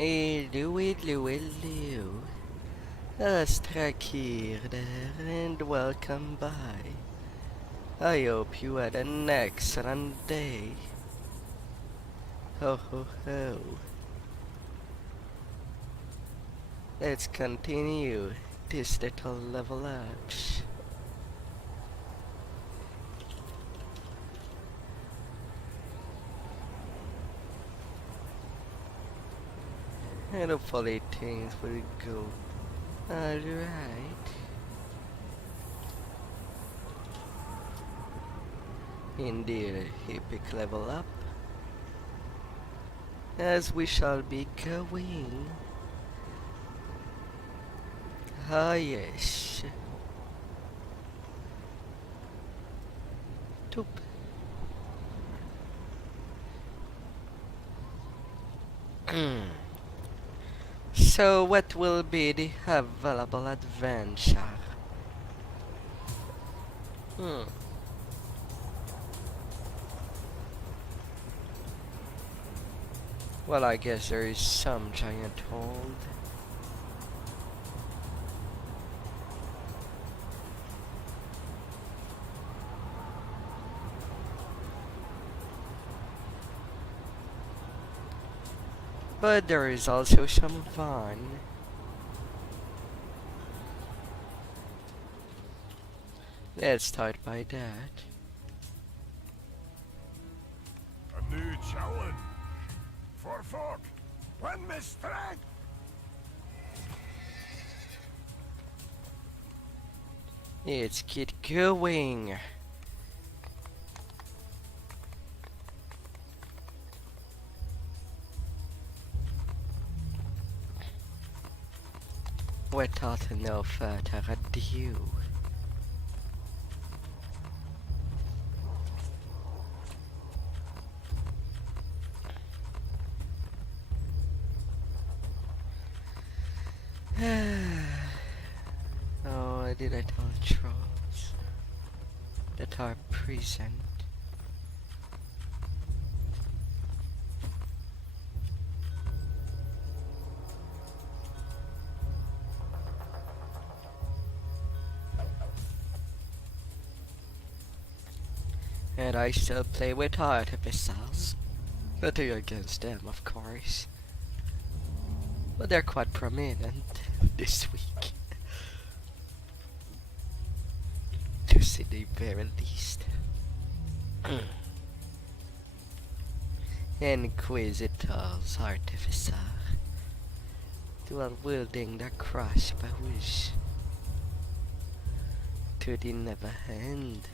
Hello, hello, hello. Austrakear there, and welcome by. I hope you had an excellent day. Ho ho ho. Let's continue this little level ups. And hopefully things will go alright. Indeed, a epic level up. As we shall be going. Ah yes. Toop. So what will be the available adventure? Hmm. Well, I guess there is some giant hold. But there is also some fun. Let's start by that. A new challenge for folk when my strength. Let's get going. Without no further ado. Oh, did I tell trolls that are present? And I still play with artificers. Nothing against them, of course. But they're quite prominent this week. To say the very least. Inquisitor's artificer. Dual wielding the crossbows. To the never end.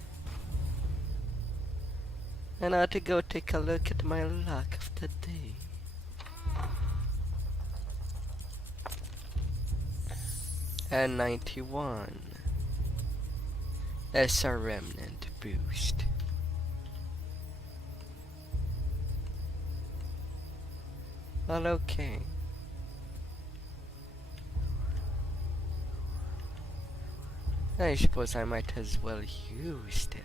And I ought to go take a look at my luck of the day. And 91. As a remnant boost. Well, okay. I suppose I might as well use that.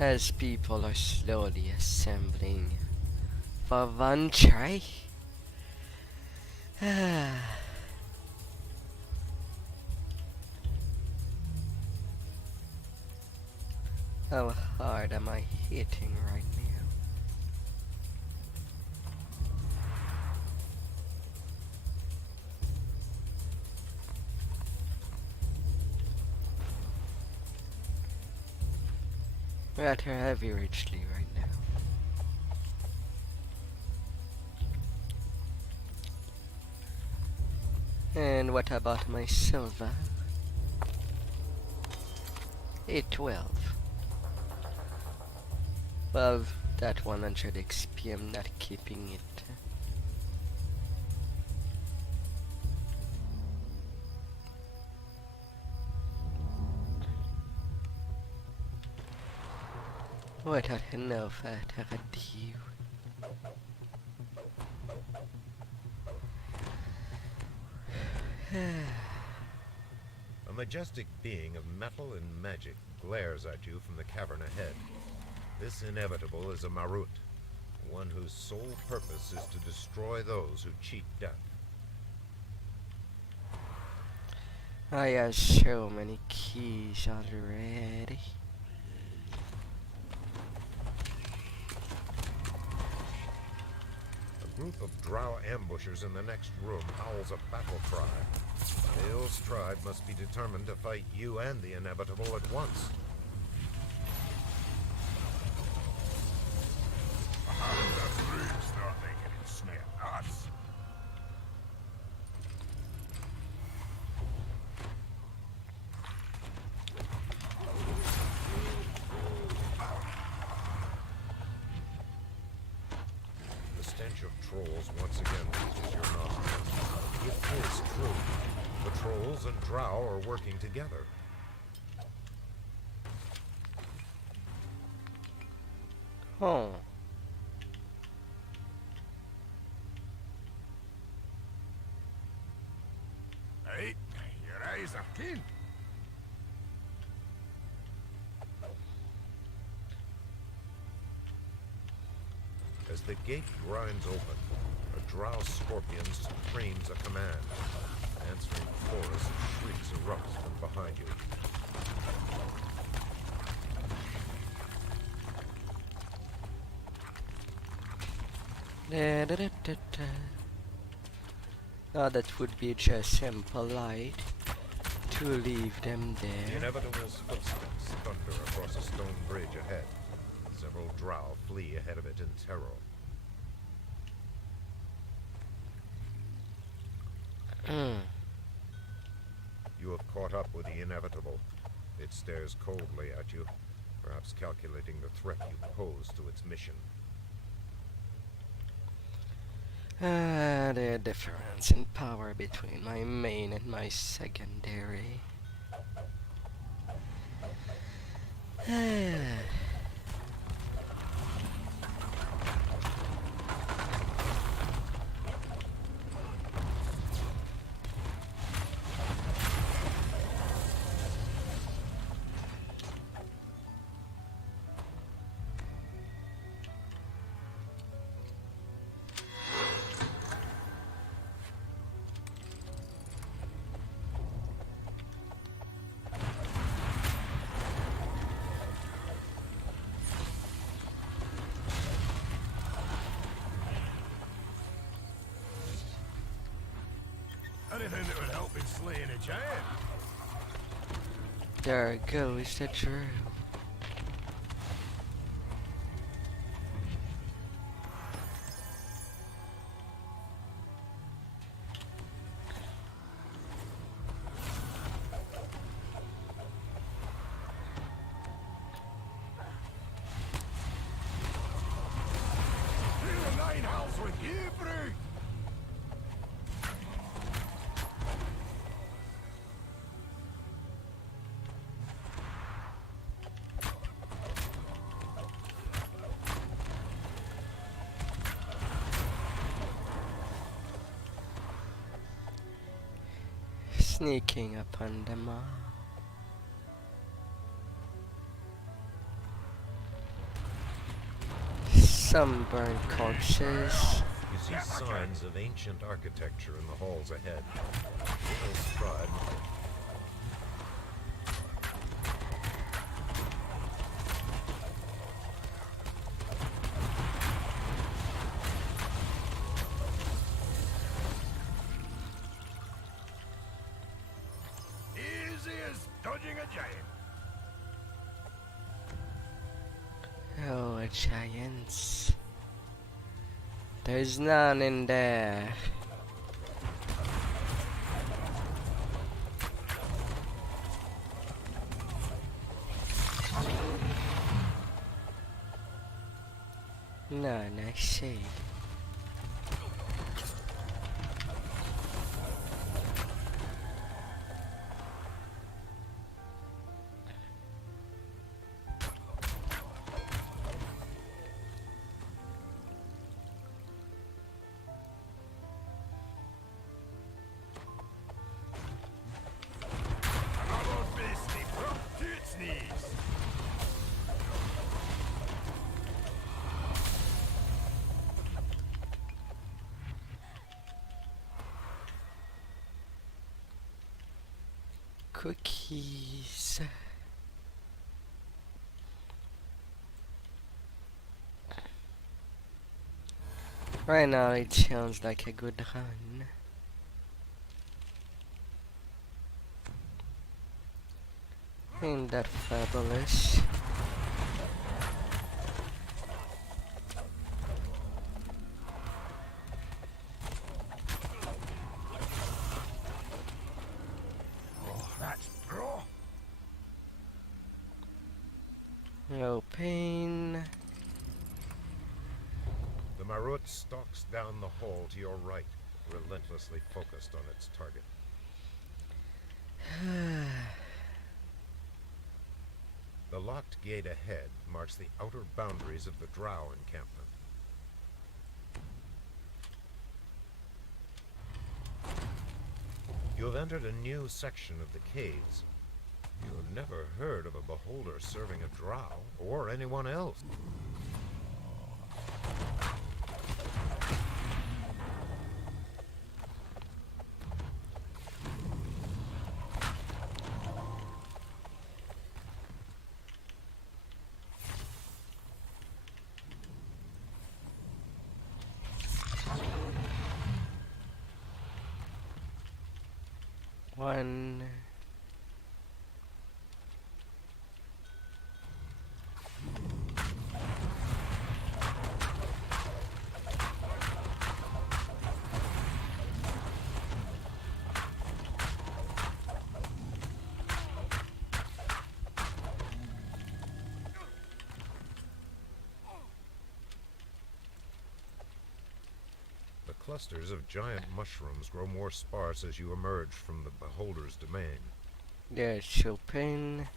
As people are slowly assembling for one try. How hard am I hitting right now? Rather averagely right now. And what about my silver? 812. Well, that 100 XP, I'm not keeping it. Without no further ado. majestic being of metal and magic glares at you from the cavern ahead. This inevitable is a Marut, one whose sole purpose is to destroy those who cheat death. I have so many keys already. A group of drow ambushers in the next room howls a battle cry. Dale's tribe must be determined to fight you and the inevitable at once. The brutes thought they could ensnare us. The stench of trolls once again reaches your nostrils. It is true. The trolls and drow are working together. Oh. Hey, your eyes are keen. As the gate grinds open, a drow scorpion screams a command. Answering chorus of shrieks erupts from behind you. Oh, that would be just simple light to leave them The there. inevitable's footsteps thunder across a stone bridge ahead. Several drow flee ahead of it in terror. You have caught up with the inevitable. It stares coldly at you, perhaps calculating the threat you pose to its mission. The difference in power between my main and my secondary. Anything that would help in slaying a giant. There goes the drew. Through the nine hells with you, brute! Sneaking upon them all. Sunburned corpses. You see signs of ancient architecture in the halls ahead. Dale's tribe Easy as dodging a giant. Oh, giants. There's none in there. None, I see. Cookies. Right now it sounds like a good run. Ain't that fabulous? No pain. The Marut stalks down the hall to your right, relentlessly focused on its target. The locked gate ahead marks the outer boundaries of the Drow encampment. You have entered a new section of the caves. You have never heard of a beholder serving a Drow or anyone else. One. The clusters of giant mushrooms grow more sparse as you emerge from the beholder's domain. There's Chopin.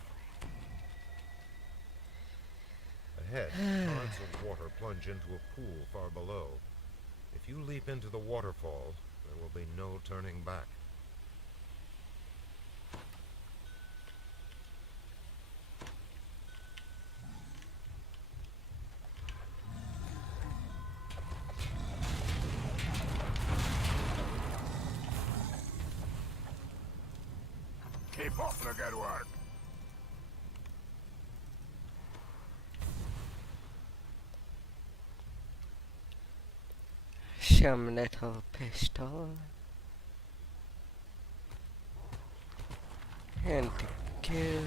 Ahead, torrents of water plunge into a pool far below. If you leap into the waterfall, there will be no turning back. Keep up the good work. Some little pistol. And the kill.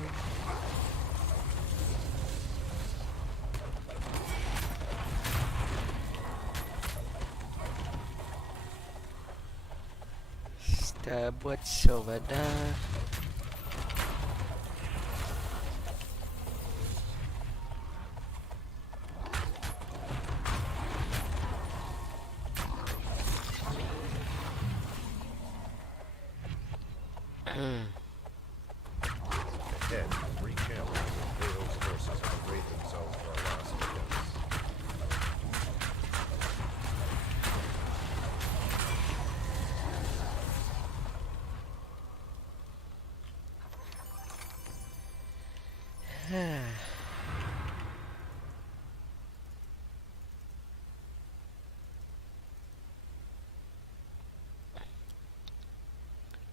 Stab what's over there. Ahead, 3 champions of Vale's forces have arrayed themselves for a last defense.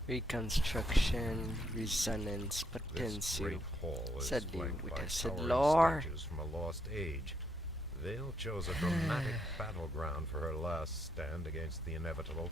Reconstruction, resonance, This potential. great hall is Sadly, flanked with by acid towering lore. statues from a lost age. Vale chose a dramatic battleground for her last stand against the inevitable.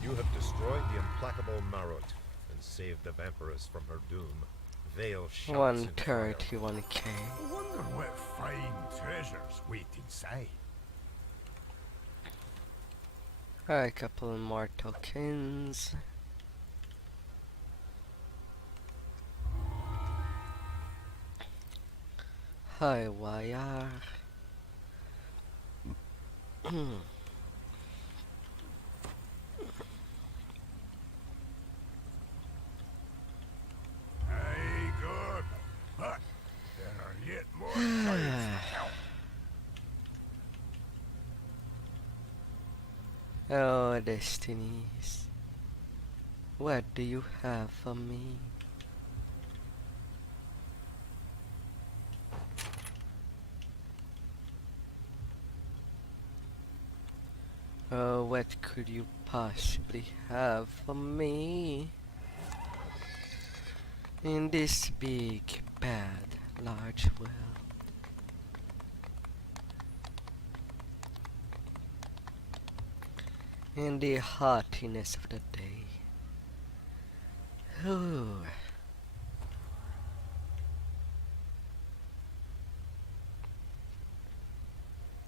You have destroyed the implacable Marut and saved the vampiress from her doom. Vale shouts in triumph. 131k. I wonder what fine treasures wait inside. Alright, couple more tokens. Hi, wire. Aye, good. But there are yet more giants to help. Oh, destinies. What do you have for me? Oh, what could you possibly have for me? In this big, bad, large world. In the hotness of the day. Ooh.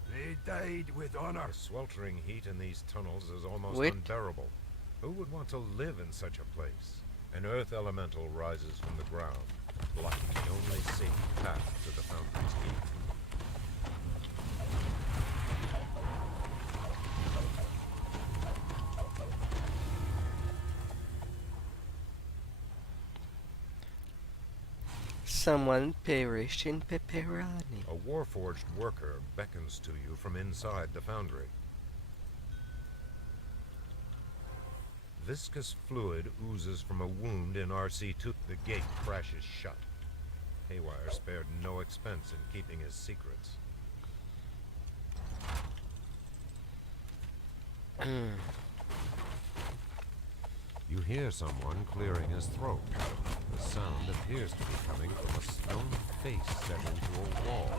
They died with honor. The sweltering heat in these tunnels is almost Wait. unbearable. Who would want to live in such a place? An earth elemental rises from the ground, blocking the only safe path to the foundry's gate. Someone perished in pepperoni. A warforged worker beckons to you from inside the foundry. Viscous fluid oozes from a wound in RC2. The gate crashes shut. Haywire spared no expense in keeping his secrets. You hear someone clearing his throat. The sound appears to be coming from a stone face set into a wall.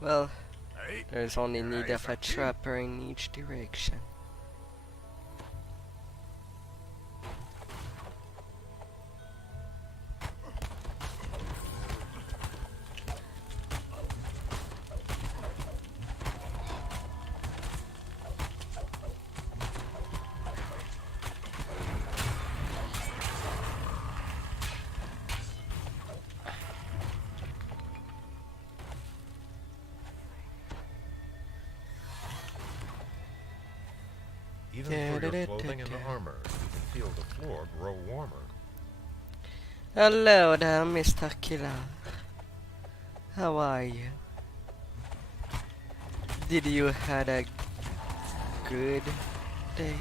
Well, Aye. there's only Your need eyes of a are keen. trapper in each direction. Even through your clothing and armor, you can feel the floor grow warmer. Hello there, Mr. Killer. How are you? Did you had a good day?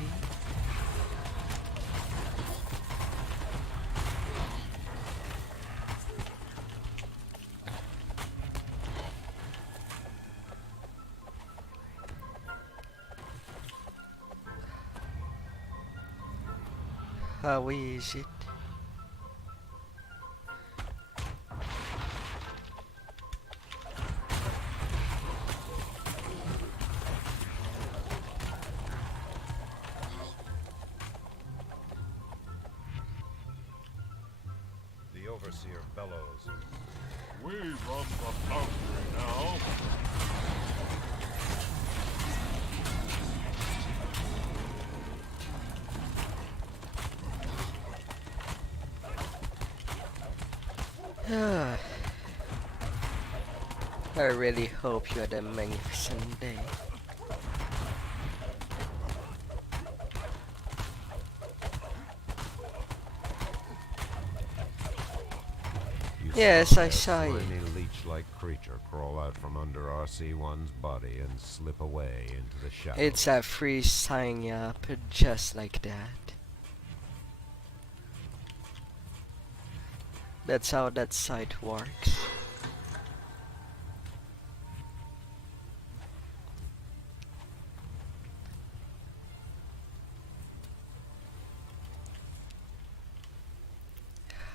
How is it? The overseer bellows. We run the foundry now. I really hope you had a magnificent day. You Yes, saw I that saw you. slimy leech-like creature crawl out from under RC1's body and slip away into the shadows. It's a free sign up just like that. That's how that site works.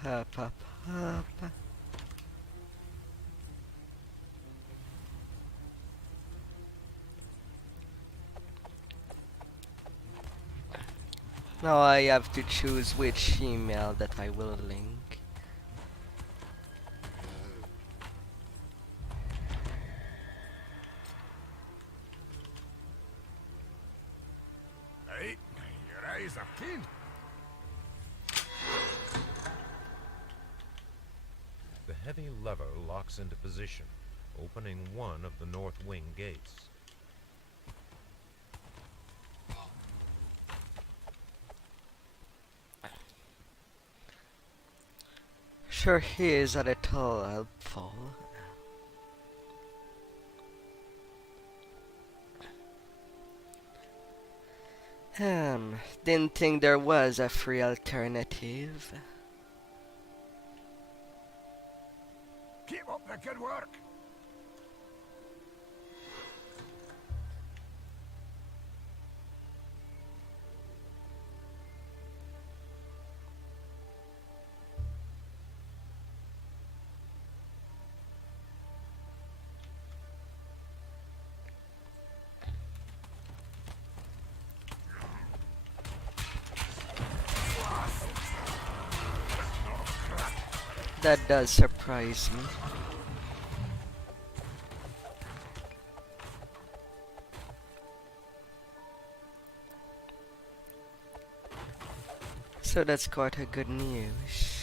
Up, up, up. Now I have to choose which email that I will link. Hey, your eyes are keen. The heavy lever locks into position, opening one of the north wing gates. Sure, he is a little helpful. Didn't think there was a free alternative. Keep up the good work. That does surprise me. So that's quite a good news.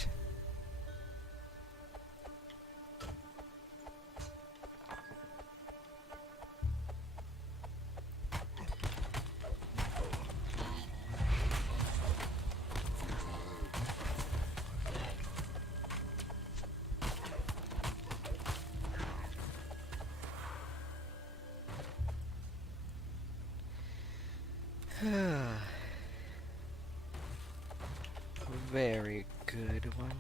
Very good one.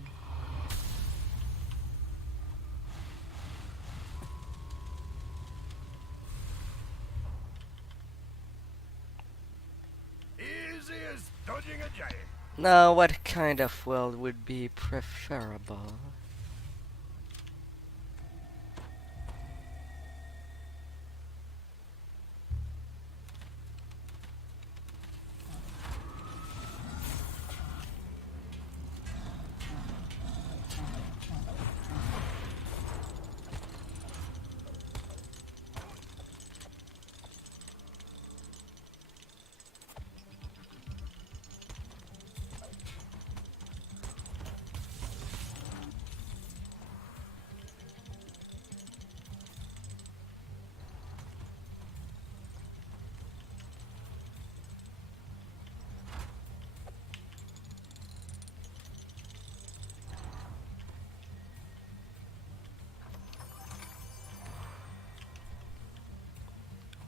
Easy as dodging a giant. Now, what kind of world would be preferable?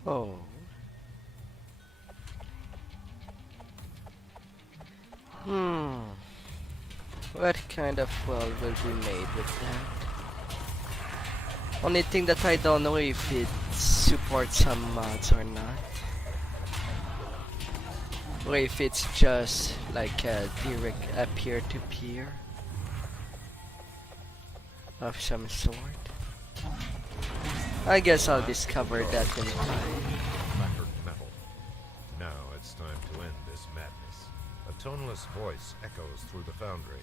Oh. What kind of world will be made with that? Only thing that I don't know if it supports some mods or not. Or if it's just like a direct peer-to-peer of some sort. I guess I'll discover that in time. Lacquered metal. Now it's time to end this madness. A toneless voice echoes through the foundry.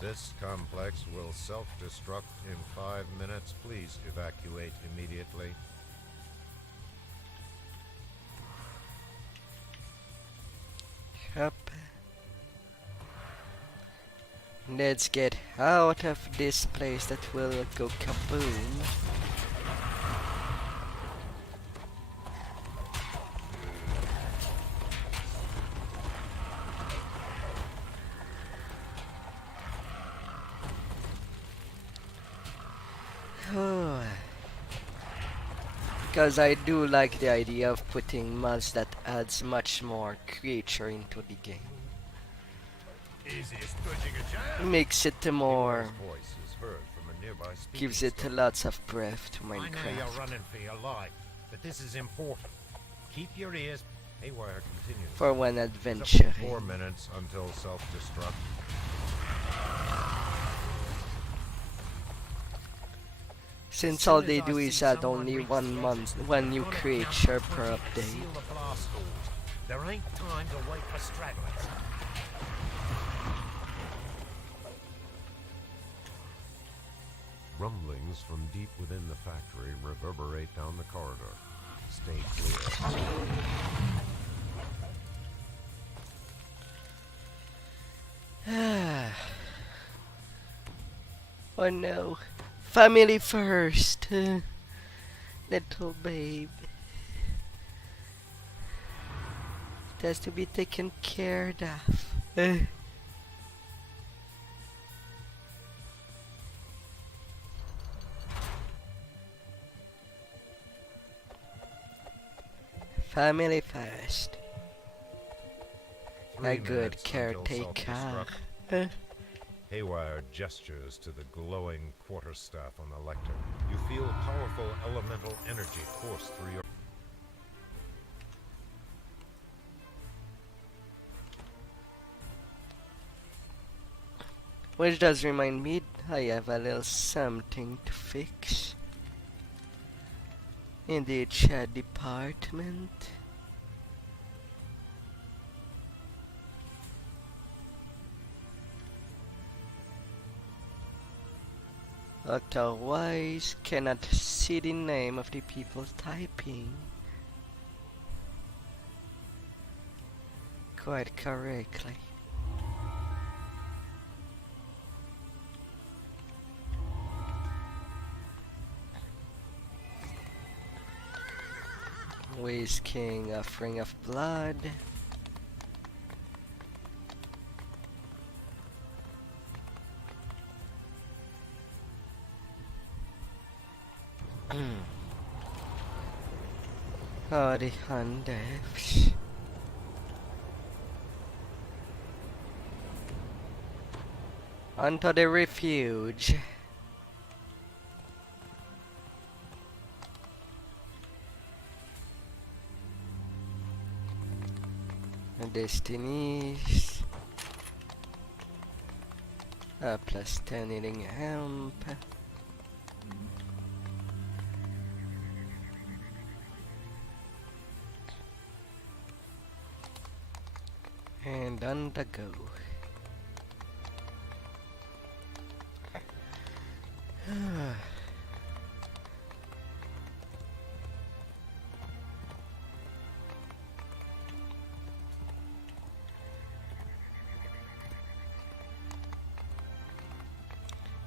This complex will self-destruct in 5 minutes. Please evacuate immediately. Yep. Let's get out of this place that will go kaboom. Because I do like the idea of putting mods that adds much more creature into the game. Easy as dodging a giant. Makes it more, His voice is heard from a nearby speaking gives it stone. lots of breath to I know you're Minecraft. running for your life, but this is important. Keep your ears. Haywire continues. For one It's up to adventure. 4 minutes until self-destruct. Since all they do is add only 1 month, 1 new creature per update. Seal the blast doors. There ain't time to wait for stragglers. Rumblings from deep within the factory reverberate down the corridor. Stay clear. Oh no. Family first. Little babe. It has to be taken care of. Family first. A 3 good minutes until caretaker. self-destruct. Haywire gestures to the glowing quarterstaff on the lectern. You feel powerful elemental energy course through your... Which does remind me, I have a little something to fix in the chat department. Otherwise, cannot see the name of the people typing quite correctly. Whisking offering of blood. Oh, the Hundeps. Onto the refuge. Destinies. Plus 10 eating hemp. And on the go.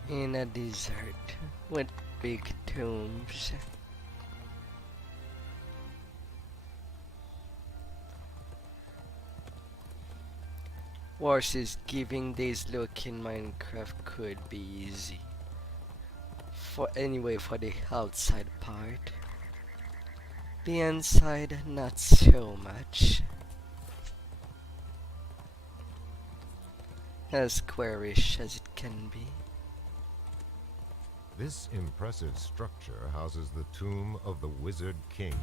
In a desert with big tombs. Versus giving days look in Minecraft could be easy. For the outside part. The inside not so much. As squarish as it can be. This impressive structure houses the tomb of the Wizard King.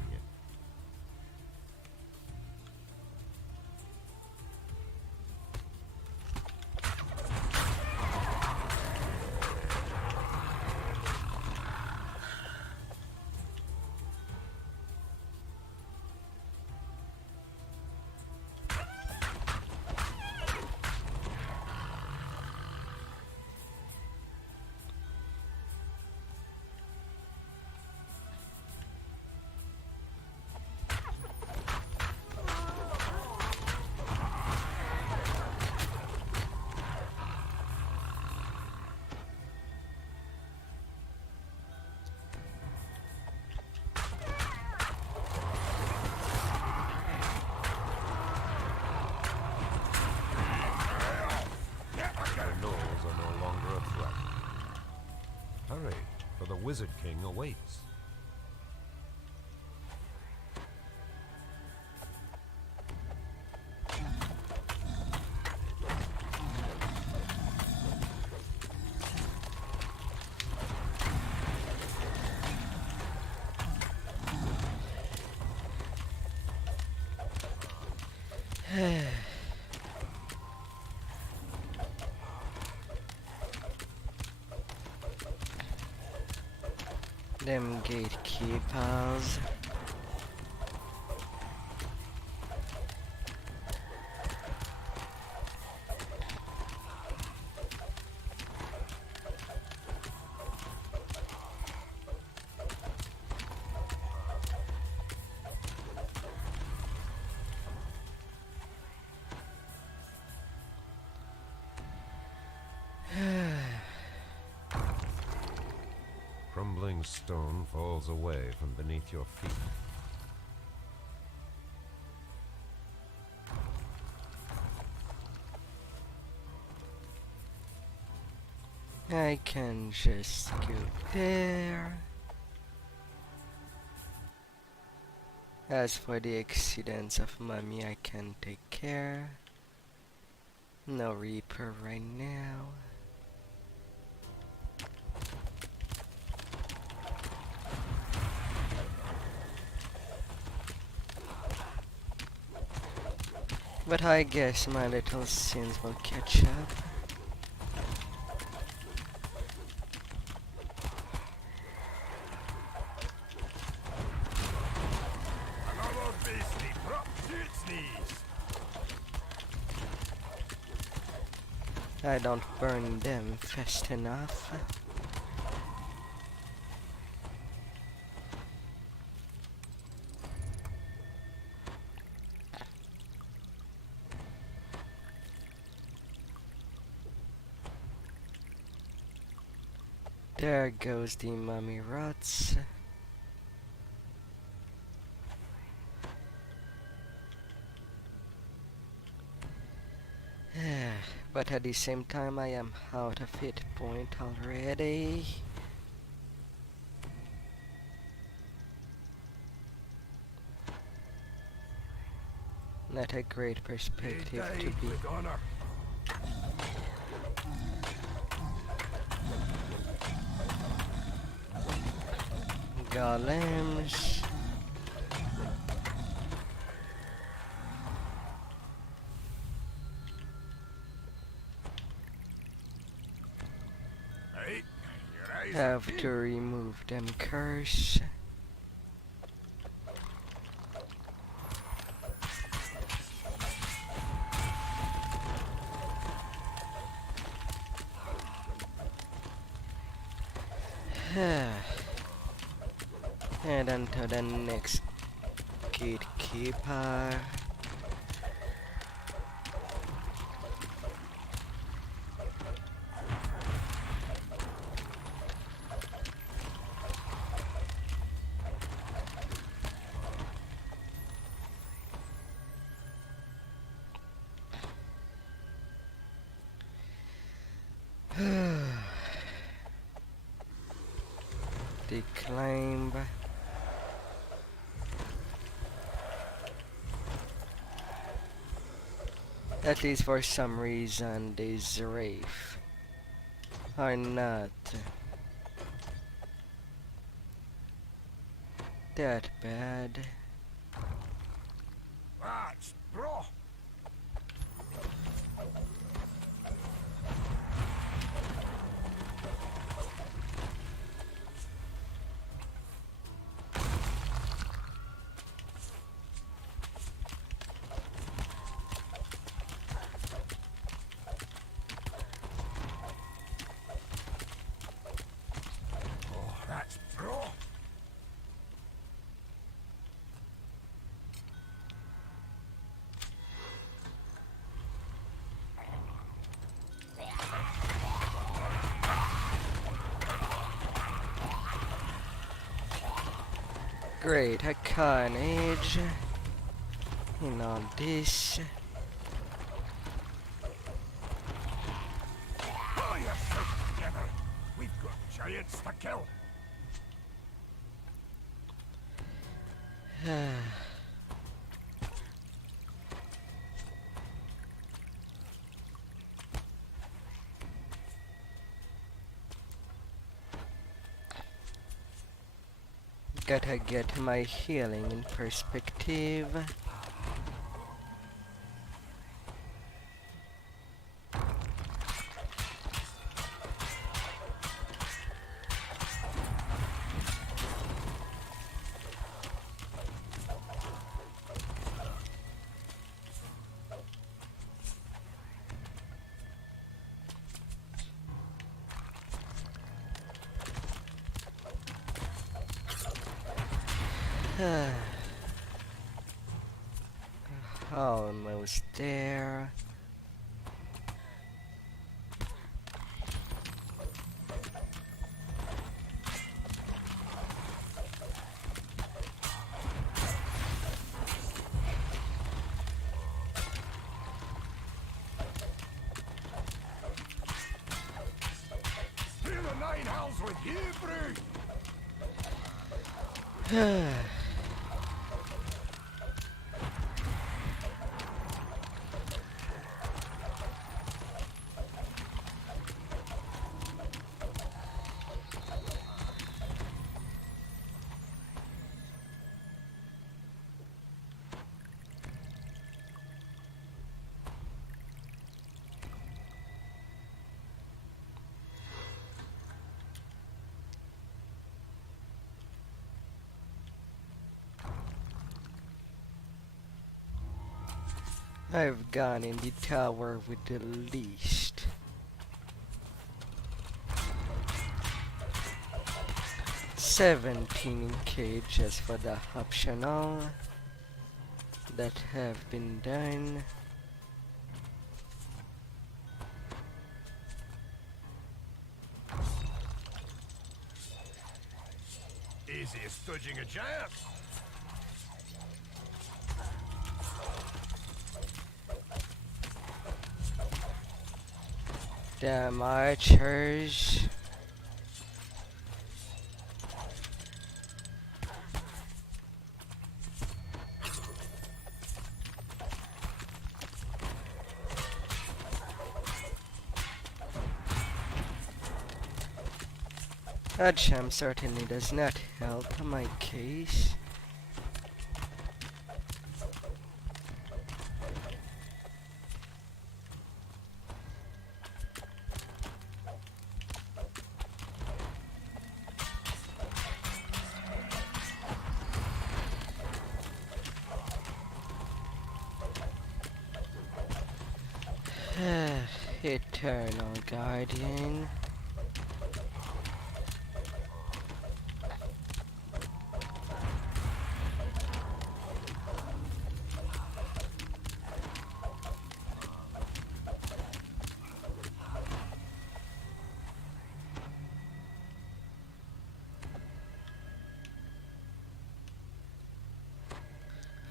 Hurry, for the Wizard King awaits. Them gatekeepers. Crumbling stone falls away from beneath your feet. I can just go there. As for the accidents of mommy, I can take care. No Reaper right now. But I guess my little sins will catch up. Another beastly prop to its knees. I don't burn them fast enough. There goes the mummy rots. But at the same time I am out of hit point already. Not a great perspective to Died be. with honor. Golems. Right, your eyes Have are to remove them curse. And until the next gatekeeper. The climb. At least for some reason these Wraith are not that bad. That's bro. Oh, that's bro. Great, a carnage in all this. Pull yourself together. We've got giants to kill. Gotta get my healing in perspective. Almost there. Fill the nine hells with you, brew. I've gone in the tower with the least. $17 cages for the optional that have been done. Easy as fudging a giant. Damn archers. That charm certainly does not help my case. Eternal Guardian.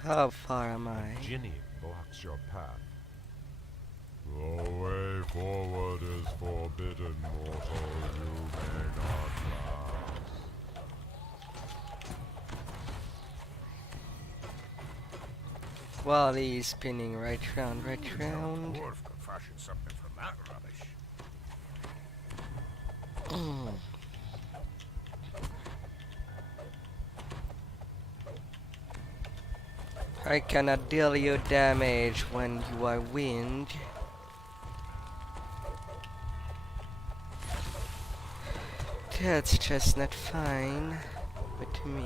How far am I? Ginny blocks your path. The way forward is forbidden, mortal. You may not pass. While he's spinning right round, right round. Dwarf could fashion something from that rubbish. I cannot deal you damage when you are wind. That's just not fine with me.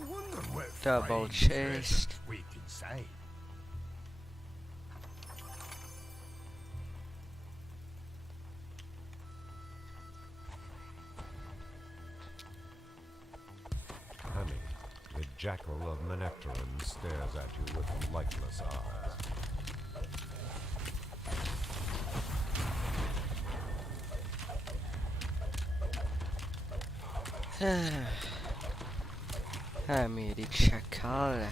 I wonder what Double fine chest. treasures we inside. Honey, the jackal of Manectaran stares at you with lightless eyes. I made it chacal.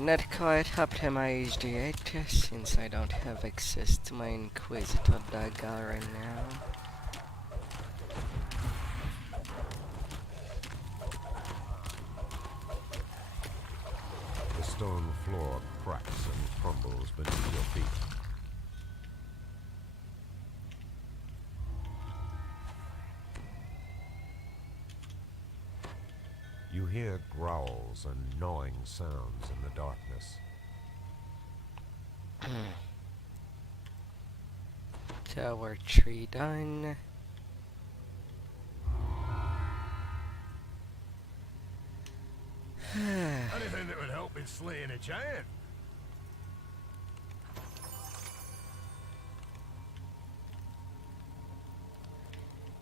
Not quite optimized yet, since I don't have access to my Inquisitor dagger right now. stone floor cracks and crumbles beneath your feet. You hear growls and gnawing sounds in the darkness. Tower 3 done. Anything that would help in slaying a giant.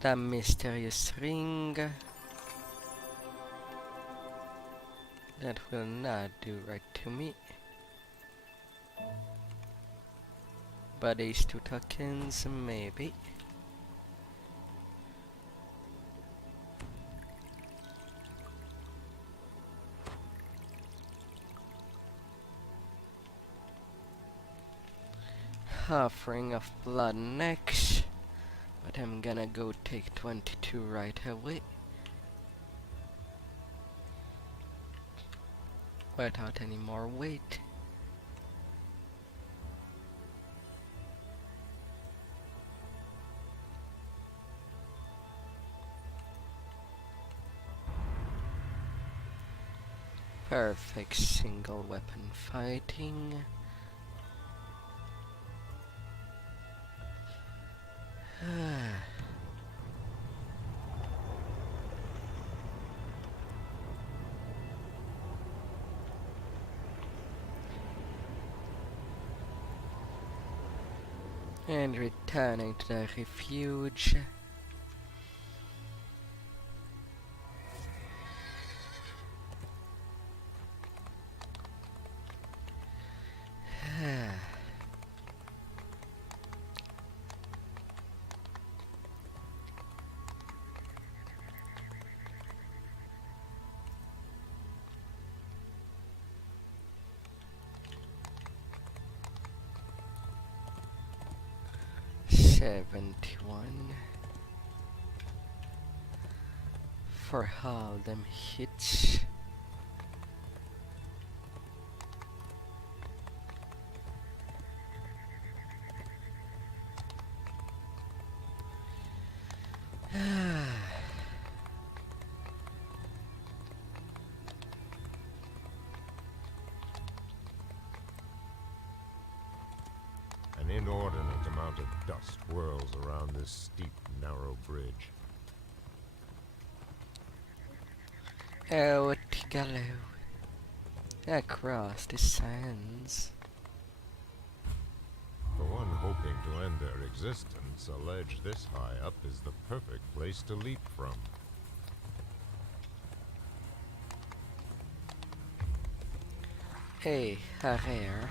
The mysterious ring. That will not do right to me. But these 2 tokens, maybe. Offering of blood next, but I'm gonna go take 22 right away. Without any more weight. Perfect single weapon fighting. And returning to the refuge. $71 for all them hits. An inordinate amount of dust whirls around this steep, narrow bridge. Oh, Tigalo. Across the sands. The one hoping to end their existence allege this high up is the perfect place to leap from. Hey, Harrier.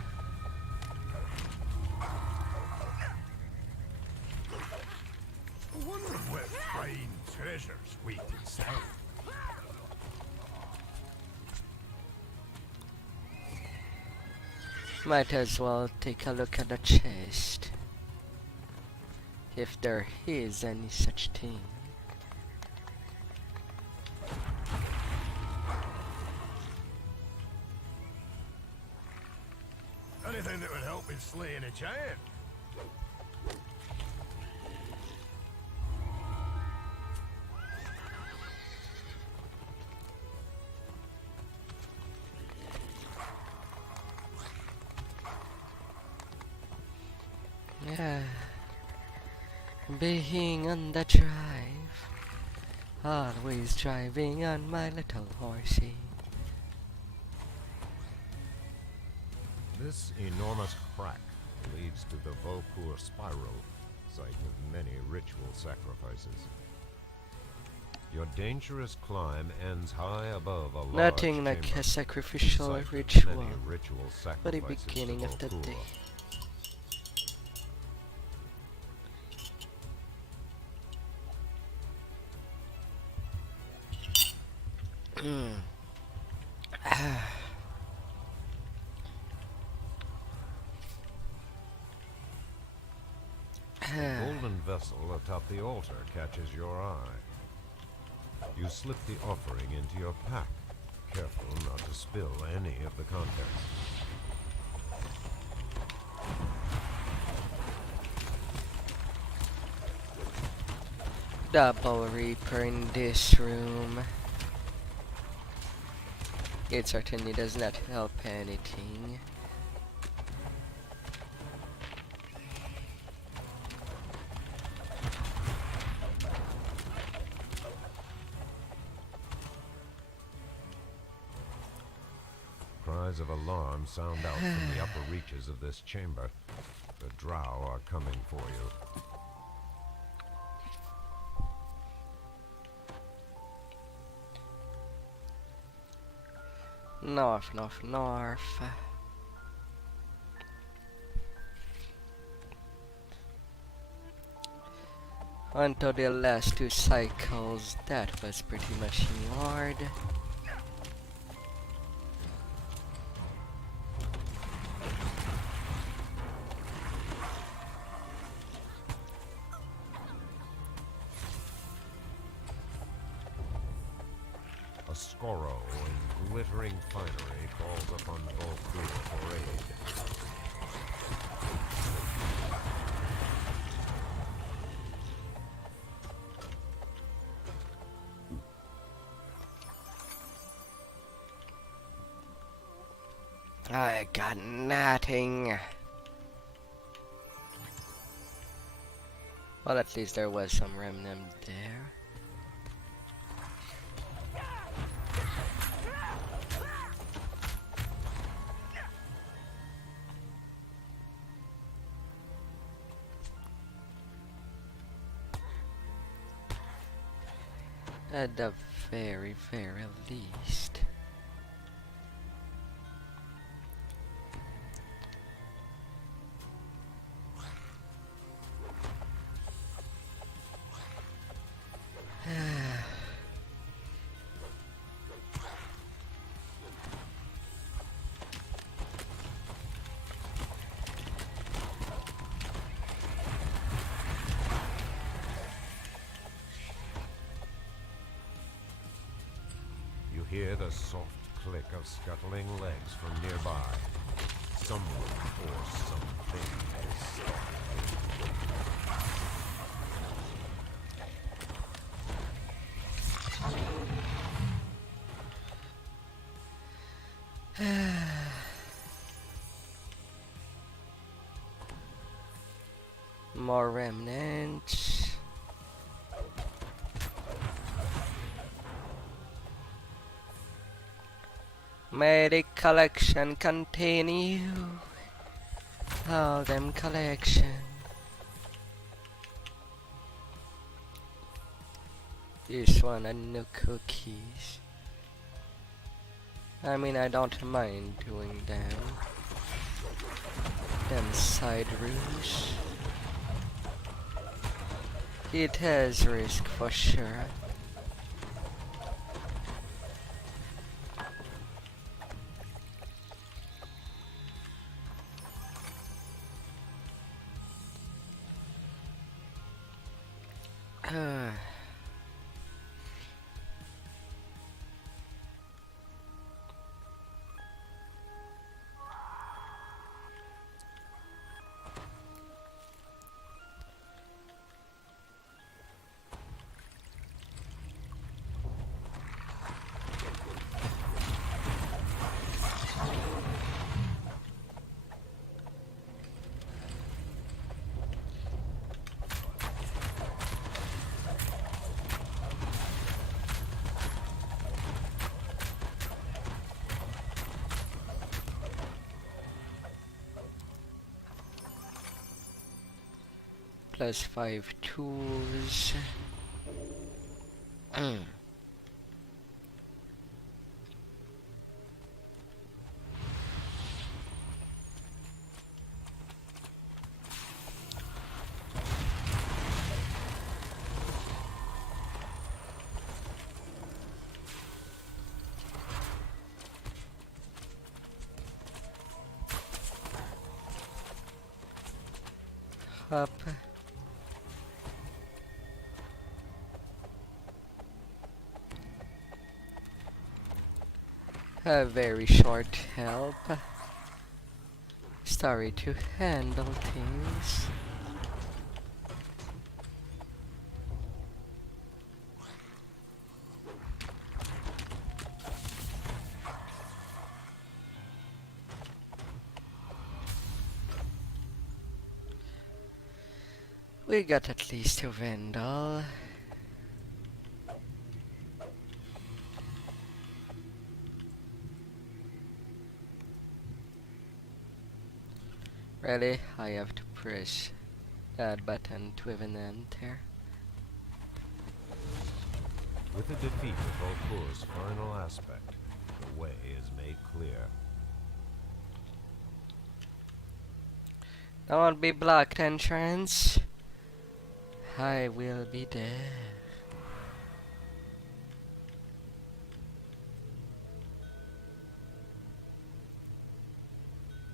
I wonder what fine treasures wait inside. Might as well take a look at the chest. If there is any such thing. Anything that would help in slaying a giant. Yeah. Being on the drive. Always driving on my little horsey. This enormous crack leads to the Vaucour Spiral, site of many ritual sacrifices. Your dangerous climb ends high above a large Nothing like chamber, a sacrificial site of ritual many ritual for the sacrifices beginning to of the Vaucour. day. The golden vessel atop the altar catches your eye. You slip the offering into your pack, careful not to spill any of the contents. Double Reaper in this room. It certainly does not help anything. Cries of alarm sound out from the upper reaches of this chamber. The drow are coming for you. North, north, north. Until the last 2 cycles, that was pretty much ignored. A Skoro in glittering finery calls upon Austrakear for aid. I got nothing. Well, at least there was some remnant there. At the very, very least. You hear the soft click of scuttling legs from nearby. Someone or something is stalking More remnants. May the collection continue. All them collection. This one and no cookies. I mean, I don't mind doing them. Them side rooms. It has risk for sure. Plus 5 tools. Up. A very short help. Sorry to handle things. We got at least a Vandal. Really? I have to press that button to even enter. With the defeat of Volkur's final aspect, the way is made clear. Don't be blocked, entrance. I will be there.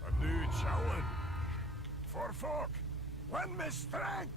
A new challenge. For folk, win me strength.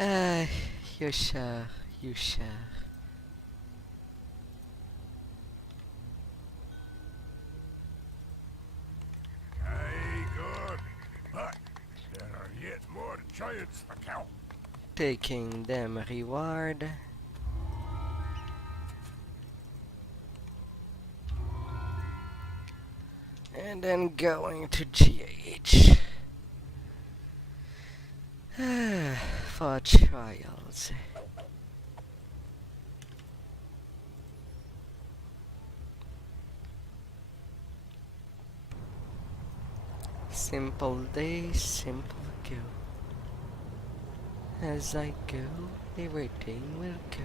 Ah, you shall, you shall. Aye, good. But there are yet more giants to kill. Taking them reward. And then going to GH. For trials. Simple day, simple go. As I go, everything will go.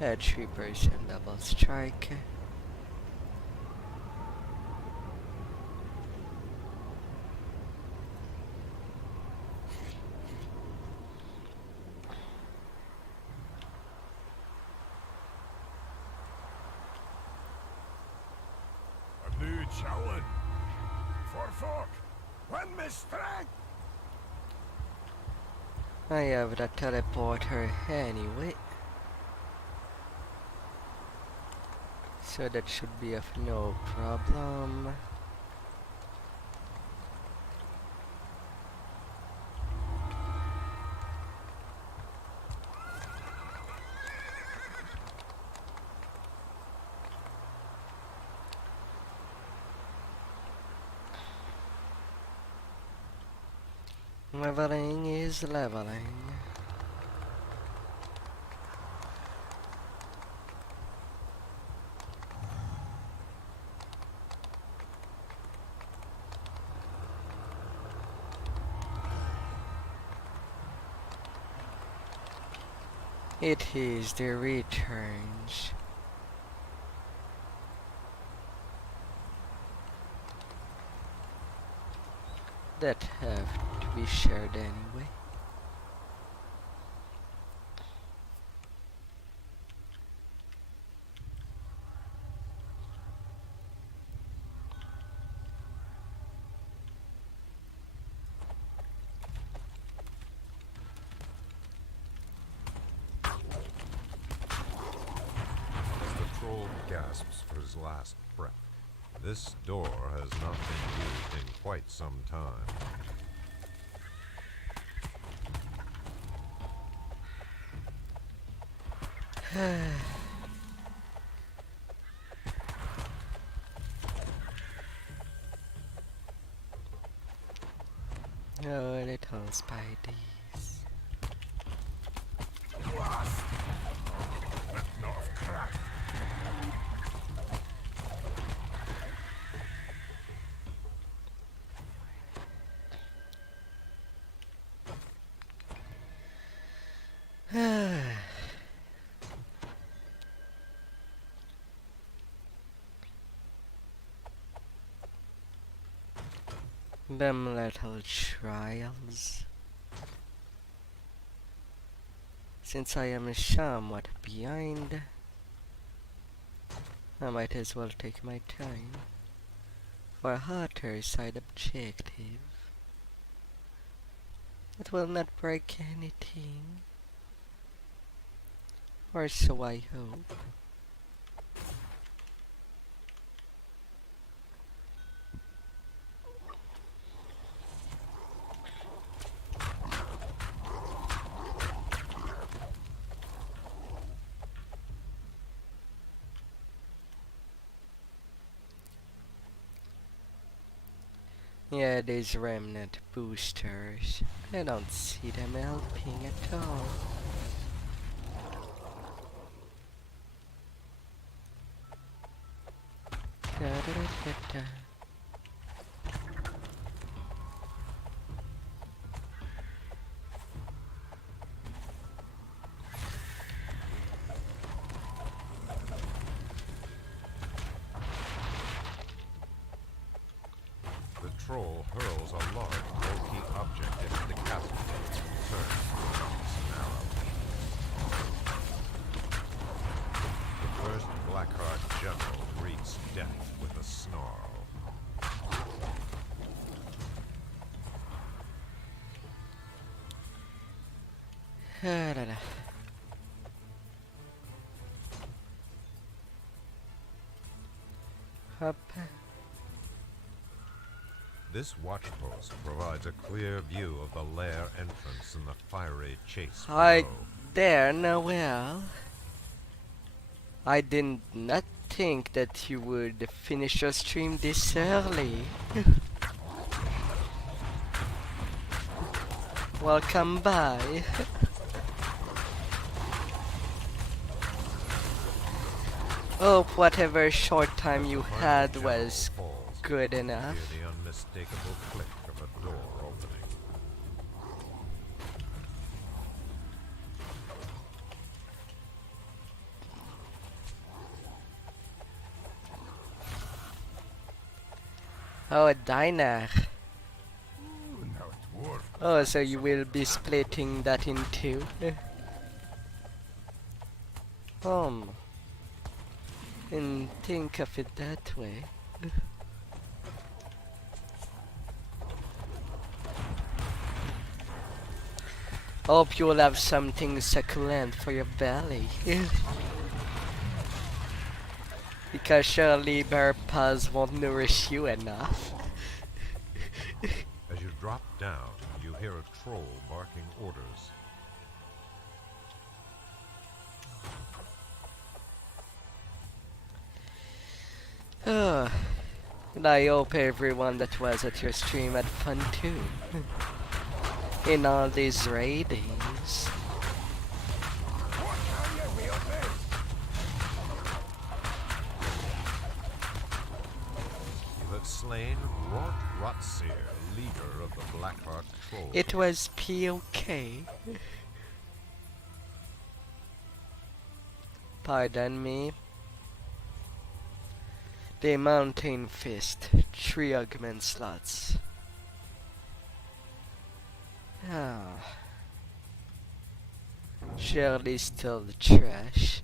A 3% double strike. A new challenge. For folk, win me strength. I have the teleporter anyway. So that should be of no problem. Leveling is leveling. It is the returns. That have to be shared anyway. As the troll gasps for his last breath, this door has not been used in quite some time. Oh, little spideys. Blast! Not of crack. Them little trials. Since I am somewhat behind, I might as well take my time for a hotter side objective. It will not break anything, or so I hope. Yeah, these remnant boosters. I don't see them helping at all. Da-da-da-da-da. The troll hurls a large bulky object into the chasm gate and turns its narrow. The first Blackheart general greets death with a snarl. Da-da-da. Up. This watchpost provides a clear view of the lair entrance and the fiery chase Hi below. there, Noel. I did not think that you would finish your stream this early. Welcome by. Hope whatever short time you had was good enough. Hear the unmistakable click of a door opening. Oh, a diner. Ooh, now it's dwarf. Oh, so you will be splitting that in two. And think of it that way. Hope you'll have something succulent for your belly. Because surely bear paws won't nourish you enough. As you drop down, you hear a troll barking orders. Oh, and I hope everyone that was at your stream had fun too. In all these raidings. What can you wield this? You have slain Rort Rotseer, leader of the Blackheart Troll. It was P.O.K. Pardon me. The Mountain Fist, 3 augment slots. Ah. Surely still the trash.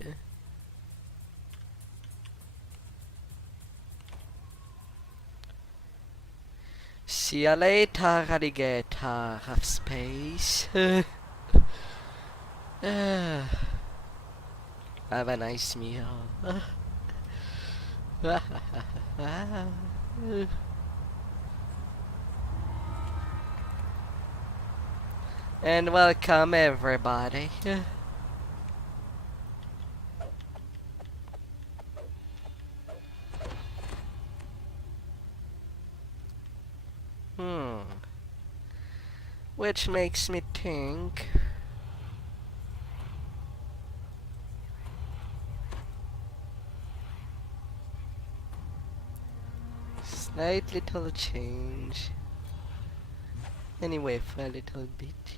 See ya later, alligator of space. Ah. Have a nice meal. And welcome everybody. Which makes me think slight little change. Anyway, for a little bit.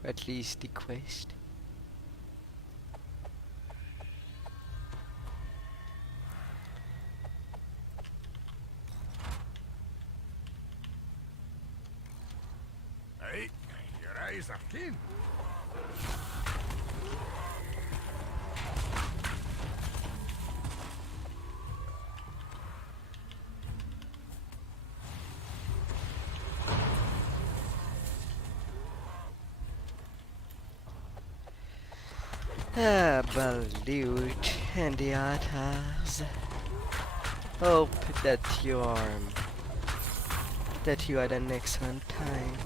For at least the quest. Hey, your eyes are keen. Ah, Balut and the others. Hope that you had an excellent time.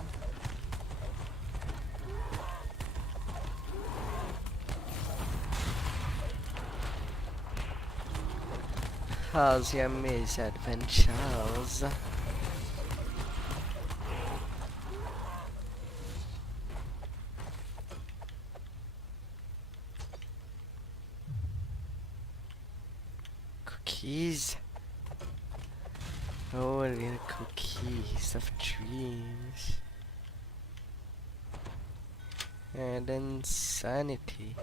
How's your misadventures? Cookies. Oh, little cookies of dreams. And insanity.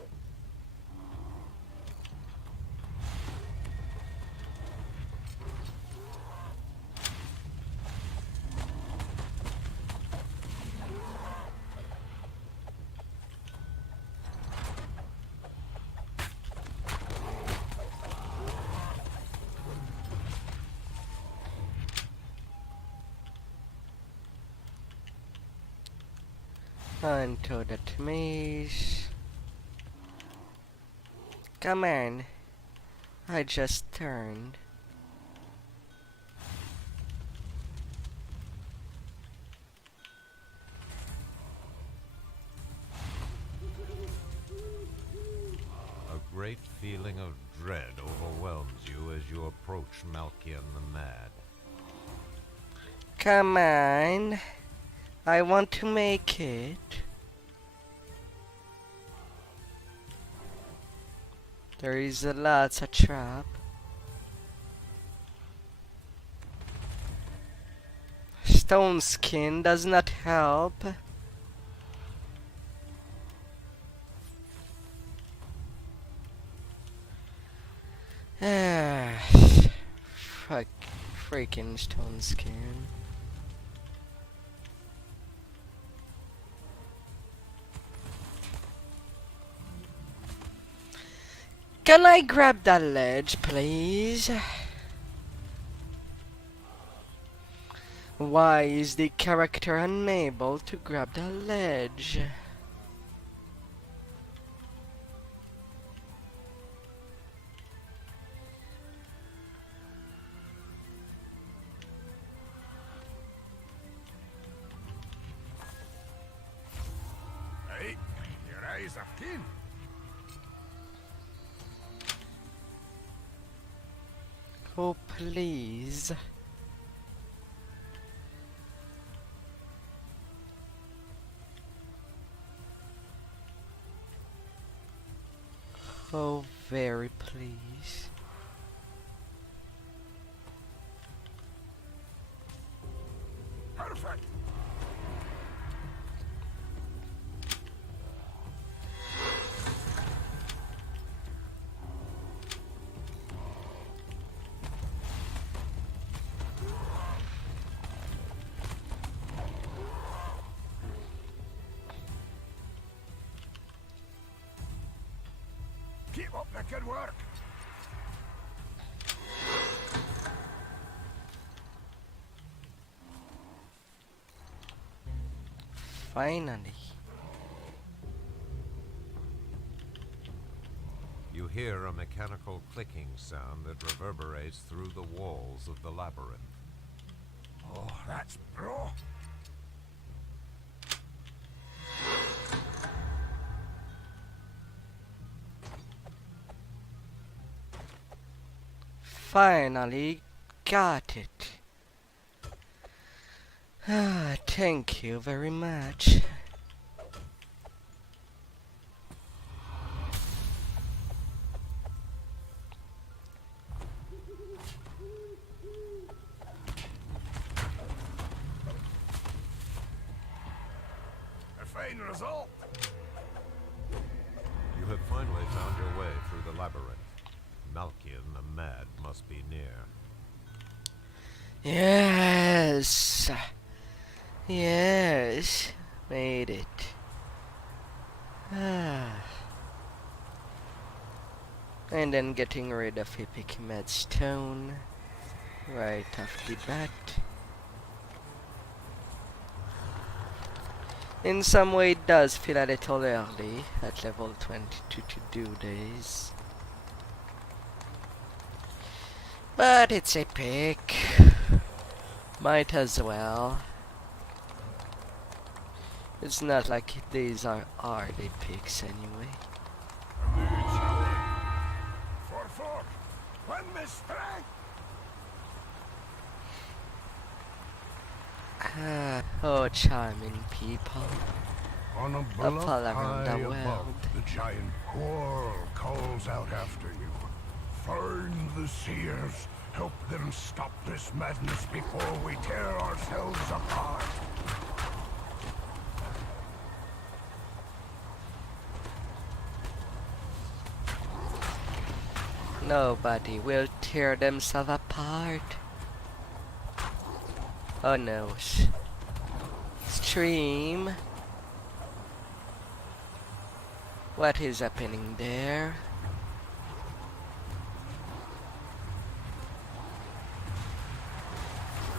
Onto that maze. Come on. I just turned. A great feeling of dread overwhelms you as you approach Malkian the Mad. Come on. I want to make it. There is a lot of trap. Stone skin does not help. Ah, fuck, freaking stone skin. Can I grab that ledge, please? Why is the character unable to grab the ledge? Hey, your eyes are keen. Oh, please. Oh, very please. Perfect. Keep up the good work. Finally. You hear a mechanical clicking sound that reverberates through the walls of the labyrinth. Oh, that's bro. Finally got it. Ah, thank you very much. A fine result. You have finally found your way through the labyrinth. Malkian the Mad must be near. Yes. Yes. Made it. Ah. And then getting rid of Epic Med Stone right off the bat. In some way it does feel a little early at level 22 to do this. But it's epic. Might as well. It's not like these are hard epics anyway. For folk, when me strength. Ah, oh, charming people. On a Up bluff all around high the above, world. the giant quarrel calls out after you. Find the seers. Help them stop this madness before we tear ourselves apart. Nobody will tear themselves apart. Oh no. Stream. What is happening there?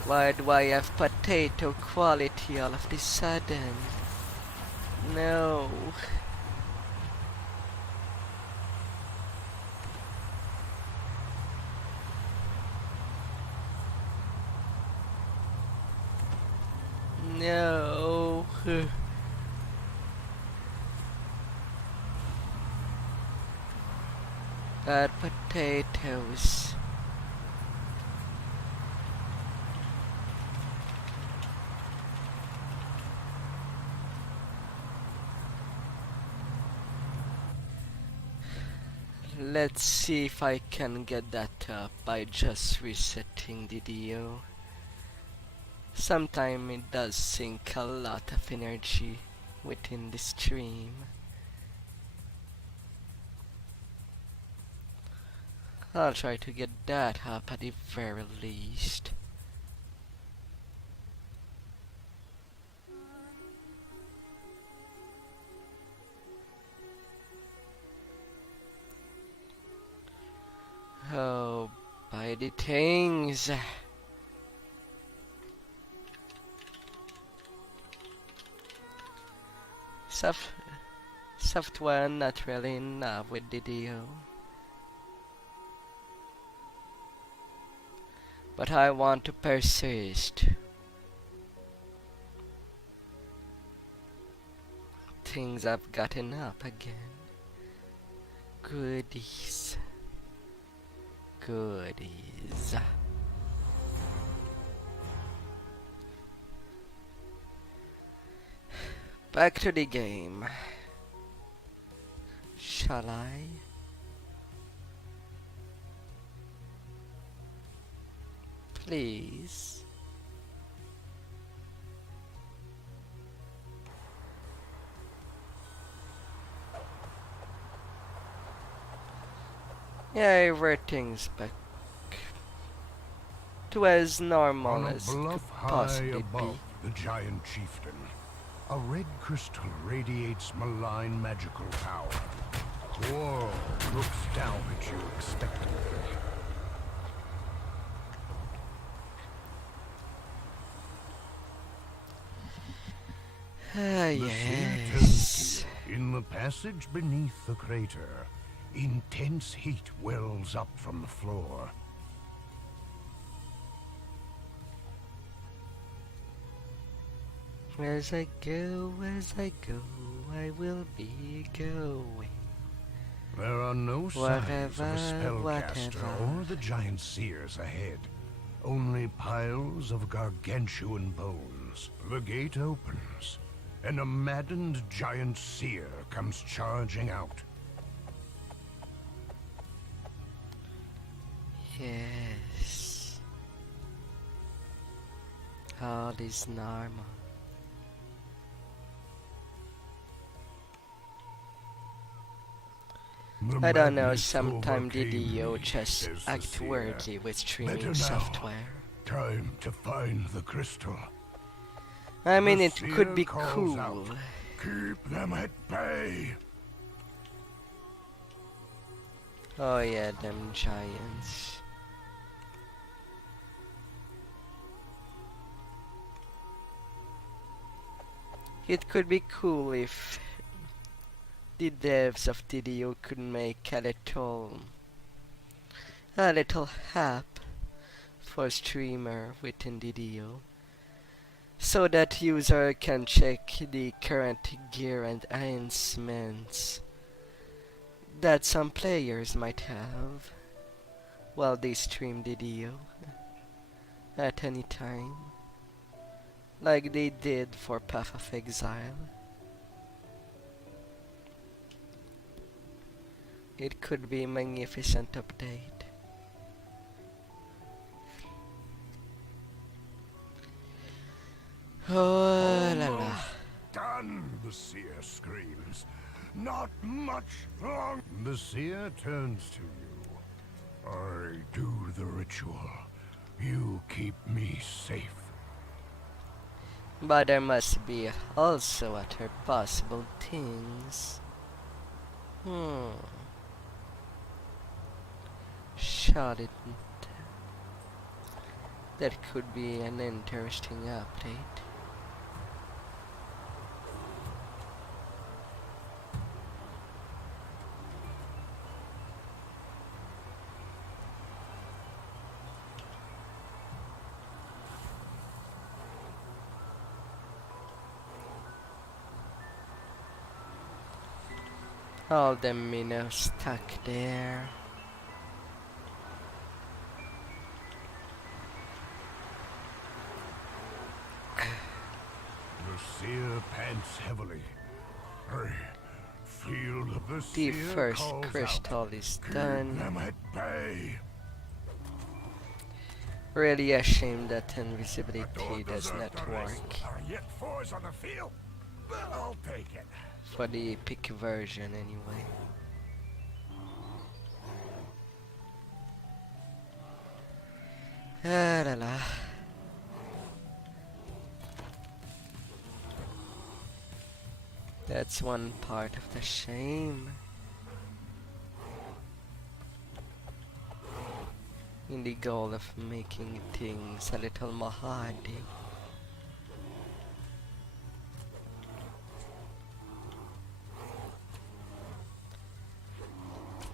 Why do I have potato quality all of a sudden? No. No. Bad potatoes. Let's see if I can get that up by just resetting DDO. Sometimes it does sink a lot of energy within the stream. I'll try to get that up at the very least. Oh, buy the things. Software not really enough with DDO. But I want to persist. Things have gotten up again. Goodies. Goodies. Back to the game. Shall I? Please. Yeah, everything's back to as normal On a as could bluff high possibly above be. the giant chieftain, a red crystal radiates malign magical power. Quarrel looks down at you expectantly. Ah, The seer yes. turns to you. In the passage beneath the crater, intense heat wells up from the floor. As I go, I will be going. There are no signs of a Whatever, spellcaster whatever. or the giant seers ahead. Only piles of gargantuan bone. seals, the gate opens, and a maddened giant seer comes charging out. Yes. All is normal. The I don't know, madness sometime overcame DDO me, just says the act seer. weirdly with streaming Better now. software. Time to find the crystal. I mean, The it could seer be calls cool. out, keep them at bay. Oh yeah, them giants. It could be cool if the devs of DDO could make a little app for streamer within DDO, so that user can check the current gear and enhancements that some players might have while they stream DDO at any time, like they did for Path of Exile. It could be a magnificent update. Oh la la. Almost done, the seer screams. Not much long. The seer turns to you. I do the ritual. You keep me safe. But there must be also other possible things. Shall it? That could be an interesting update. All the minnows stuck there. The seer pants heavily. I feel the The seer first calls crystal out. is Keep done. them at bay. Really a shame that Don't invisibility does deserve not the race. work There are yet fours on the field, but I'll take it. for the epic version anyway. Ah la la. That's one part of the shame. In the goal of making things a little more hardy.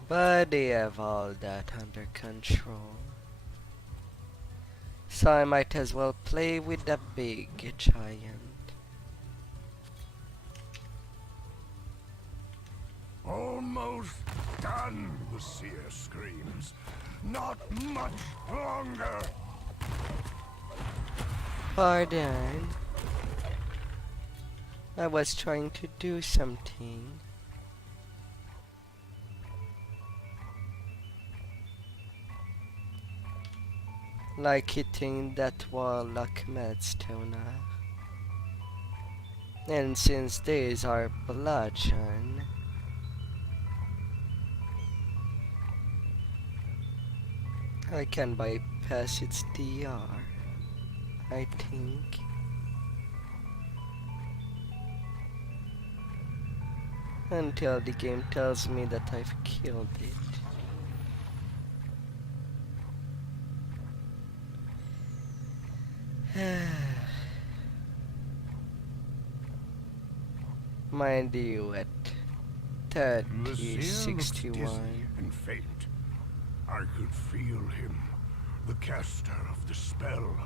But they have all that under control. So I might as well play with the big giant. Almost done, the seer screams. Not much longer. Pardon. I was trying to do something. Like hitting that warlock Madstoner. And since these are bludgeon, I can bypass its DR, I think. Until the game tells me that I've killed it. Mind you, at The seer looks 3061. dizzy and faint. I could feel him, the caster of the spell.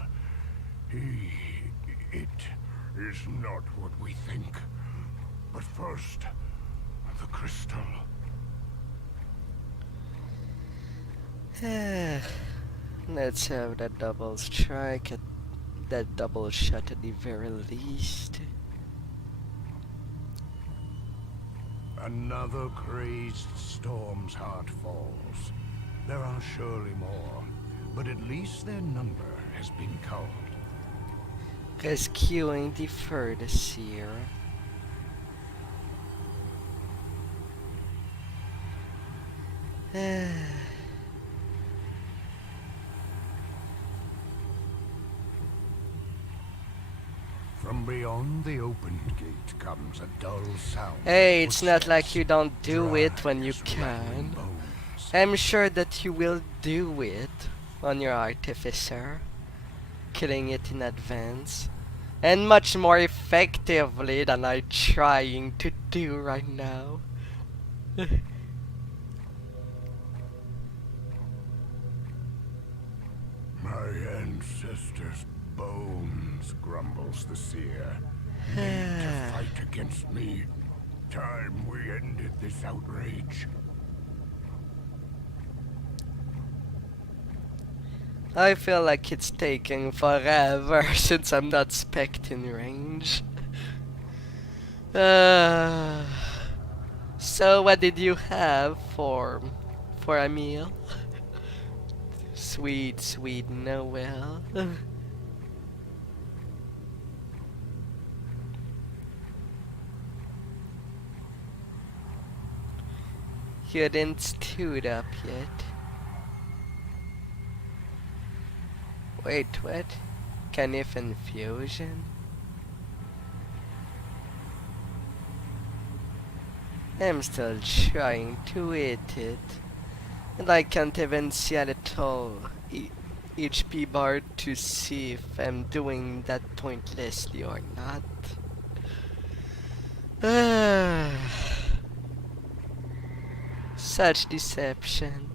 It is not what we think. But first, the crystal. Let's have that double strike at that double shot at the very least. Another crazed storm's heart falls. There are surely more, but at least their number has been culled. Rescuing the third seer. From beyond the opened gate comes a dull sound. Hey, it's not like Footsteps, you don't do it when you dry as rattling can. bones. I'm sure that you will do it on your artificer, killing it in advance, and much more effectively than I'm trying to do right now. My ancestors' bones, grumbles the seer. Made to fight against me. Time we ended this outrage. I feel like it's taking forever since I'm not spec'd in range. So what did you have for a meal? Sweet, sweet Noel. You didn't stood up yet. Wait, what? Canif infusion? I'm still trying to eat it. And I can't even see a little HP bar to see if I'm doing that pointlessly or not. Such deception.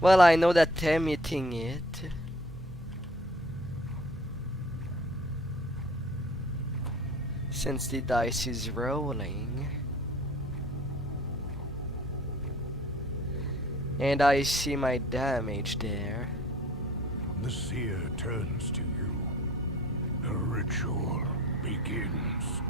Well, I know that I'm eating it. Since the dice is rolling. And I see my damage there. The seer turns to you. The ritual begins.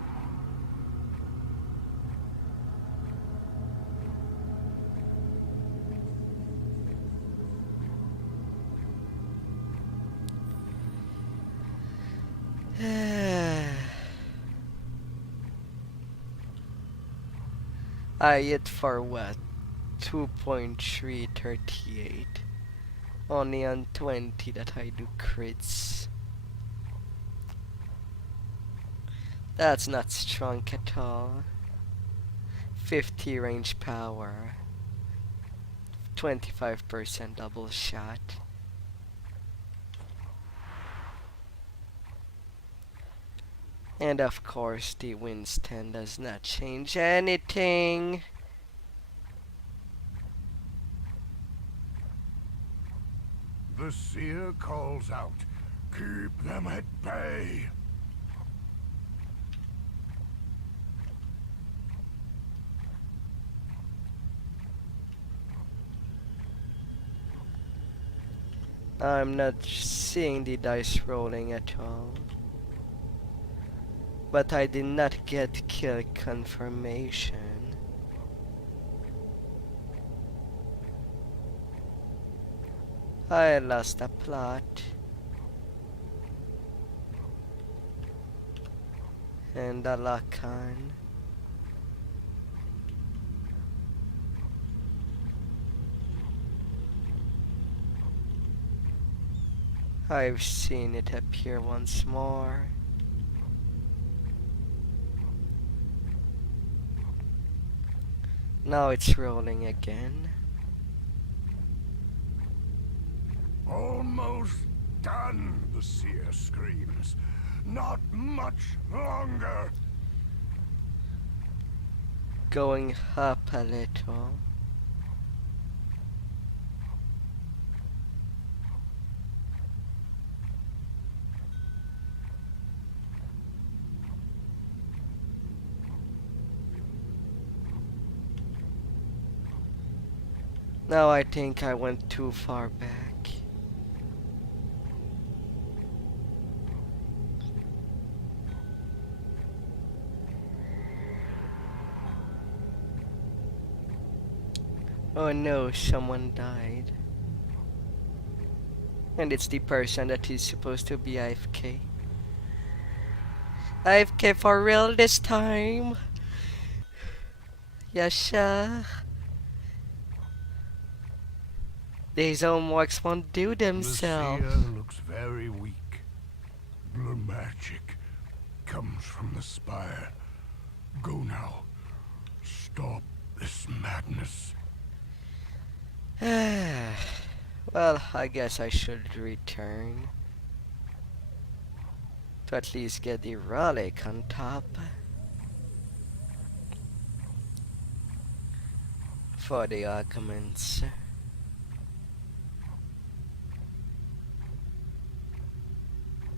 I hit for what? 2.338. Only on 20 that I do crits. That's not strong at all. 50 range power. 25% double shot. And of course the Winston does not change anything. The seer calls out, "Keep them at bay!" I'm not seeing the dice rolling at all. But I did not get kill confirmation. I lost a plot. And a lock on. I've seen it appear once more. Now it's rolling again. Almost done, the seer screams. Not much longer. Going up a little. Now I think I went too far back. Oh no, someone died. And it's the person that is supposed to be AFK. AFK for real this time. Yes, sir. These homeworks won't do The themselves. seer looks very weak. The magic comes from the spire. Go now. Stop this madness. Well, I guess I should return. To at least get the relic on top. For the arguments.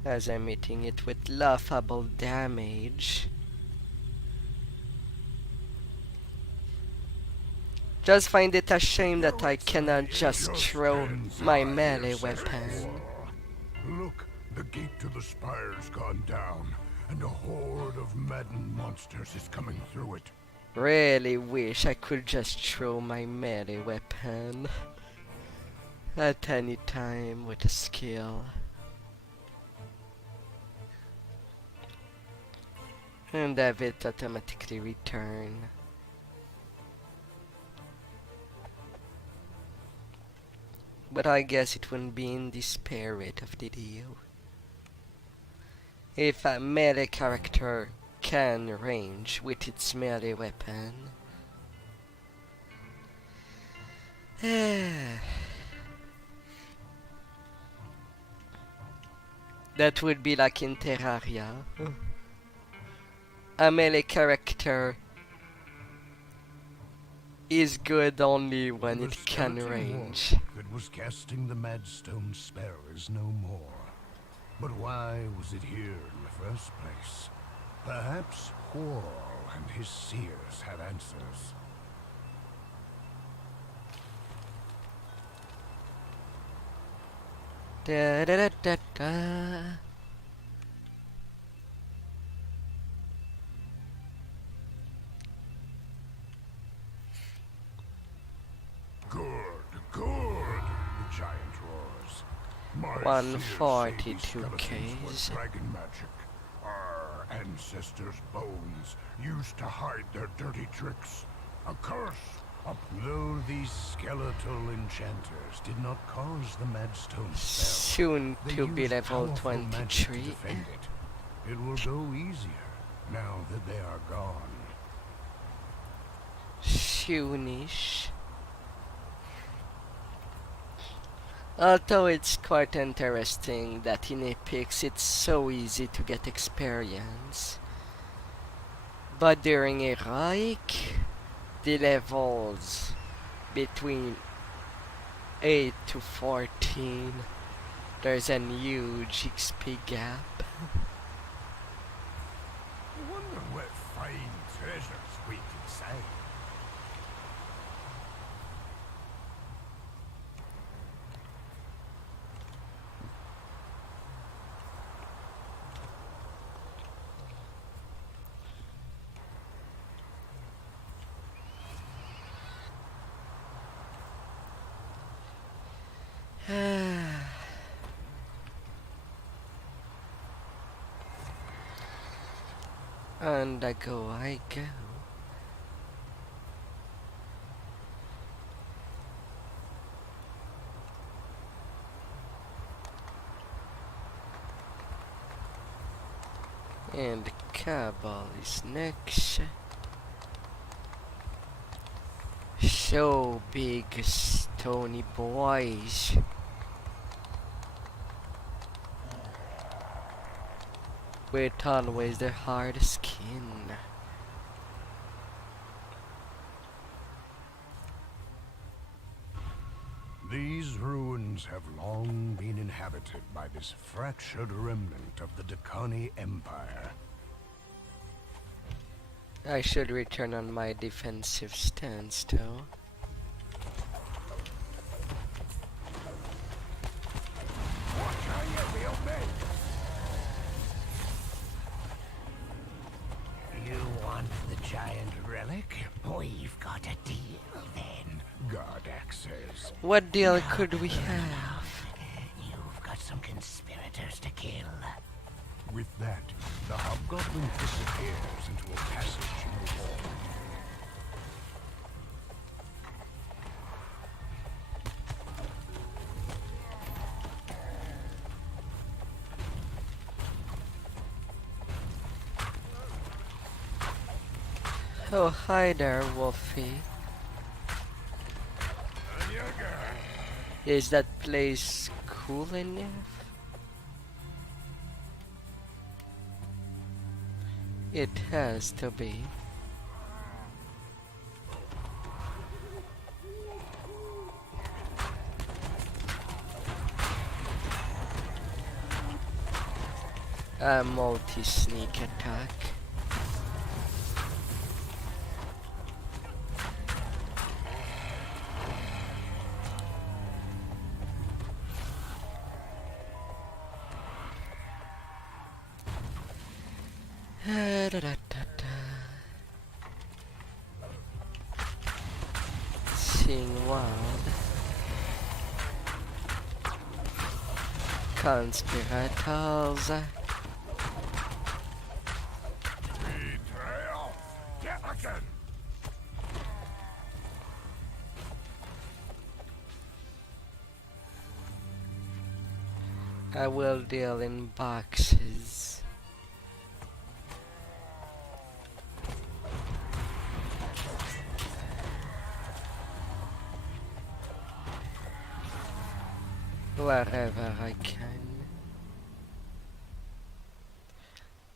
As I'm meeting it with laughable damage. Just find it a shame that I cannot just throw my melee weapon. Look, the gate to the spire's gone down, and a horde of maddened monsters is coming through it. Really wish I could just throw my melee weapon at any time with a skill. And have it automatically return. But I guess it wouldn't be in the spirit of DDO. If a melee character can range with its melee weapon. That would be like in Terraria. A melee character is good only when it can range. That was casting the Madstone spell is no more. But why was it here in the first place? Perhaps Quarrel and his seers have answers. Da da da da da. Good, good, the giant roars. My 142 seers say these skeletons Ks. were dragon magic. Our ancestors' bones used to hide their dirty tricks. A curse. Though these skeletal enchanters did not cause the Madstone spell, Soon they to be used level powerful magic to 23. defend it. It will go easier now that they are gone. Soonish. Although it's quite interesting that in Epics it's so easy to get experience. But during Heroic, the levels between 8 to 14, there's a huge XP gap. I wonder what fine treasures we could save. And I go. And Cabal is next. So big, stony boys. With always their hard skin. These ruins have long been inhabited by this fractured remnant of the Dakani Empire. I should return on my defensive stance though. What are you, real men? You want the giant relic? We've got a deal then. God access. What deal could we have? You've got some conspirators to kill. With that, the hobgoblin disappears into a passage in the wall. Oh, hi there, Wolfie. Is that place cool enough? It has to be. A multi-sneak attack. Seeing wild. Conspirators. Betrayal! Get again! I will deal in boxes. Wherever I can.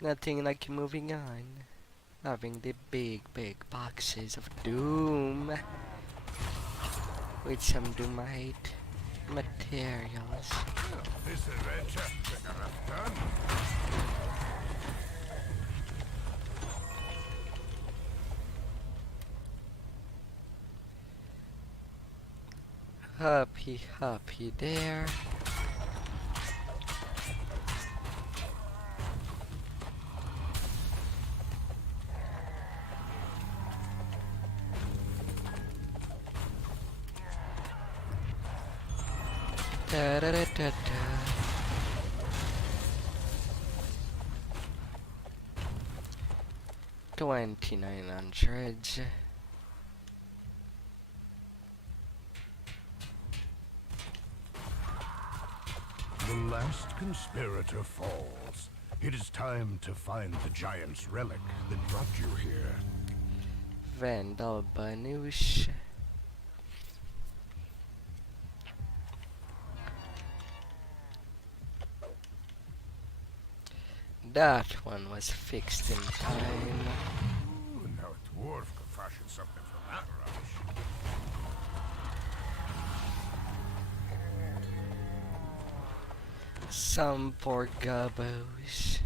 Nothing like moving on. Having the big boxes of doom. With some doomite materials. This adventure took a rough turn. Happy there. Da da da da da. 2900. The last conspirator falls. It is time to find the giant's relic that brought you here. Vandal Banush. That one was fixed in time. Ooh, now a dwarf could fashion something from that rubbish. Some poor gubbos.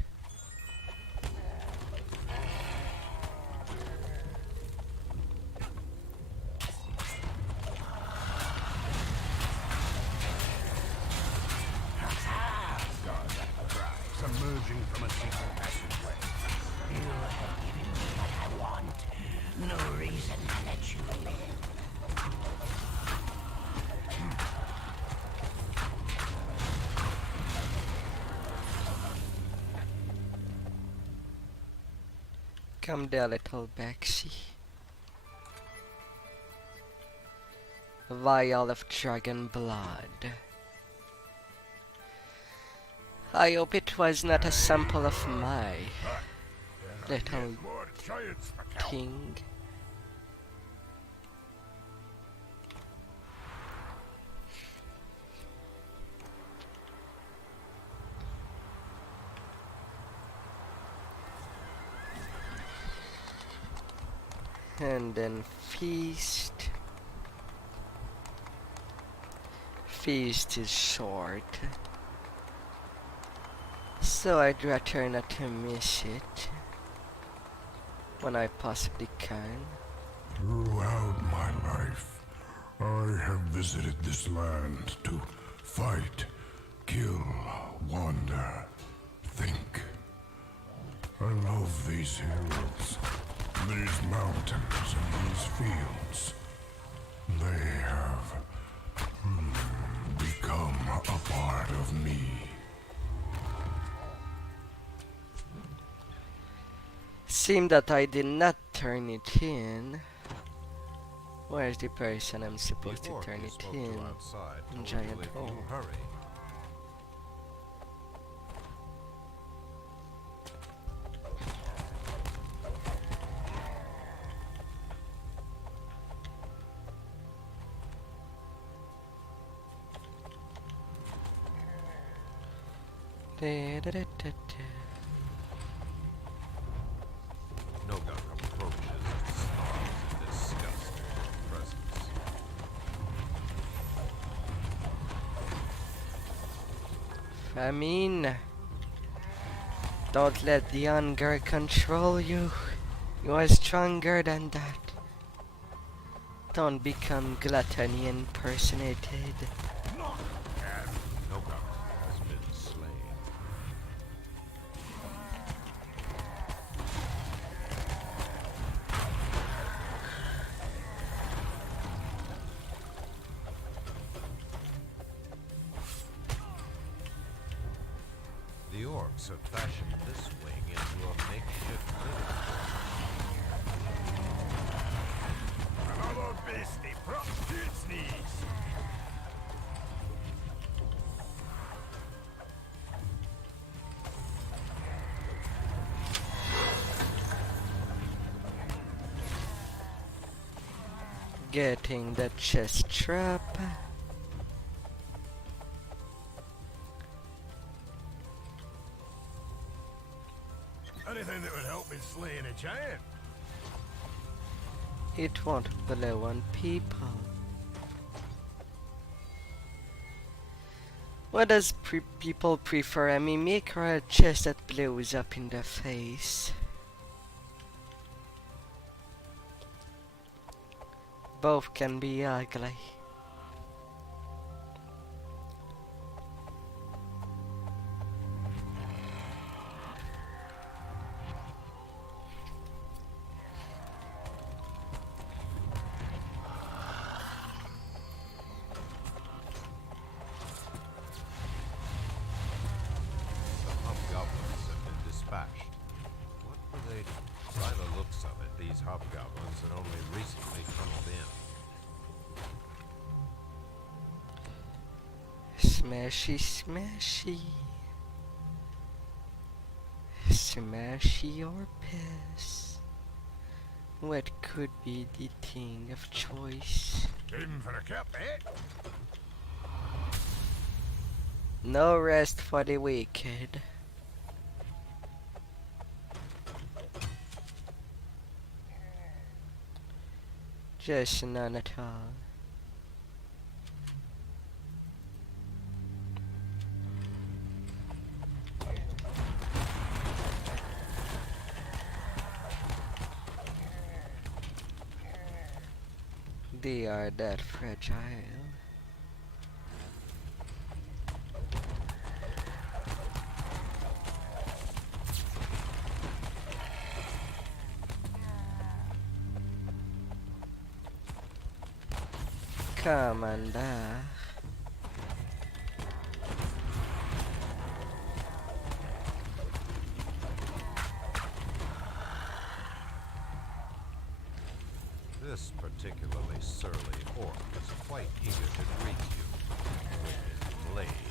God, that cries emerging from a secret passageway. You have given me what I want. No reason to let you live. Come there, little Bexy. Vial of dragon blood. I hope it was not a sample of my little More giants for count. king. And then feast. Feast is short, so I'd rather not to miss it when I possibly can. Throughout my life, I have visited this land to fight, kill, wander, think. I love these hills, these mountains, and these fields. They have become a part of me. Seemed that I did not turn it in. Where's the person I'm supposed The to orc turn you it spoke to in? outside In told giant you if hole. you hurry. Da-da-da-da-da. Nogak approaches and snarls in disgust at your presence. Famine. Don't let the hunger control you. You are stronger than that. Don't become gluttony impersonated. And Nogak has been slain. The orcs have fashioned this wing into a makeshift village. Another beastie propped to its knees. Getting the chest trap. Anything that would help in slaying a giant. It won't blow on people. What does people prefer, a mimic or a chest that blows up in the face? Both can be ugly. The hobgoblins have been dispatched. What were they? By the looks of it, these hobgoblins had only recently tunneled in. Smashy, smashy. Smashy or piss. What could be the thing of choice? In for a cup, eh? No rest for the wicked. Just none at all. They are that fragile. Commander. This particularly surly orc is quite eager to greet you with his blade.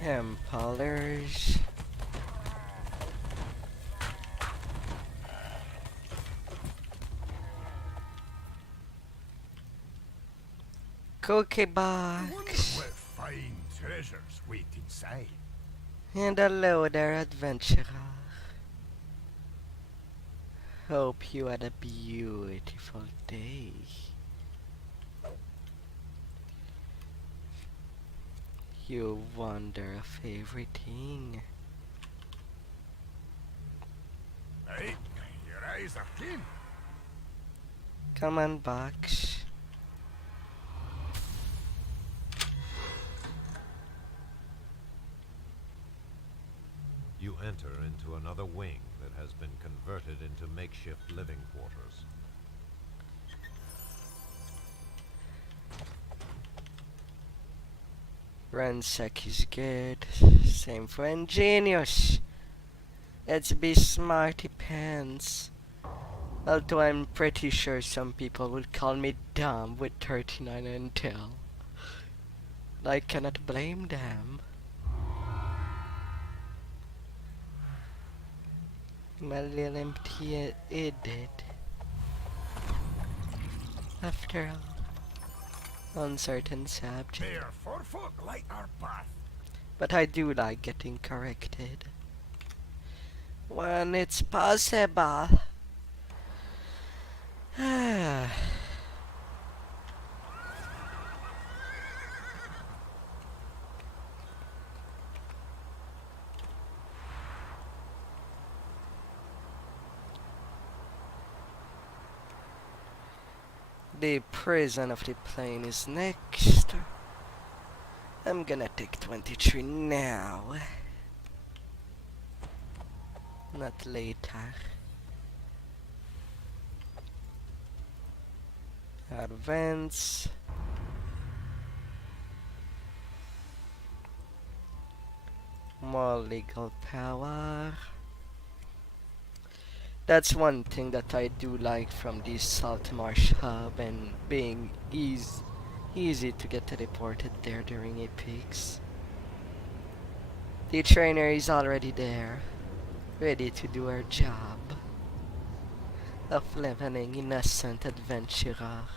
Impalers. Cookie box. What fine treasures wait inside. And hello there, adventurer. Hope you had a beautiful day. You wonder of everything. Hey, your eyes are keen. Come on, box. You enter into another wing that has been converted into makeshift living quarters. Ransack is good. Same for ingenious. Let's be smarty pants. Although I'm pretty sure some people would call me dumb with 39 intel. I cannot blame them. My little empty idiot. After all, uncertain subject. There, for folk light our path. But I do like getting corrected. When it's possible. The prison of the plane is next. I'm gonna take 23 now. Not later. Advance. More legal power. That's one thing that I do like from the Salt Marsh hub and being easy to get teleported there during epics. The trainer is already there, ready to do her job of leveling innocent adventurers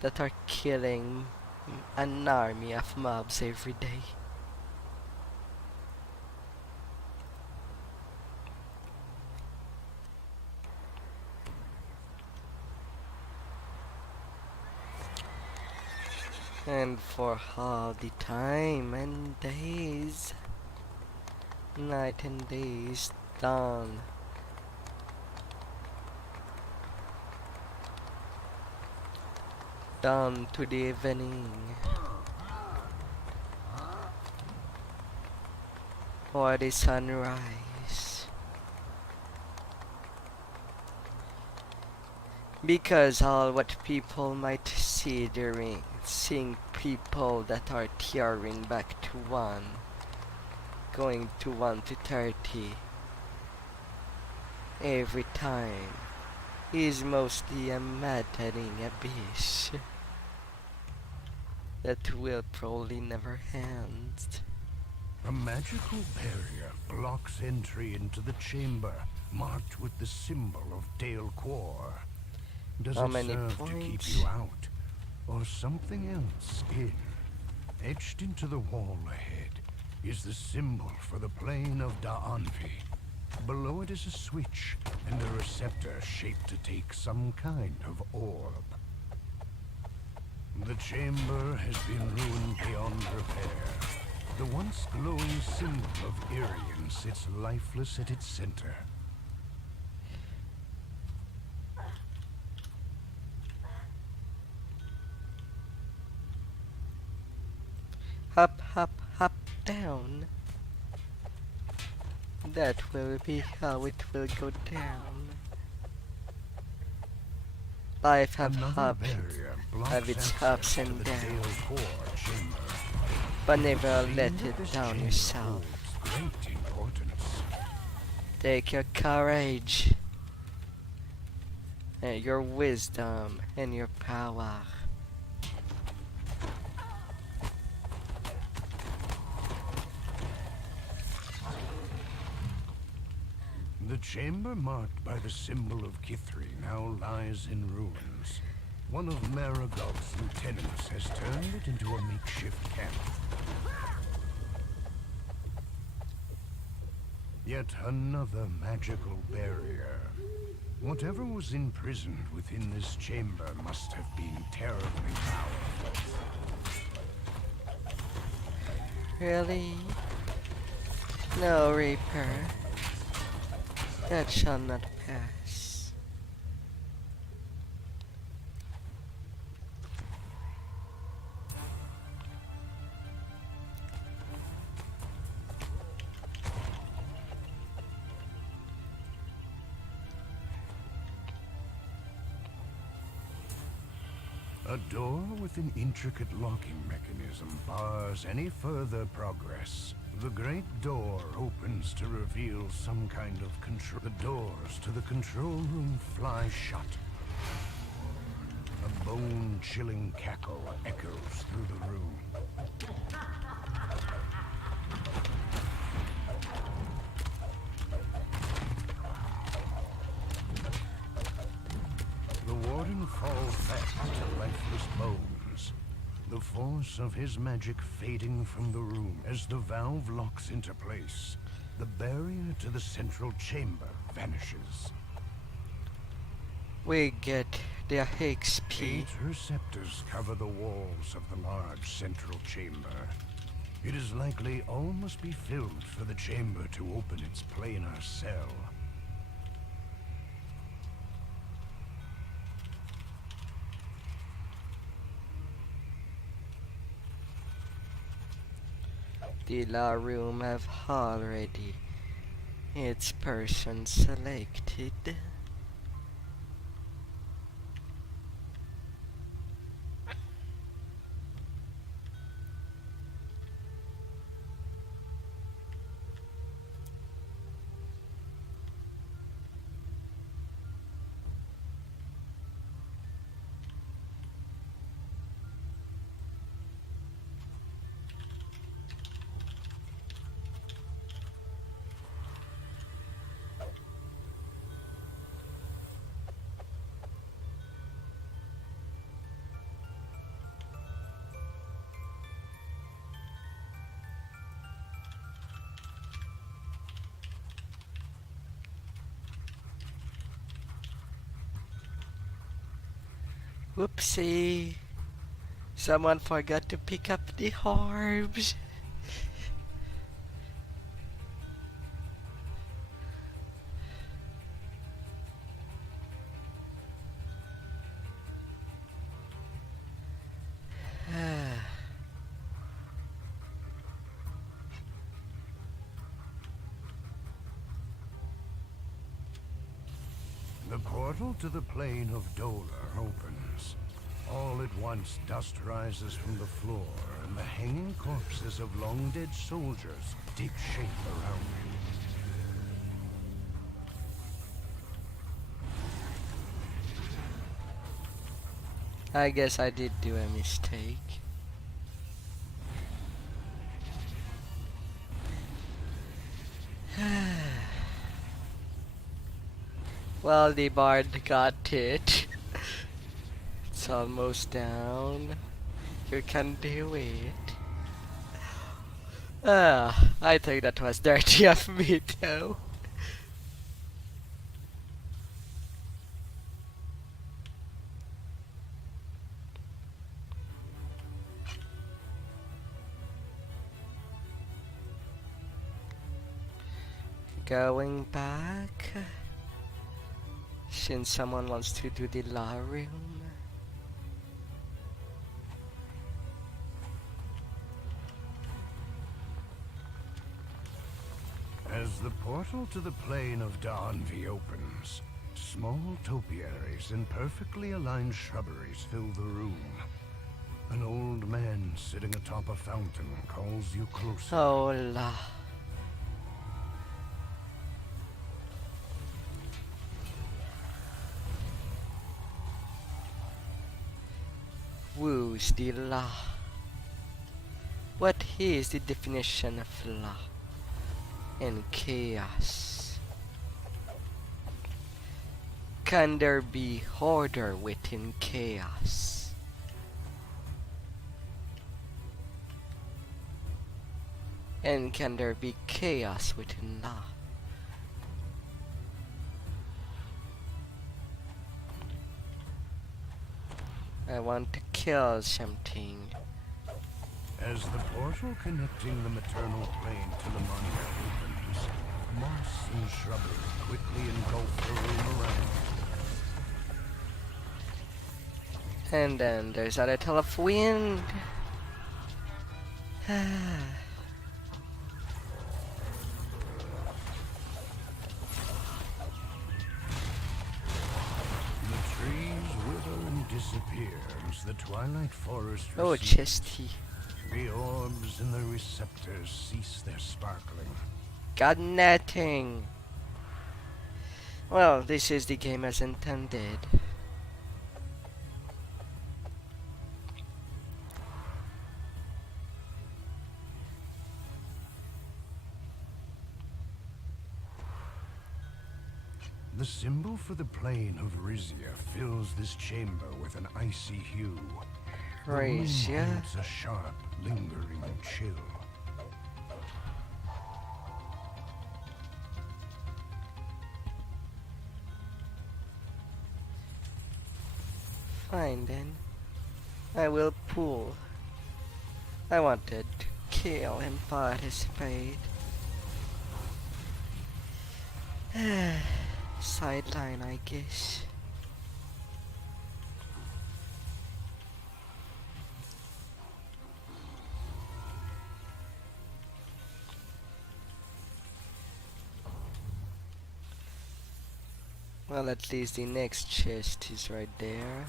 that are killing an army of mobs every day. And for all the time and days, night and days, dawn. Dawn to the evening. Or the sunrise. Because all what people might see during seeing people that are tearing back to 1, going to 1 to 30 every time is mostly a maddening abyss that will probably never end. A magical barrier blocks entry into the chamber, marked with the symbol of Dale Quor. Does How it many serve to keep points? you out, or something else in? Etched into the wall ahead is the symbol for the plane of Da'anvi. Below it is a switch and a receptor shaped to take some kind of orb. The chamber has been ruined beyond repair. The once glowing symbol of Irian sits lifeless at its center. Hop, hop, hop down. That will be how it will go down. Life have Another hopped, barrier blocks have its access ups to and the downs, Dale Core chamber. but never The let chamber it this down chamber yourself. holds great importance. Take your courage, and your wisdom, and your power. The chamber marked by the symbol of Kithri now lies in ruins. One of Maragog's lieutenants has turned it into a makeshift camp. Yet another magical barrier. Whatever was imprisoned within this chamber must have been terribly powerful. Really? No, Reaper. That shall not pass. A door with an intricate locking mechanism bars any further progress. The great door opens to reveal some kind of control. The doors to the control room fly shut. A bone-chilling cackle echoes through the room. The warden falls back to lifeless bones, the force of his magic fading from the room. As the valve locks into place, the barrier to the central chamber vanishes. We get the XP. 8 receptors cover the walls of the large central chamber. It is likely all must be filled for the chamber to open its planar cell. The law room have already its person selected. Whoopsie! Someone forgot to pick up the orbs. The portal to the plane of Dolar opens. All at once, dust rises from the floor, and the hanging corpses of long-dead soldiers take shape around him. I guess I did do a mistake. Well, the bard got it. It's almost down. You can do it. I think that was dirty of me though. Going back. Since someone wants to do the law room. As the portal to the plane of Dawnvi opens, small topiaries and perfectly aligned shrubberies fill the room. An old man sitting atop a fountain calls you closer. Hola. Who's the law? What is the definition of law and chaos? Can there be order within chaos? And can there be chaos within law? I want to kill something. As the portal connecting the maternal plane to the monument opens, moss and shrubbery quickly engulf the room around. And then there's a little of wind. The trees wither and disappear as the twilight forest Oh, recedes, chesty. the orbs in the receptors cease their sparkling. Got nothing. Well, this is the game as intended. The symbol for the plane of Rizia fills this chamber with an icy hue. The room Rizia? holds a sharp, lingering chill. Fine then. I will pull. I wanted to kill and participate. Sideline, I guess. Well, at least the next chest is right there.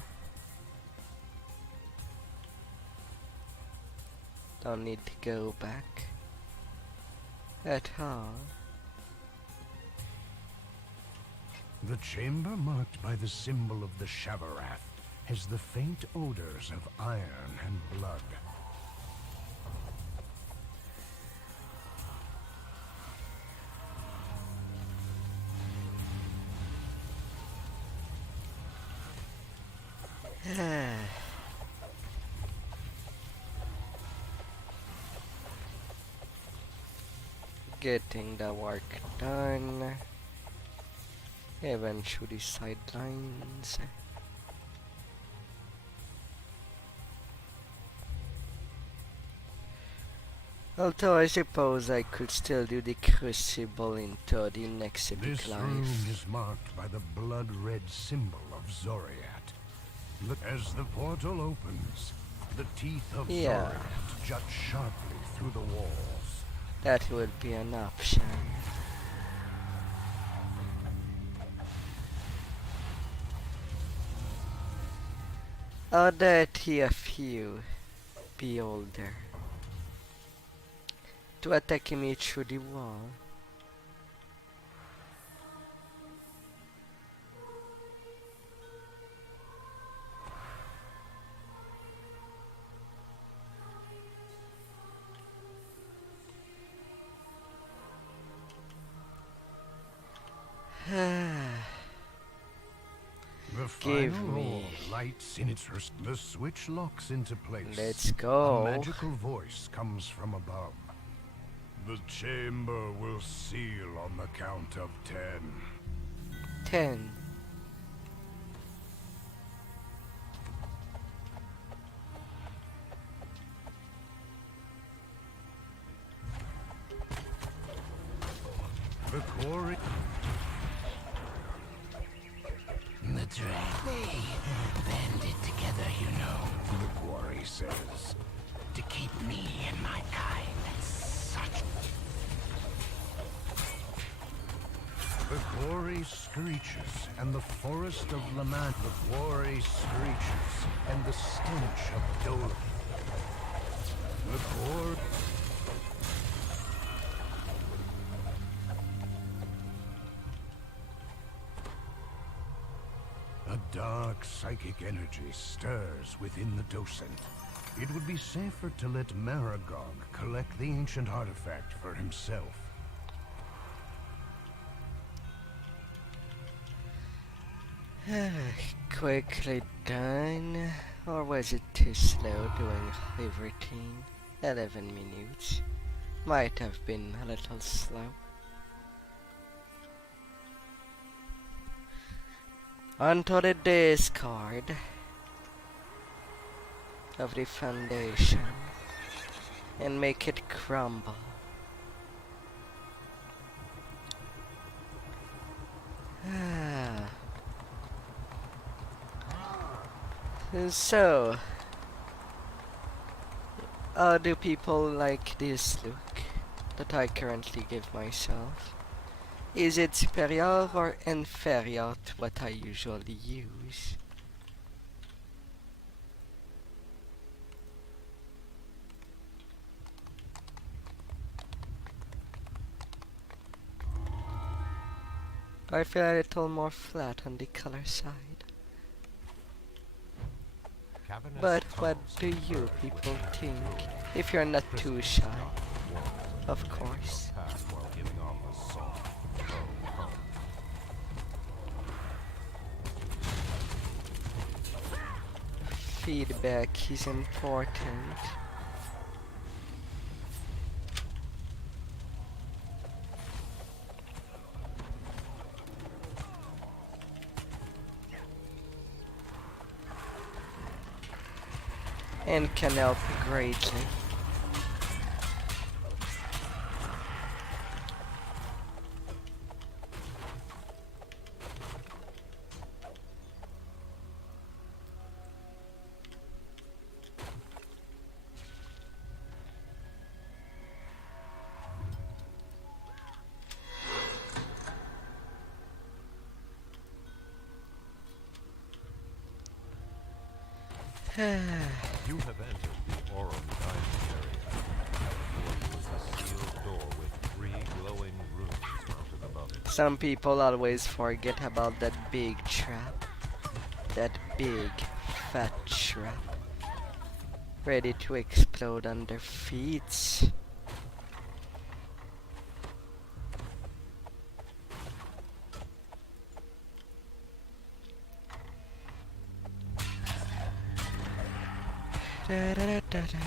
Don't need to go back at all. The chamber marked by the symbol of the Shavarath has the faint odors of iron and blood. Getting the work done. Eventually sidelines. Although I suppose I could still do the crucible into the next epic This room life. is marked by the blood-red symbol of Zoriat. As the portal opens, the teeth of Yeah. Zoriat jut sharply through the walls. That would be an option. Oh, dirty a few beholder to attack me through the wall. The Give final me. orb lights in its the switch locks into place. Let's A go. magical voice comes from above. The chamber will seal on the count of 10. 10. The quarry. The drag they band it together, you know, The quarry says. to keep me and my kind at such. The quarry screeches, and the forest of Lament. The quarry screeches, and the stench of Dolan. The quarry. A dark psychic energy stirs within the docent. It would be safer to let Maragog collect the ancient artifact for himself. Quickly done. Or was it too slow doing everything? 11 minutes. Might have been a little slow. Onto the discard of the foundation and make it crumble. So, how do people like this look that I currently give myself? Is it superior or inferior to what I usually use? I feel a little more flat on the color side. Cavernous But what tunnels do you converge with people ancient think? ruins. If you're not Crystal too shy, dotted walls of illuminate course. your path while giving off a soft, low hum. Feedback is important. And can help greatly. You have entered the Aurum Diamond area. Before you is a sealed door with 3 glowing runes mounted above it. Some people always forget about that big trap. That big, fat trap. Ready to explode on their feet. Da, da, da, da, da.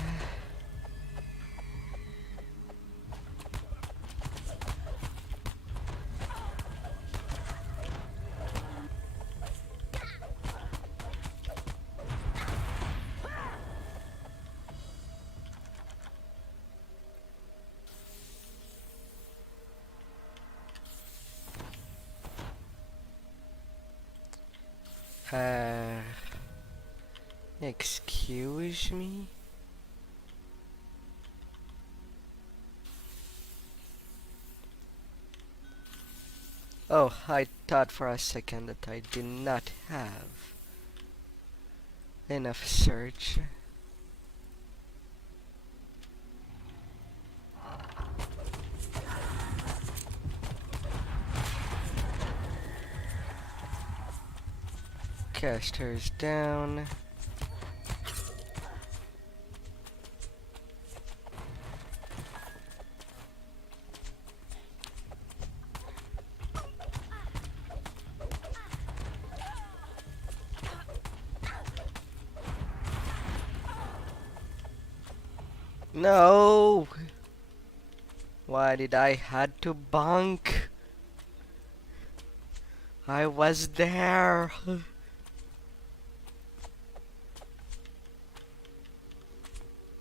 Excuse me? Oh, I thought for a second that I did not have enough search. Casters down. No! Why did I had to bunk? I was there.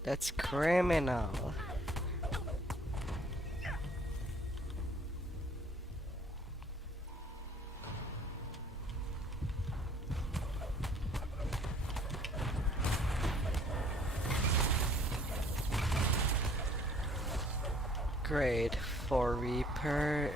That's criminal. Great for Reapers.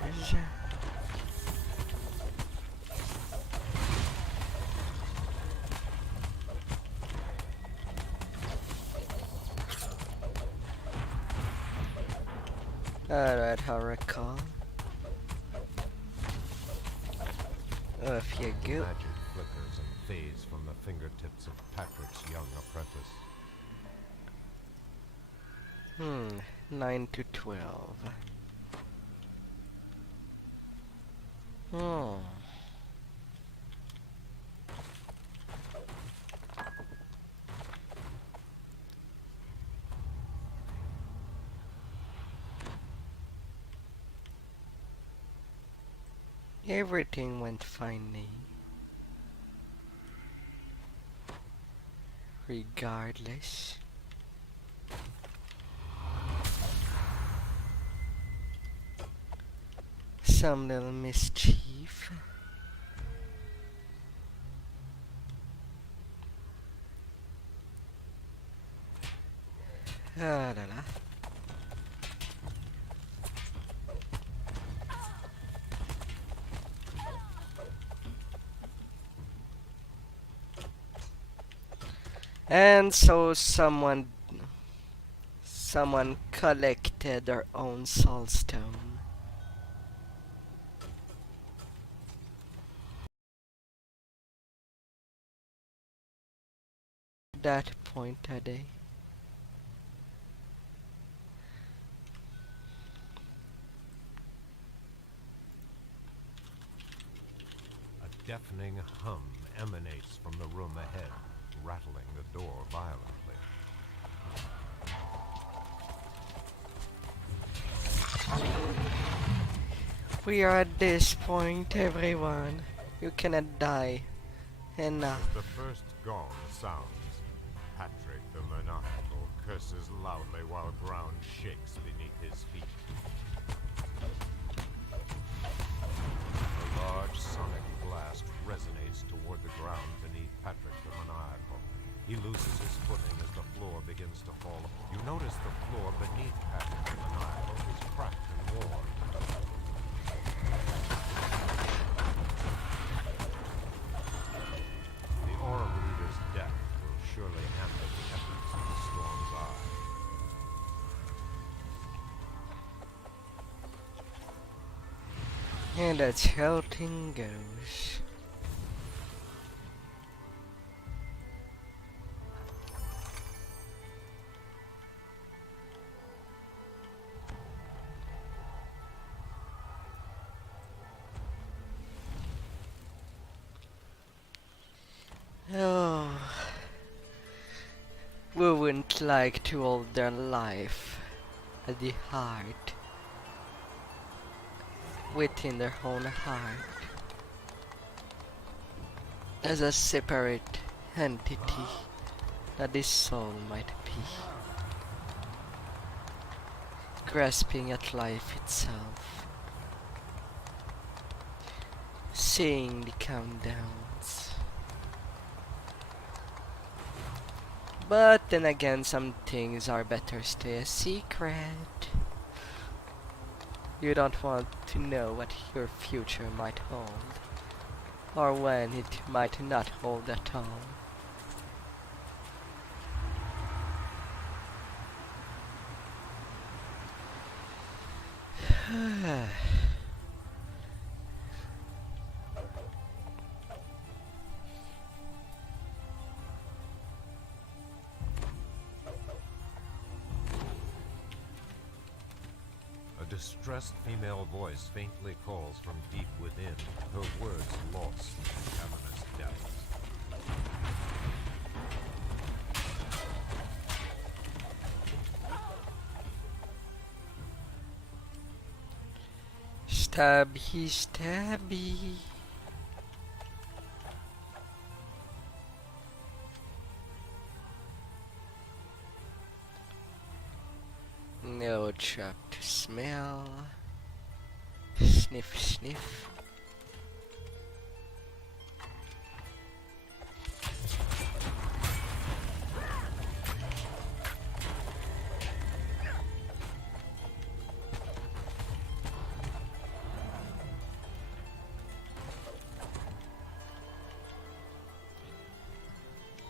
Alright, Oracle. Off you go. Magic flickers and fades from the fingertips of Patrick's young apprentice. 9 to 12. Hmm. Everything went fine, regardless. Some little mischief. Ah, la la. And so someone collected their own soul stone. that point are they? A deafening hum emanates from the room ahead, rattling the door violently. We are at this point, everyone. You cannot die. Enough. As the first gong sounds, Patrick the Maniacal curses loudly while ground shakes beneath his feet. A large sonic blast resonates toward the ground beneath Patrick the Maniacal. He loses his footing as the floor begins to fall. You notice the floor beneath Patrick the Maniacal is cracked and worn. The Aura Leader's death will surely hamper the efforts of the Storm's Eye. And that's how thing goes. Oh, we wouldn't like to hold their life at the heart, within their own heart, as a separate entity that the soul might be, grasping at life itself, seeing the countdowns. But then again, some things are better stay a secret. You don't want to know what your future might hold, or when it might not hold at all. A distressed female voice faintly calls from deep within, her words lost in cavernous depths. Stabby, stabby. No trap to smell. Sniff, sniff.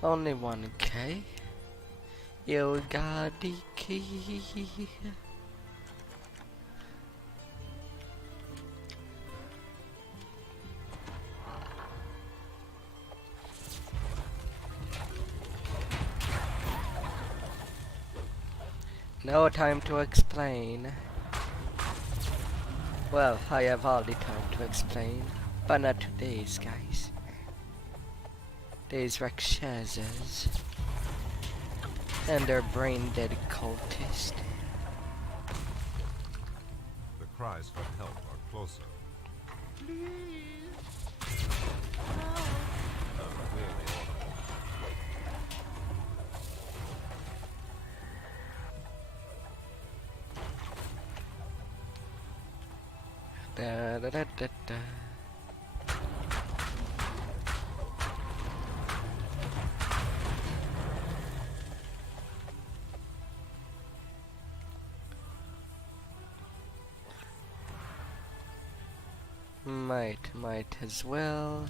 Only 1K. You got the key. No time to explain. Well, I have all the time to explain, but not today's, guys. These Rakshasas and their brain-dead cultist. The cries for help are closer. Clearly audible. Da da da da da. Might as well.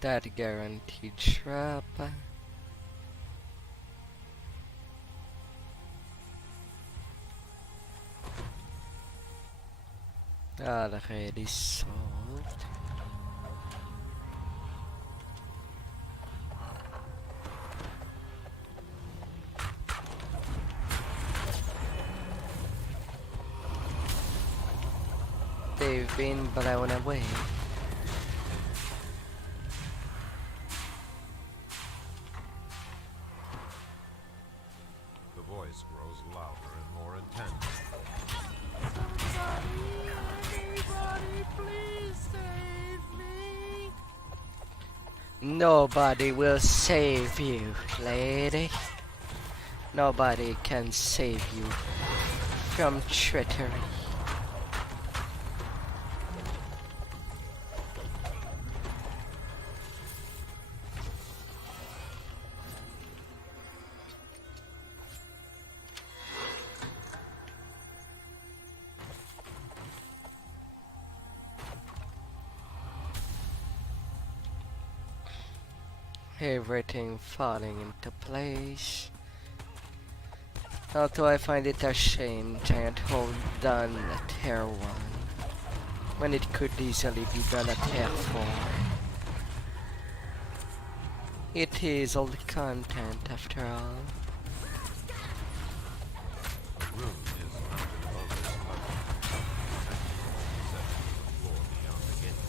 That guaranteed trap. Already solved. They've been blown away. The voice grows louder and more intense. Anybody, please save me! Nobody will save you, lady. Nobody can save you from treachery. Everything falling into place. Although I find it a shame Giant hold done at Tier 1 when it could easily be done at Tier 4. It is old content after all. The room is mounted above this level. Section of the floor beyond the gate.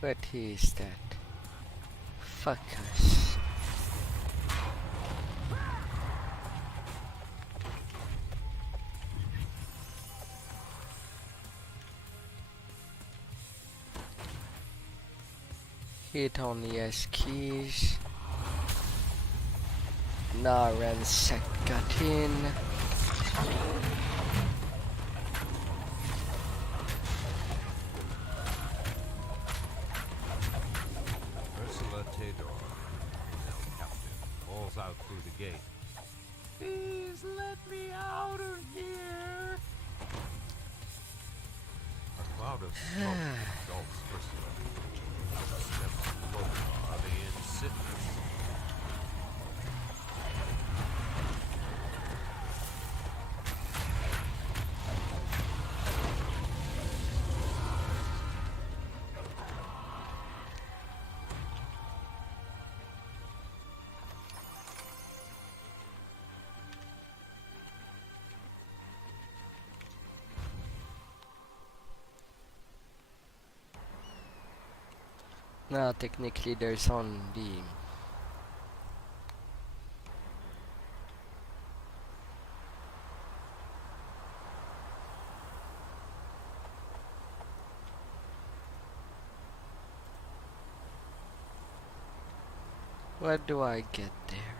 What is that? Focus. It only has keys. Naransack got in. Ursula Tador, female captive, falls out through the gate. Please let me out of here! A cloud of smoke engulfs Ursula. Steps closer are the insidious. Now technically there's only what do I get there?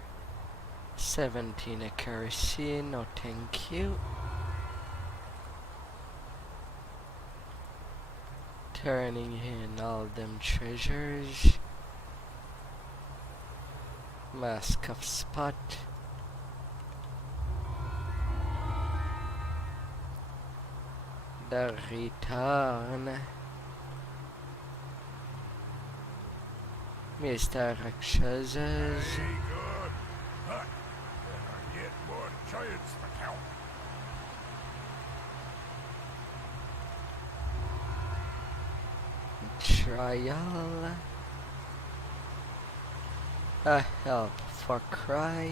17 accuracy, no thank you. Turning in all them treasures. Mask of Spot. The return. Mr. Rakshasas. Very good. Huh. Then I get more giants to count. Trial. A help for cry.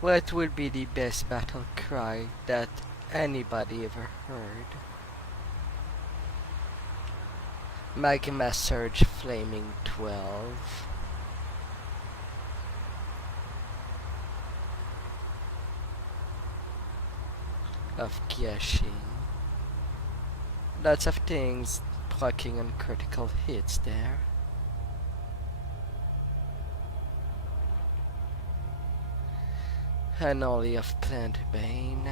What would be the best battle cry that anybody ever heard? Magma Surge Flaming 12. Of Gyashin. Lots of things plucking on critical hits there. Anole of Plant Bane.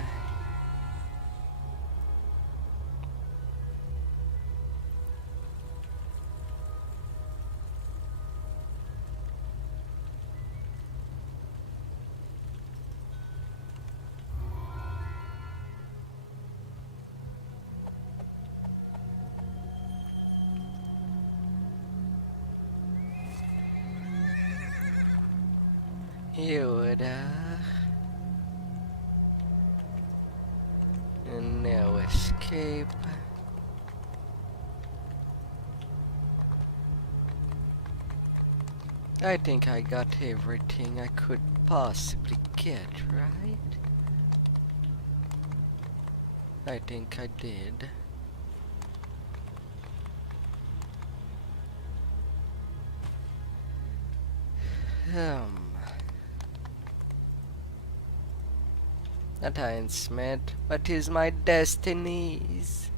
Yoda. And now escape. I think I got everything I could possibly get, right? I think I did. That Iron Smith, what is my destinies?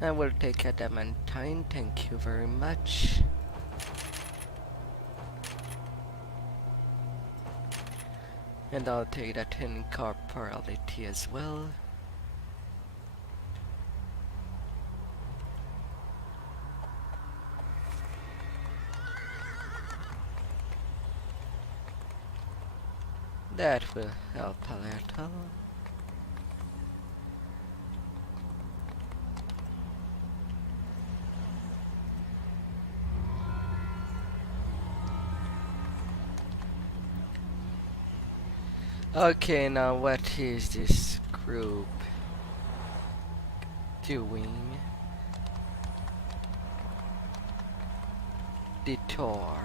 I will take adamantine, thank you very much. And I'll take that incorporality as well. That will help a little. Okay, now what is this group doing? Detour.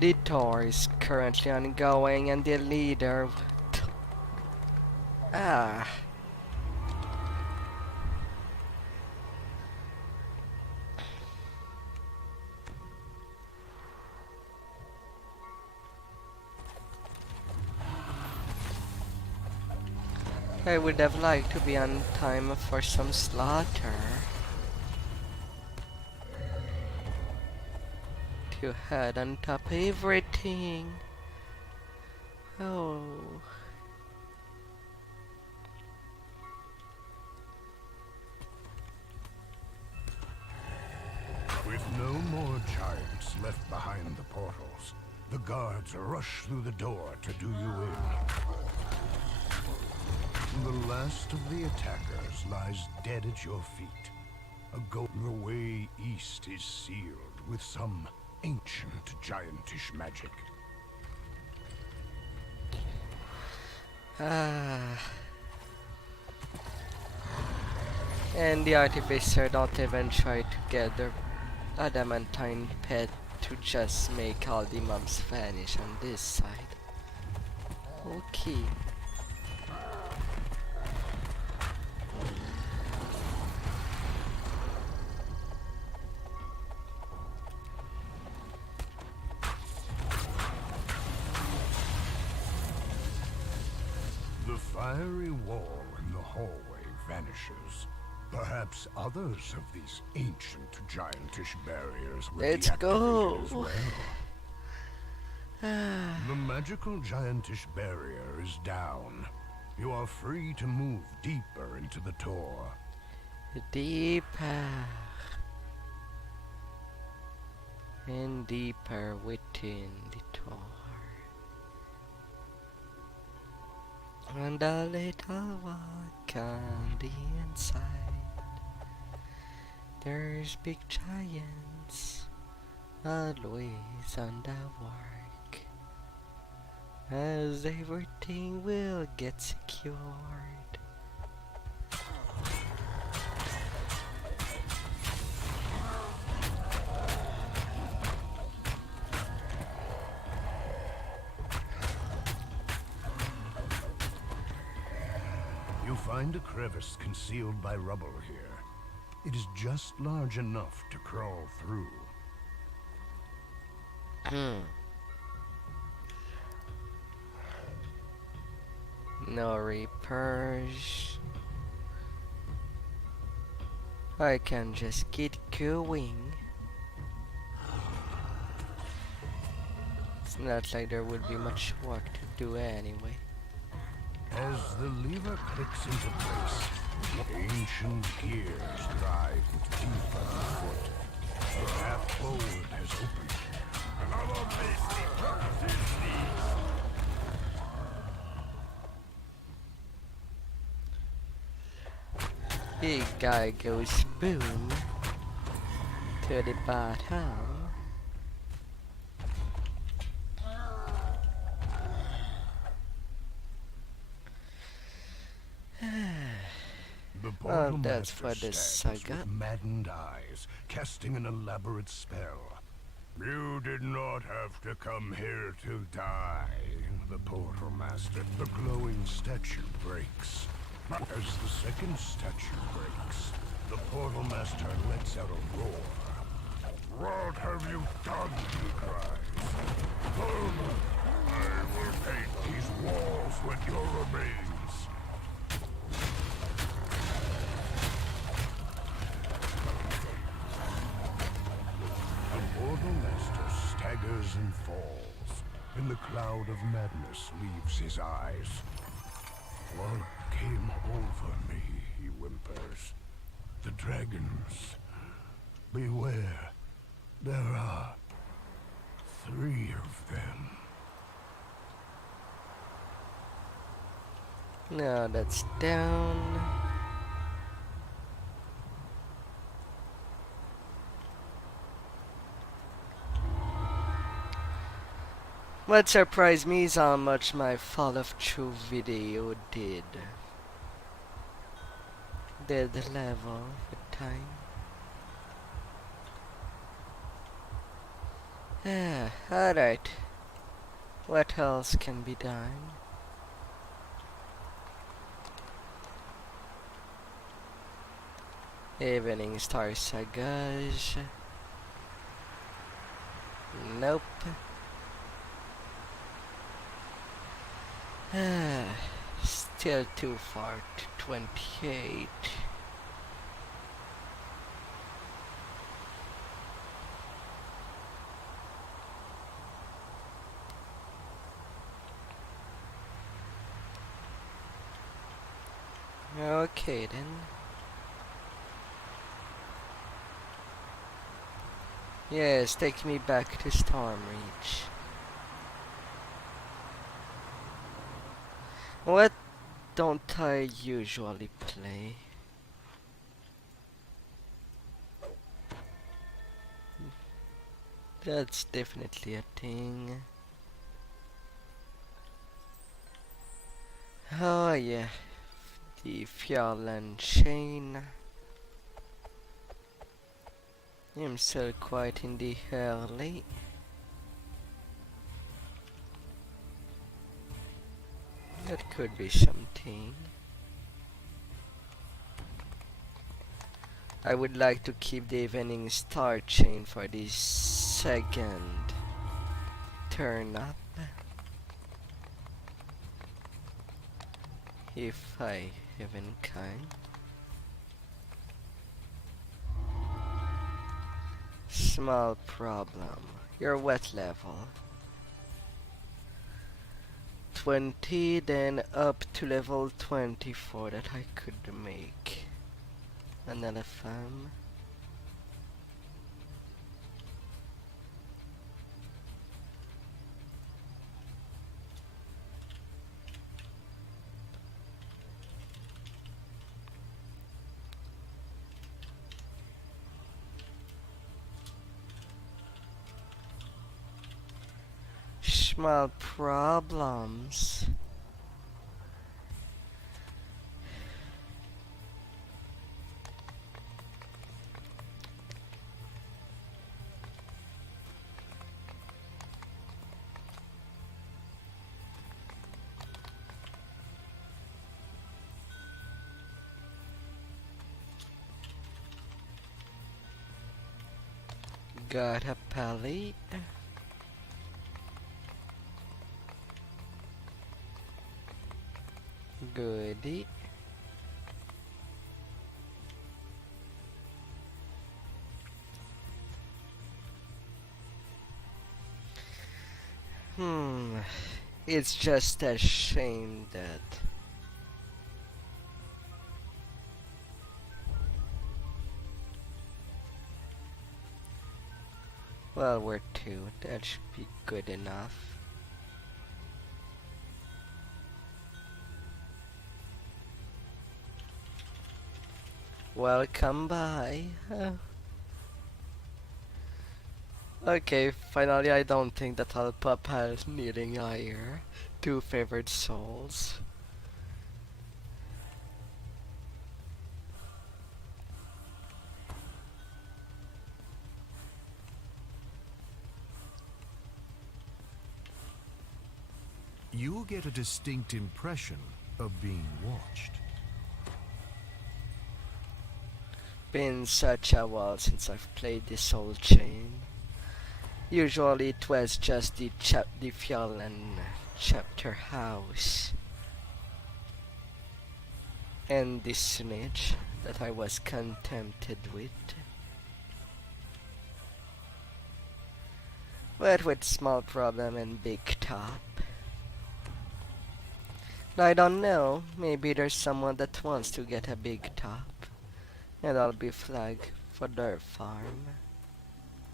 Detour is currently ongoing and the leader... Ah. I would have liked to be on time for some slaughter. To head on top everything. Oh. With no more giants left behind the portals, the guards rush through the door to do you in. The last of the attackers lies dead at your feet. The way east is sealed with some ancient giantish magic. Ah. And the artificer don't even try to get the adamantine pet to just make all the mobs vanish on this side. Okay. The fiery wall in the hallway vanishes. Perhaps others of these ancient giantish barriers were Let's go. deactivated as well. The magical giantish barrier is down. You are free to move deeper into the Tor. Deeper. And deeper within the Tor. And a little walk on the inside. There's big giants always on the work, as everything will get secured. find a crevice concealed by rubble here. It is just large enough to crawl through. No repairs. I can just get going. It's not like there would be much work to do anyway. As the lever clicks into place, ancient gears drive deep underfoot. The path forward has opened. Another beastly prophecy. Big guy goes boom to the bottom. The portal that's master for the stands saga. with maddened eyes, casting an elaborate spell. You did not have to come here to die, the portal master. The glowing statue breaks. As the second statue breaks, the portal master lets out a roar. What have you done, he cries. I will paint these walls with your remains. The portal master staggers and falls, and the cloud of madness leaves his eyes. What came over me, he whimpers. The dragons. Beware. There are 3 of them. No, that's down. What surprised me is how much my fall of true video did. Did the level with time. Alright. What else can be done? Evening Star Sagas. Nope. Still too far to 28. Okay then. Yes, take me back to Stormreach. What don't I usually play? That's definitely a thing. Oh yeah, the Fjallon Chain. I'm still quite in the early. That could be something. I would like to keep the Evening Star Chain for the second turn up. If I even can. Small problem. Your wet level 20, then up to level 24 that I could make another farm. Small problems. got a pallet. Goody. It's just a shame that well, we're two. That should be good enough. Welcome by. Okay, finally I don't think that I'll pop out needing higher. Two favorite souls. You get a distinct impression of being watched. Been such a while since I've played this soul chain. Usually it was just the Fjallan chapter house and the snitch that I was contented with. But with small problem and big top. I don't know, maybe there's someone that wants to get a big top. And I'll be flagged for their farm.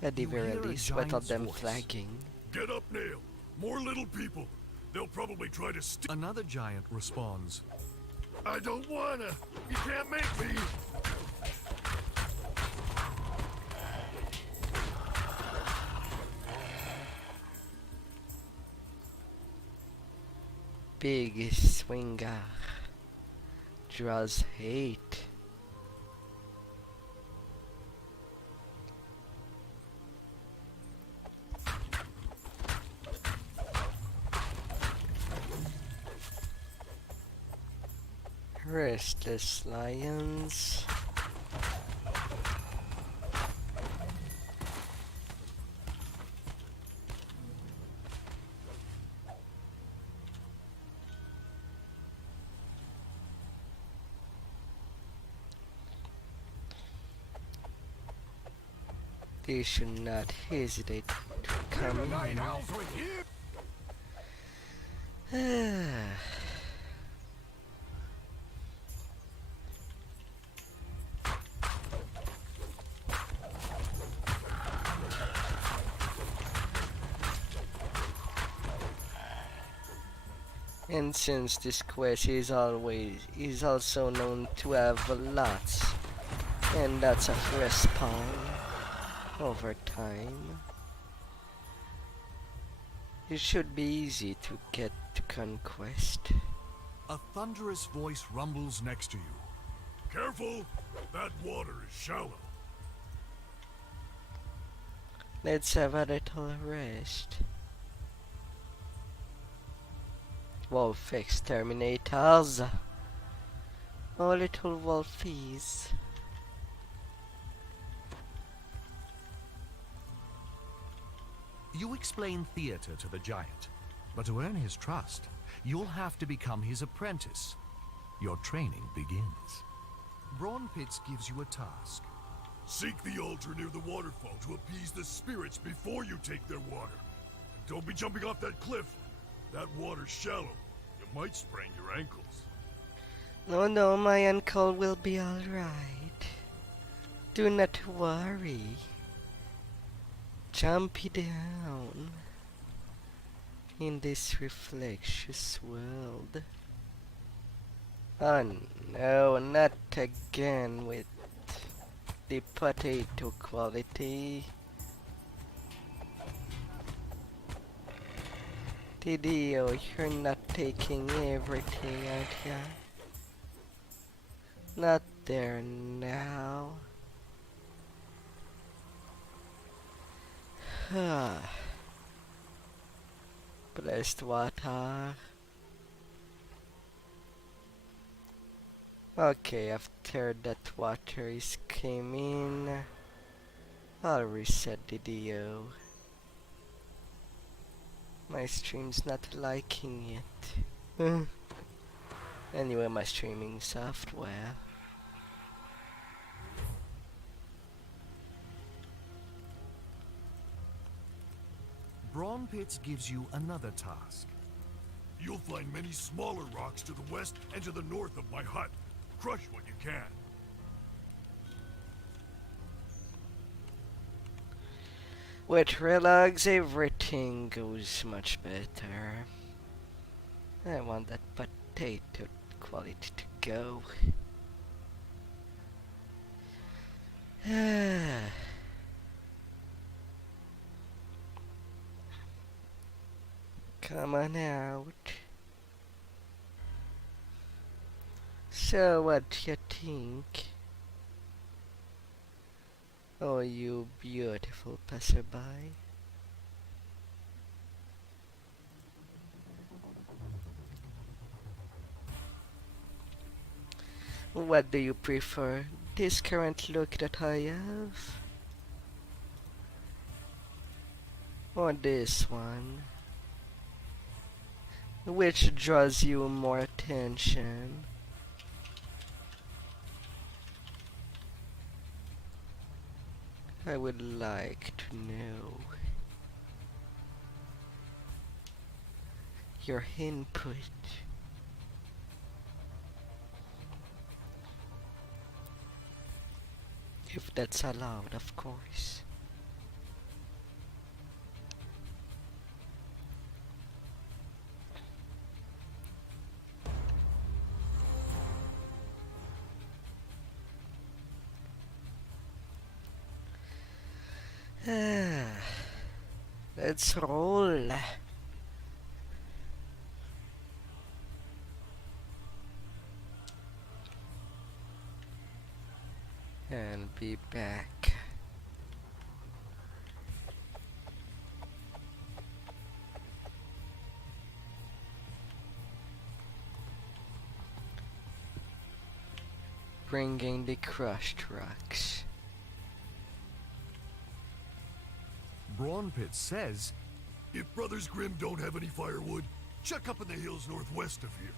At the You very hear a least, without giant's them voice. flagging. Get up, Nail. More little people. They'll probably try to steal. Another giant responds. I don't wanna. You can't make me. Big swinger draws hate. Restless lions. They should not hesitate to come Night in. owls with you. And since this quest is also known to have lots and lots of respawn over time, it should be easy to get to conquest. A thunderous voice rumbles next to you. Careful. That water is shallow. Let's have a little rest. Wolf exterminators. Oh, little wolfies. You explain theater to the giant, but to earn his trust, you'll have to become his apprentice. Your training begins. Brawn Pits gives you a task. Seek the altar near the waterfall to appease the spirits before you take their water. And don't be jumping off that cliff. That water's shallow. You might sprain your ankles. No, my ankle will be alright. Do not worry. Jumpy down in this reflectious world. Oh no, not again with the potato quality. DDO, you're not taking everything out here. Not there now. Blessed water. Okay, after that water is came in, I'll reset DDO. My stream's not liking it. Anyway, my streaming software. Brawn Pits gives you another task. You'll find many smaller rocks to the west and to the north of my hut. Crush what you can. With Relogs, everything goes much better. I want that potato quality to go. Come on out. So what you think? Oh, you beautiful passerby. What do you prefer? This current look that I have? Or this one? Which draws you more attention? I would like to know your input. If that's allowed, of course. Let's roll. And be back. Bringing the crushed rocks. Brawn Pit says If Brothers Grimm don't have any firewood, check up in the hills northwest of here.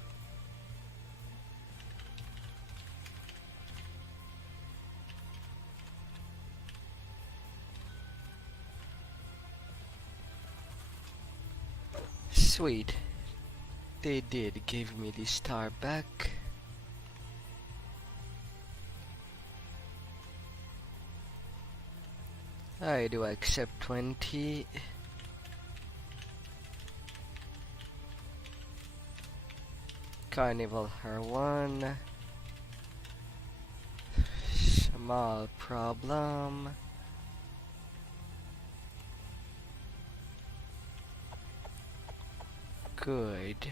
Sweet. They did give me the star back. I do accept 20. Carnival her 1. Small problem. Good.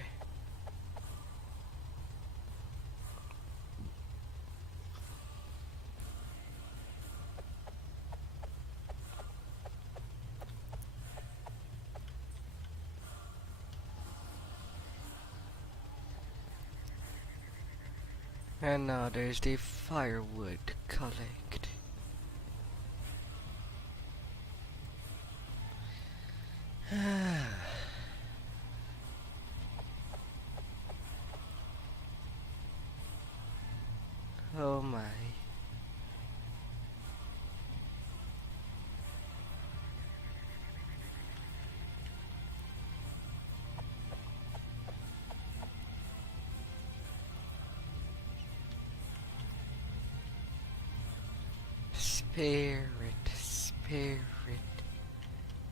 And now there's the firewood to collect. Oh my. Spirit, spirit,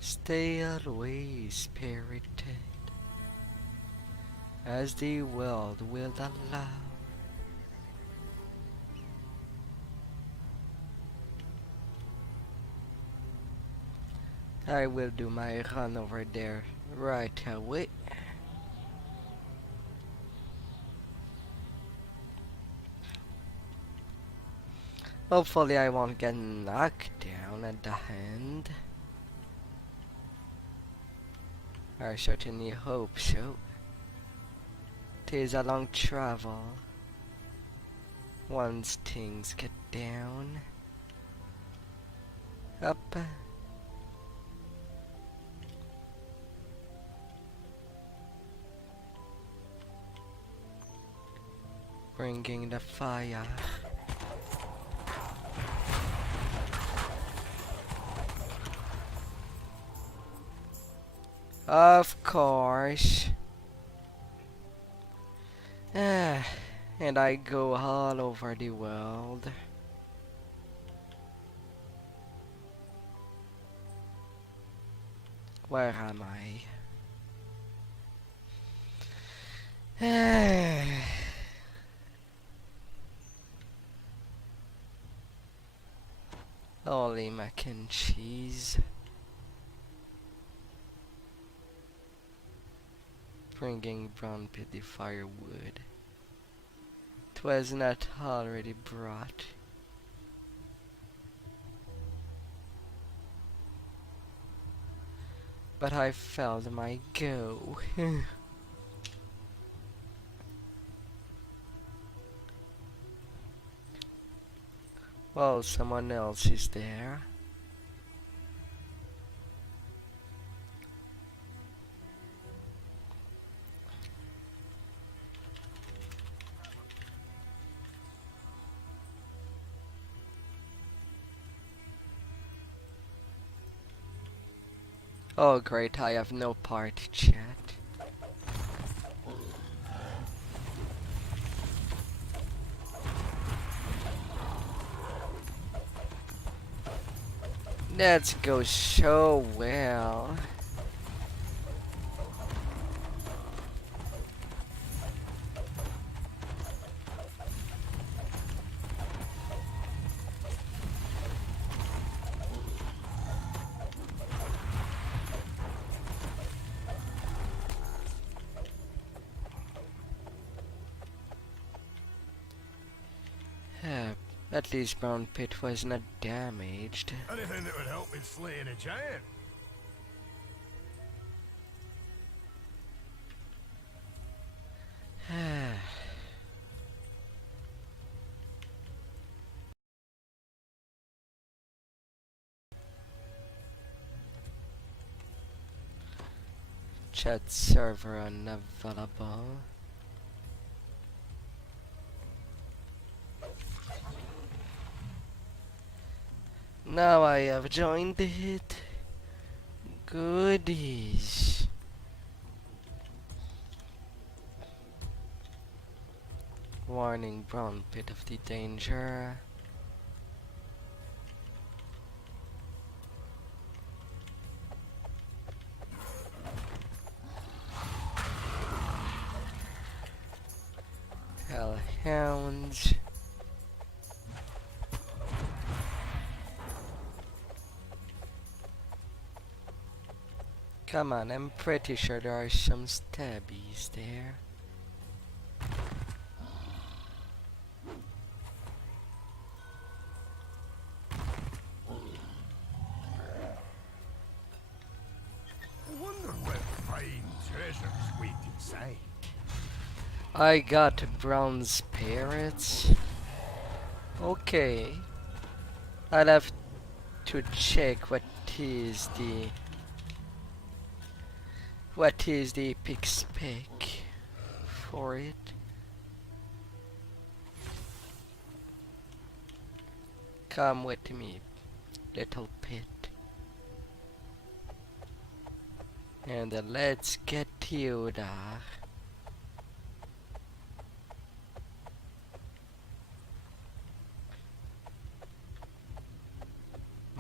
stay always spirited, as the world will allow. I will do my run over there right away. Hopefully I won't get knocked down at the end. I certainly hope so. Tis a long travel once things get down. Up. Bringing the fire. Of course. And I go all over the world. Where am I? Holy mac and cheese. Bringing brown pit the firewood. 'Twas not already brought. But I failed my go. Well, someone else is there. Oh great, I have no party chat. Let's go so well. At least Brown Pit was not damaged. Anything that would help in slaying a giant. Chat server unavailable. Now I have joined it. Goodies. Warning, Brown Pit of the danger. Hellhounds. Come on, I'm pretty sure there are some stabbies there. I wonder what fine treasures wait inside. I got brown spirits. Okay. I'll have to check what is the epic spec for it. Come with me, little pit. And let's get you there.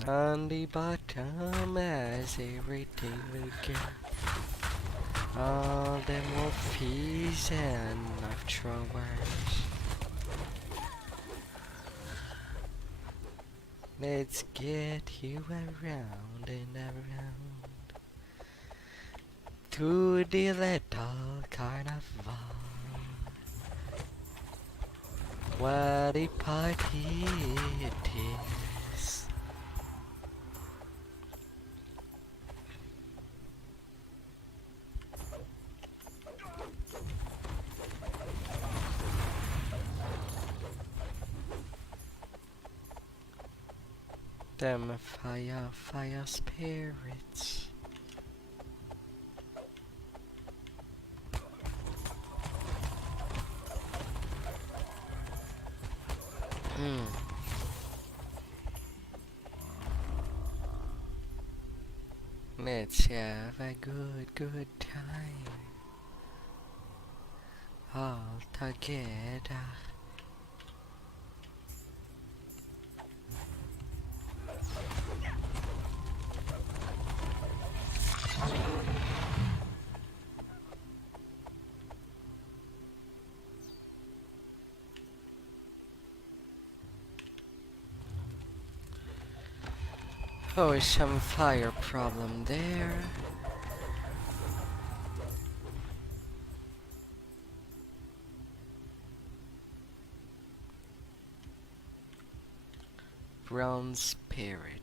On the bottom as everything will get. All them wolfies and afterwards. Let's get you around and around to the little carnival. What a party it is. Them fire spirits. Let's have a good time all together. Oh, some fire problem there. Brown spirit.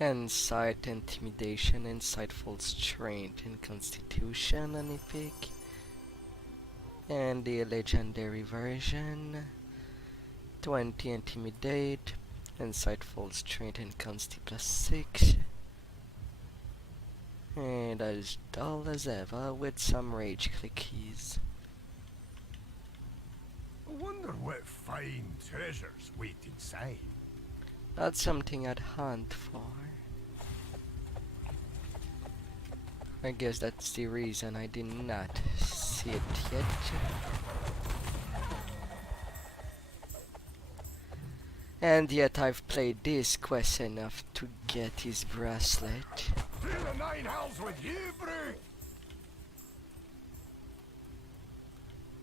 Insight, intimidation, insightful strength, and constitution on epic. And the legendary version 20 intimidate, insightful strength and consti +6. And as dull as ever with some rage clickies. I wonder what fine treasures wait inside. That's something I'd hunt for. I guess that's the reason I did not see it yet. And yet I've played this quest enough to get his bracelet. To the nine hells with you, brute!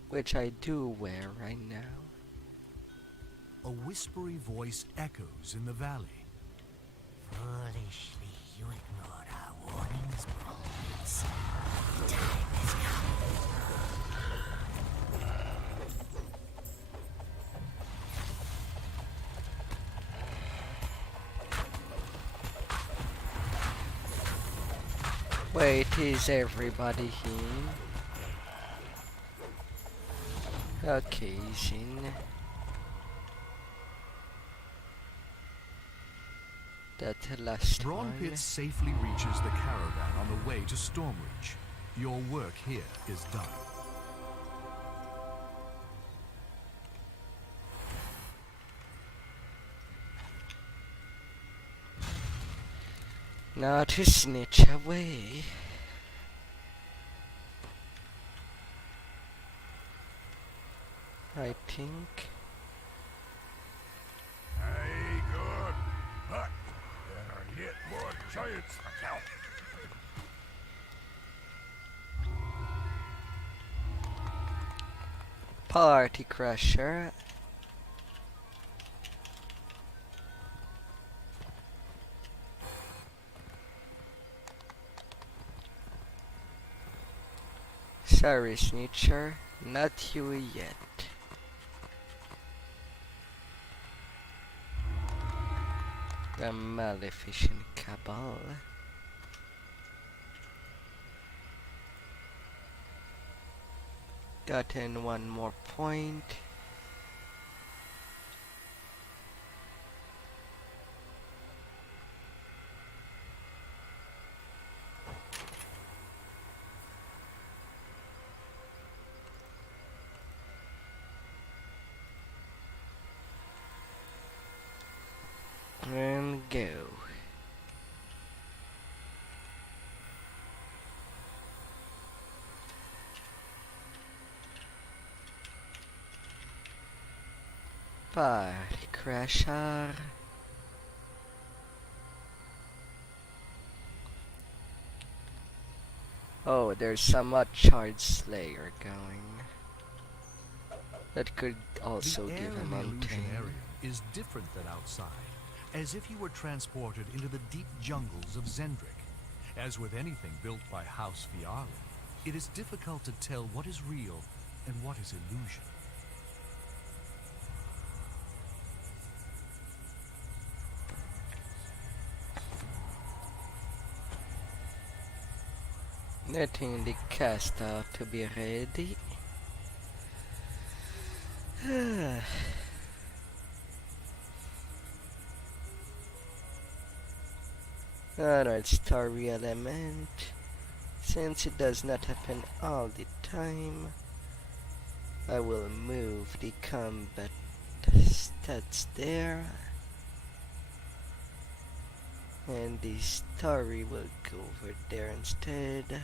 Which I do wear right now. A whispery voice echoes in the valley. Foolishly, you ignored our warnings, Bones. Time has come. Wait, is everybody here? Okay, Zin. That last Brawn one. Pit safely reaches the caravan on the way to Stormreach. Your work here is done. Now to snitch away. I think. Aye, good. But there are yet more giants to count. Party Crusher. Sorry, Snitcher, not you yet. The Maleficent Cabal. Gotten one more point. And go. Party Crusher. Oh, there's some Charred Slayer going. That could also The air give in him the mountain. illusionarium is different than outside, as if you were transported into the deep jungles of Zendrick. As with anything built by House Fiala, it is difficult to tell what is real and what is illusion. Letting the cast out to be ready. Alright, story element. Since it does not happen all the time, I will move the combat stats there. And the story will go over there instead.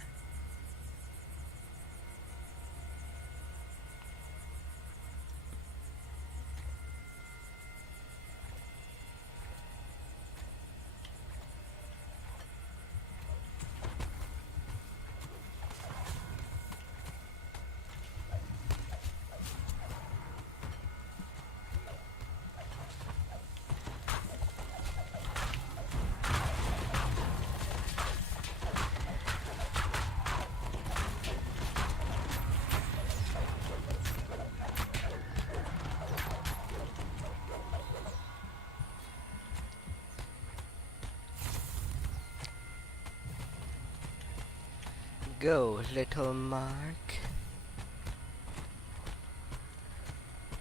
Go, little Mark.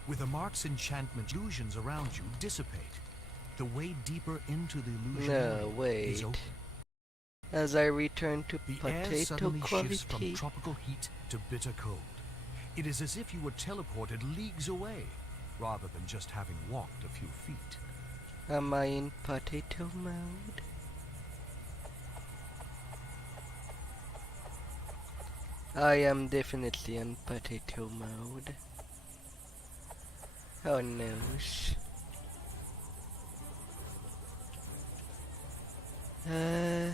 With the Mark's enchantment, illusions around you dissipate. The way deeper into the illusion No, is wait. open. As I return to The air potato suddenly shifts from quality, tropical heat to bitter cold. It is as if you were teleported leagues away, rather than just having walked a few feet. am I in potato mode? I am definitely in potato mode. Oh no. Uh...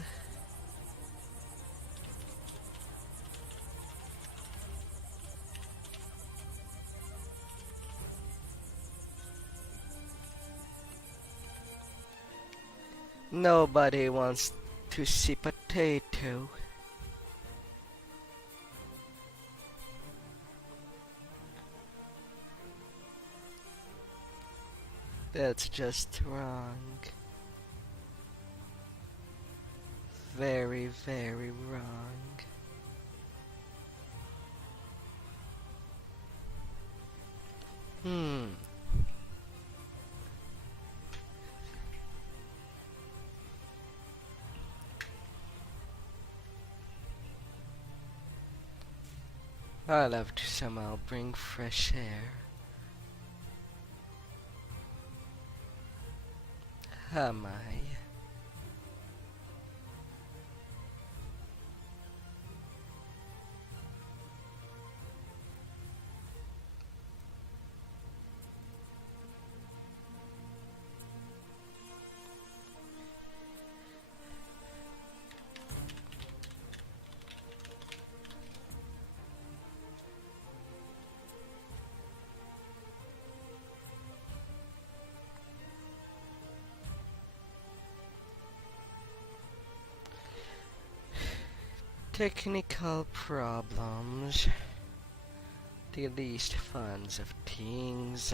Nobody wants to see potato. That's just wrong. Very, very wrong. I'll have to somehow bring fresh air. Am I? Technical problems. The least fun of things.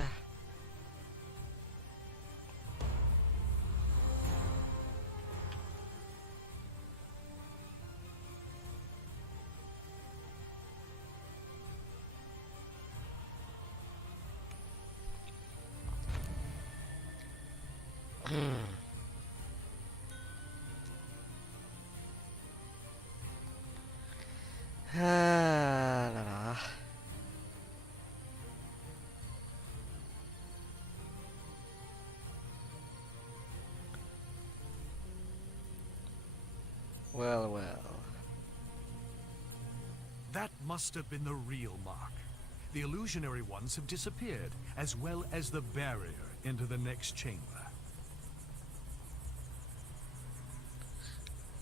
La la. Well, well. That must have been the real Mark. The illusionary ones have disappeared, as well as the barrier into the next chamber.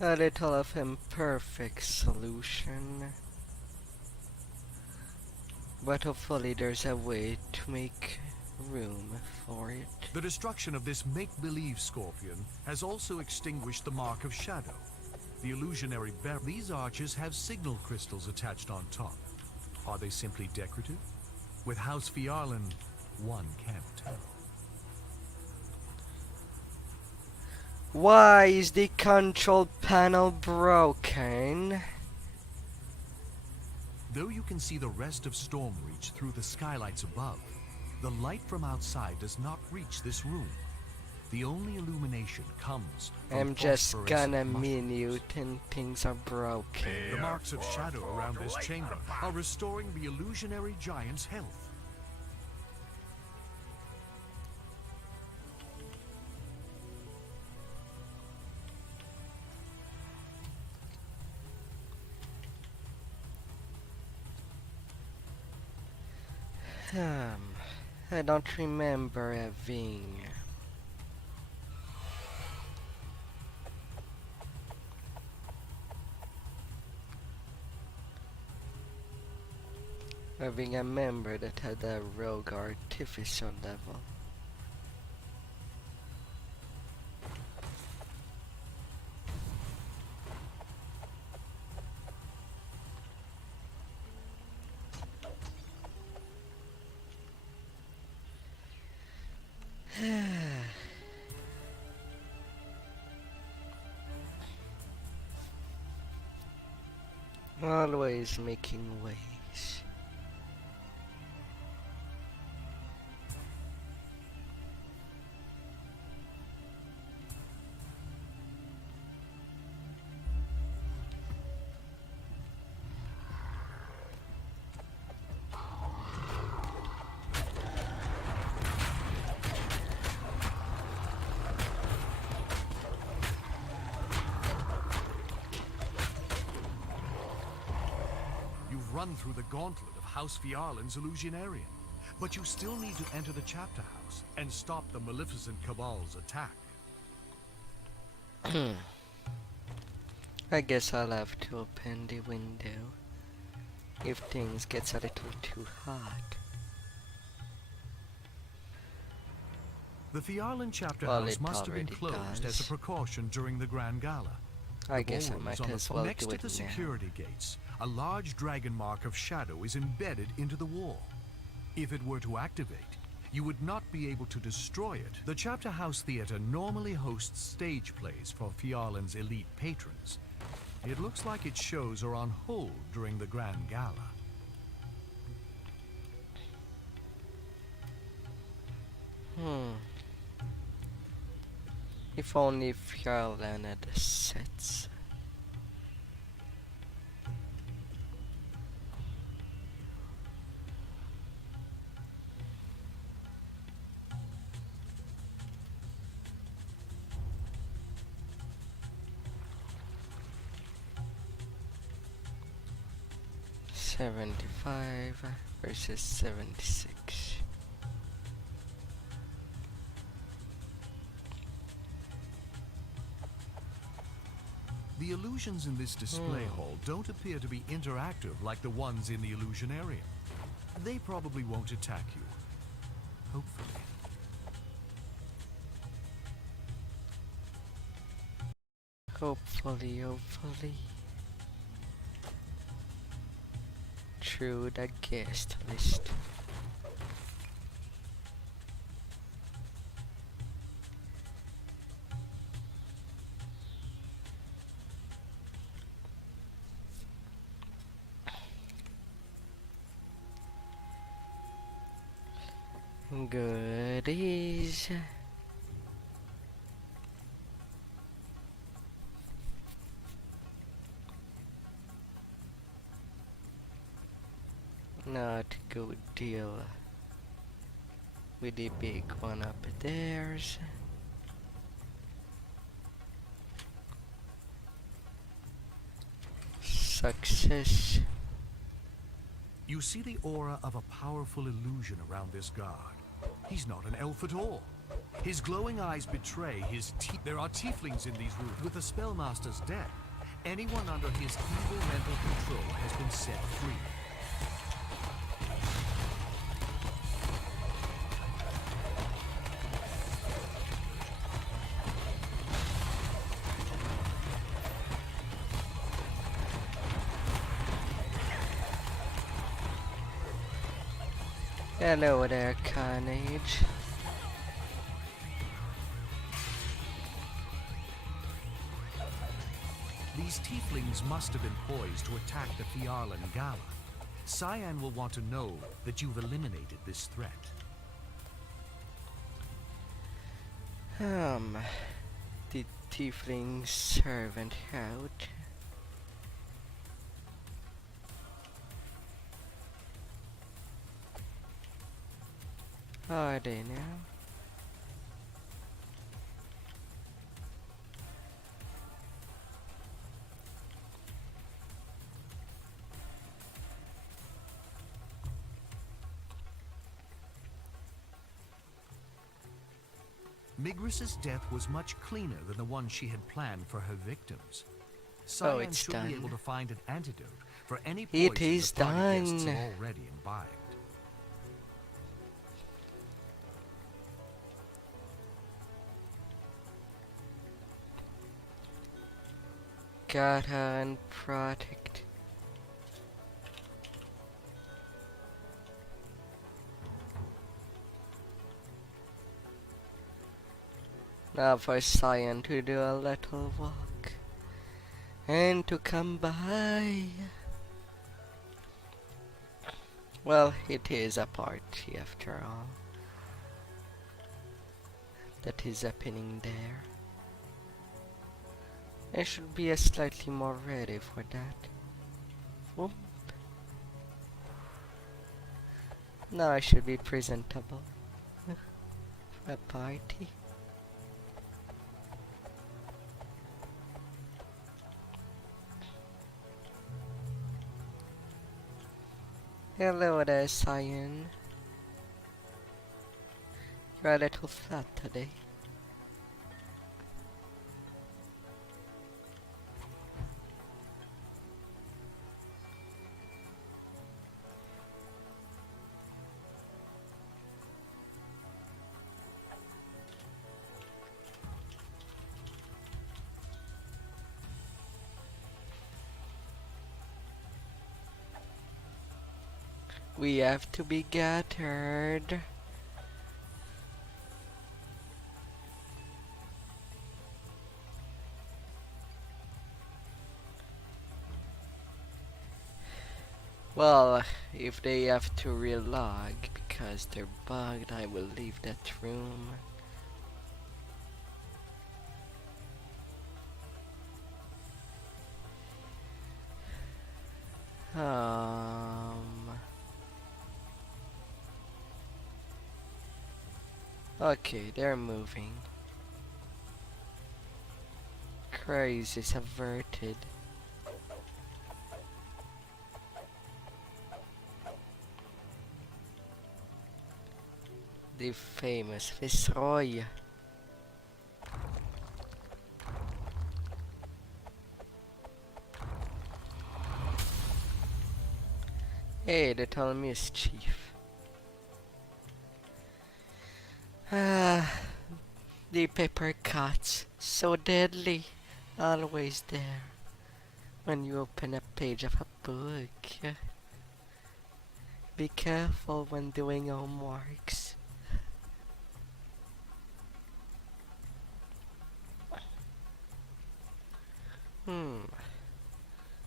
A little of imperfect solution. But hopefully there's a way to make room for it. The destruction of this make-believe scorpion has also extinguished the mark of shadow. The illusionary These arches have signal crystals attached on top. Are they simply decorative? With House Fiarlan, one can't tell. Why is the control panel broken? Though you can see the rest of Stormreach through the skylights above, the light from outside does not reach this room. The only illumination comes from I'm just phosphorescent gonna mushrooms. mute and things are broken. The marks of shadow around this chamber are restoring the illusionary giant's health. I don't remember having a member that had a rogue artificial level. Always making ways. Run through the gauntlet of House Fiarlan's Illusionarian, but you still need to enter the chapter house and stop the Maleficent Cabal's attack. I guess I'll have to open the window if things gets a little too hot. The Fiarlan chapter Well, house it must have been already closed as a does. precaution during the Grand Gala. I The guess I ballroom is might on the as floor. well Next do to it the now. security gates, a large dragon mark of shadow is embedded into the wall. If it were to activate, you would not be able to destroy it. The Chapter House Theater normally hosts stage plays for Fiarlan's elite patrons. It looks like its shows are on hold during the Grand Gala. If only Fiarlan had the sets. $75 versus 76. The illusions in this display hall don't appear to be interactive like the ones in the Illusionarium. They probably won't attack you. Hopefully. Hopefully. Through the guest list. Goodies. Not a good deal with the big one up there. Success. You see the aura of a powerful illusion around this guard. He's not an elf at all. His glowing eyes betray his teeth. There are tieflings in these rooms. With the Spellmaster's death, anyone under his evil mental control has been set free. Hello there, Carnage. These tieflings must have been poised to attack the Fiarlan Gala. Cyan will want to know that you've eliminated this threat. The tiefling servant out. Are they now? Migris's death was much cleaner than the one she had planned for her victims. Cyan it's should be done. able to find an antidote for any It poison is the party guests done. have already imbibed. Got her and protect. Now for Cyan to do a little walk and to come by. Well, it is a party after all. That is happening there. I should be slightly more ready for that. Whoop. Now I should be presentable for a party. Hello there, Cyan. You're a little flat today. We have to be gathered. Well, if they have to relog because they're bugged, I will leave that room. Okay, they're moving. Crisis averted. The famous Viceroy. Hey, the total mischief. The paper cuts, so deadly, always there when you open a page of a book. Be careful when doing homeworks.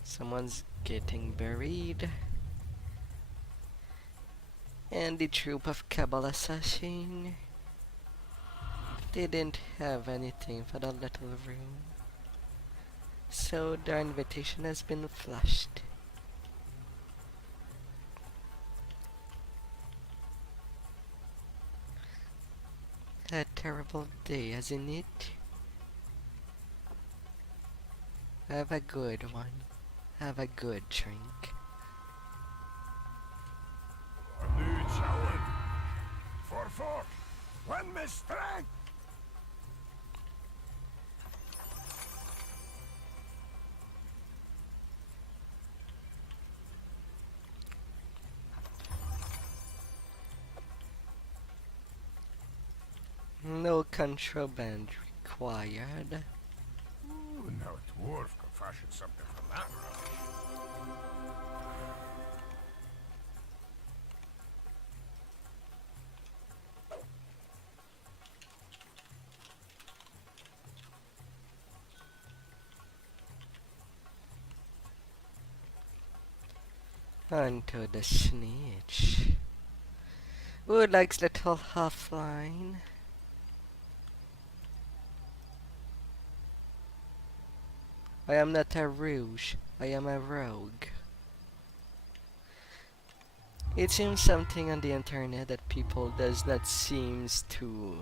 Someone's getting buried. And the troop of Cabal Assassin didn't have anything for the little room. So their invitation has been flushed. A terrible day, hasn't it? Have a good one. Have a good drink. Nu tjauen. For folk. When med strength. No contraband required. Ooh, now a dwarf could fashion something from that rubbish. Onto the snitch. Who likes little offline? I am not a rouge, I am a rogue. It seems something on the internet that people does not seems to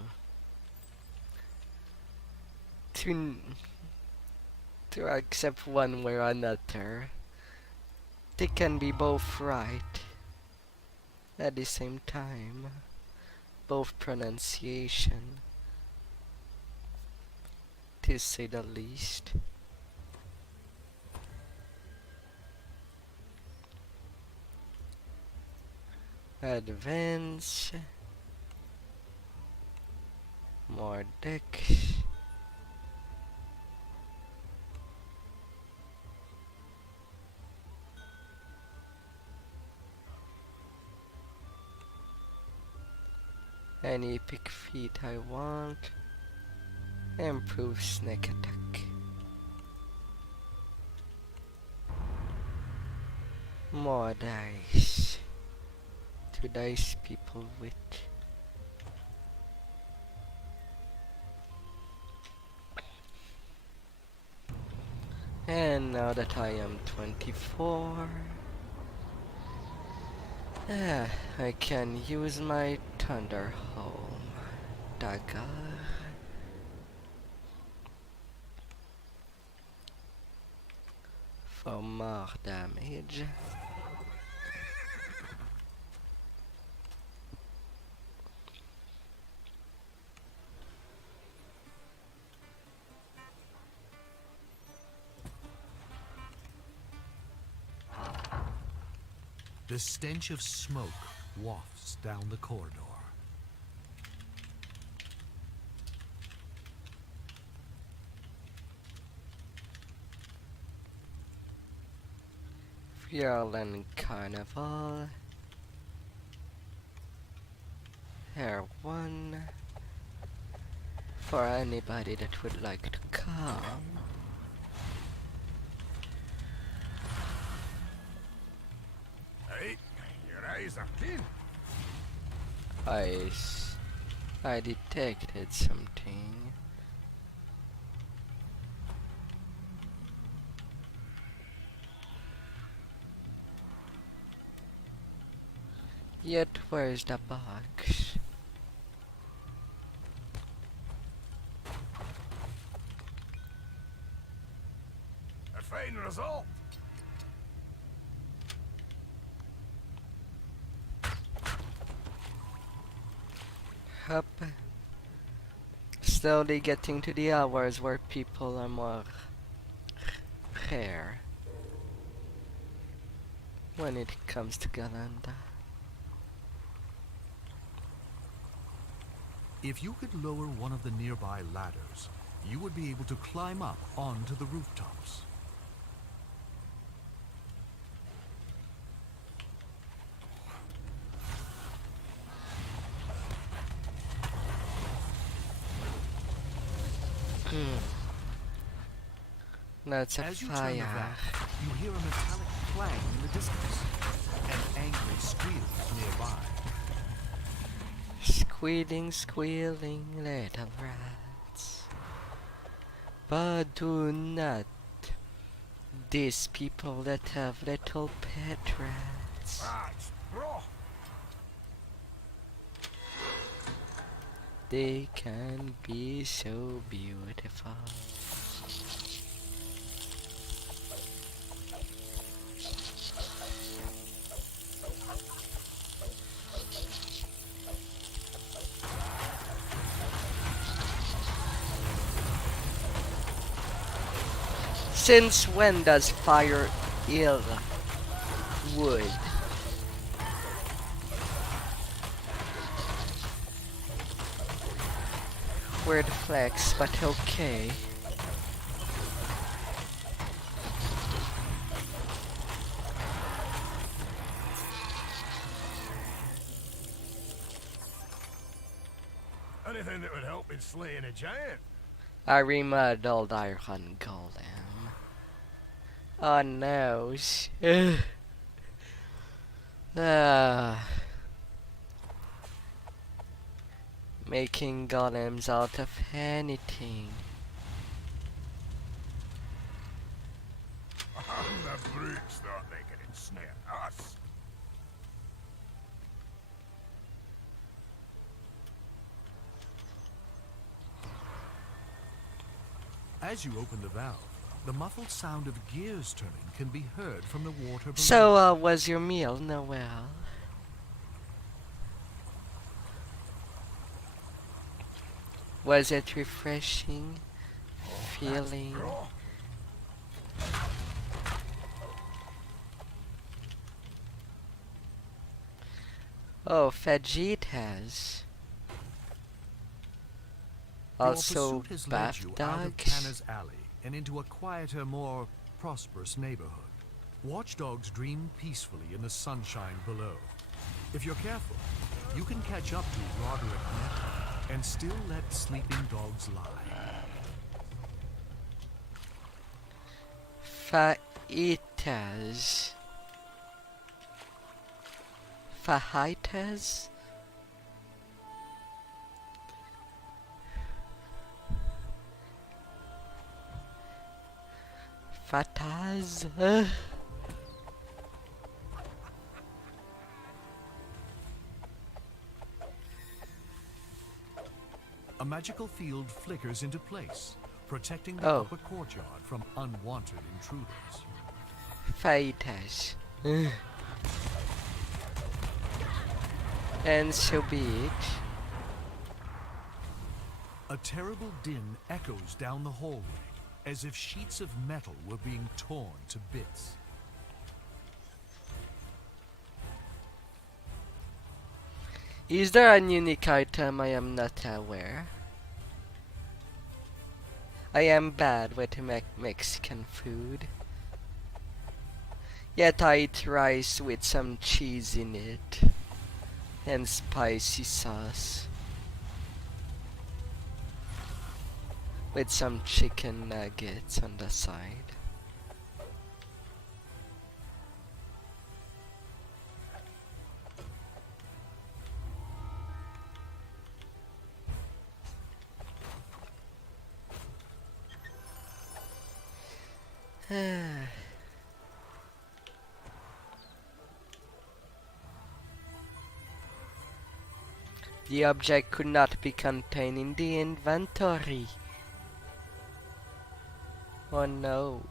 to accept one way or another. They can be both right at the same time. Both pronunciation, to say the least. Advance. More decks. Any epic feat I want. Improve snake attack. More dice. 2 dice people with. And now that I am 24, I can use my Thunder Home dagger. For more damage. The stench of smoke wafts down the corridor. Fjorland Carnival. Hair 1. For anybody that would like to come. Hey, your eyes are clean. I detected something. Yet where's the box? A fine result. Up. Slowly getting to the hours where people are more rare when it comes to Galanda. If you could lower one of the nearby ladders, you would be able to climb up onto the rooftops. That's a As you turn the fire. valve, you hear a metallic clang in the distance. An angry squeal nearby. Squealing little rats. But do not diss people that have little pet rats. Rats, bro. They can be so beautiful. Since when does fire ill wood? Weird flex, but okay. Anything that would help in slaying a giant. I remodeled Iron Golem. Oh no. Ah, making golems out of anything. The brutes thought they could ensnare us. As you open the valve, the muffled sound of gears turning can be heard from the water below. So, was your meal, Noel? Was it refreshing? Feeling? Oh, Vegetas. Your Also, pursuit has led bath you out of dogs. Canna's Alley and into a quieter, more prosperous neighborhood. Watchdogs dream peacefully in the sunshine below. If you're careful, you can catch up to Roderick Nettle and still let sleeping dogs lie. Fajitas. Fajitas? Fataz? A magical field flickers into place, protecting the Oh. upper courtyard from unwanted intruders. Fajitas. And so be it. A terrible din echoes down the hallway, as if sheets of metal were being torn to bits. Is there an unique item I am not aware? I am bad with Mexican food. Yet I eat rice with some cheese in it and spicy sauce with some chicken nuggets on the side. The object could not be contained in the inventory. Oh no.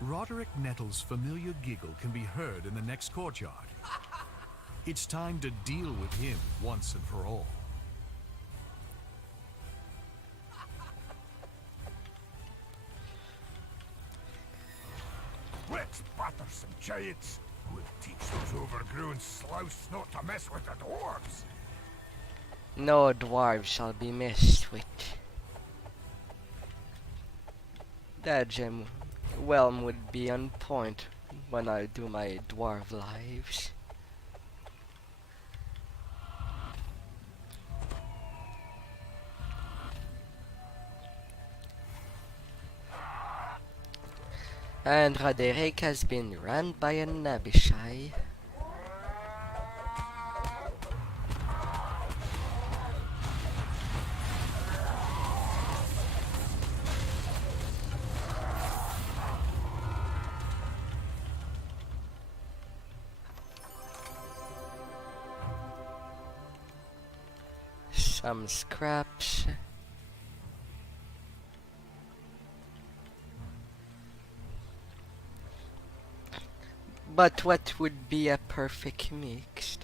Roderick Nettle's familiar giggle can be heard in the next courtyard. It's time to deal with him once and for all. Let's batter some giants. We'll teach those overgrown sloughs not to mess with the dwarves. No dwarf shall be messed with. That gem whelm would be on point when I do my dwarf lives. And Roderick has been run by an Abishai. Some scraps. But what would be a perfect mix?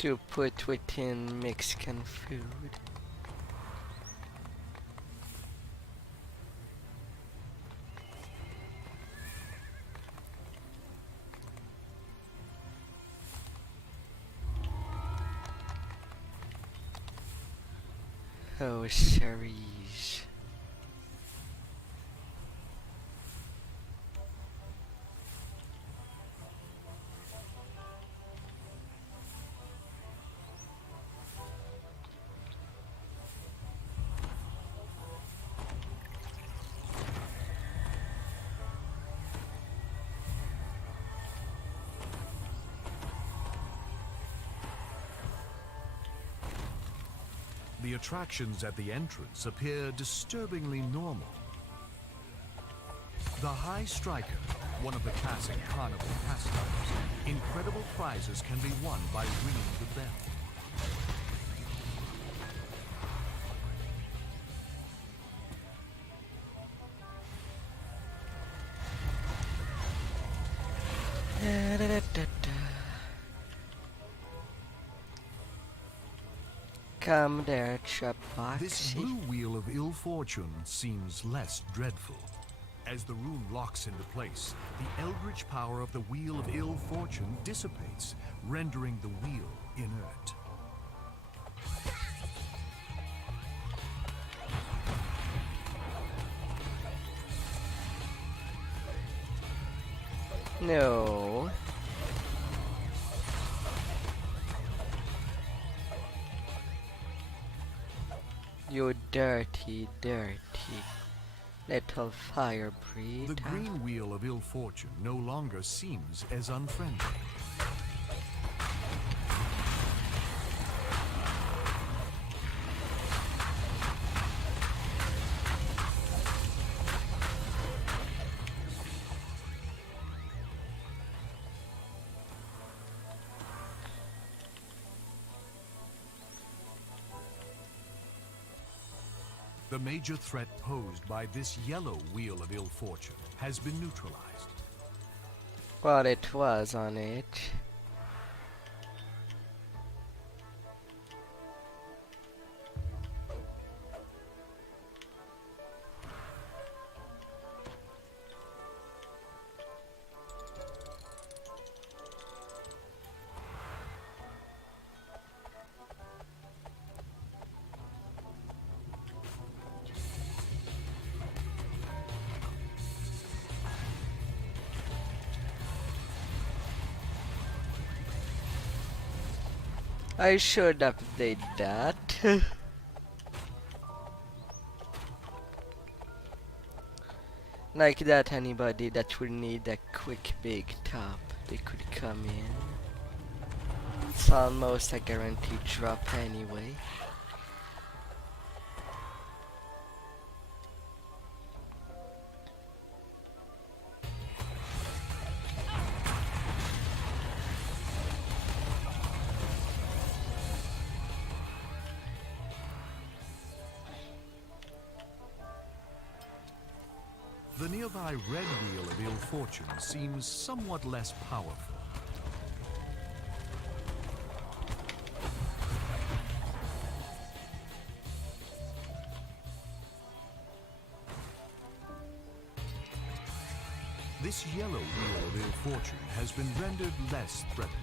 To put within Mexican food. Oh, Cerise. The attractions at the entrance appear disturbingly normal. The High Striker, one of the classic carnival pastimes. Incredible prizes can be won by ringing the bell. Come there, This Chapachi. blue wheel of ill fortune seems less dreadful. As the rune locks into place, the eldritch power of the wheel of ill fortune dissipates, rendering the wheel inert. No. You dirty, dirty little fire breather. The green wheel of ill fortune no longer seems as unfriendly. The major threat posed by this yellow wheel of ill fortune has been neutralized. What it was on it. I should update that. Like that, anybody that will need a quick big top, they could come in. It's almost a guaranteed drop anyway. The nearby red wheel of ill fortune seems somewhat less powerful. This yellow wheel of ill fortune has been rendered less threatening.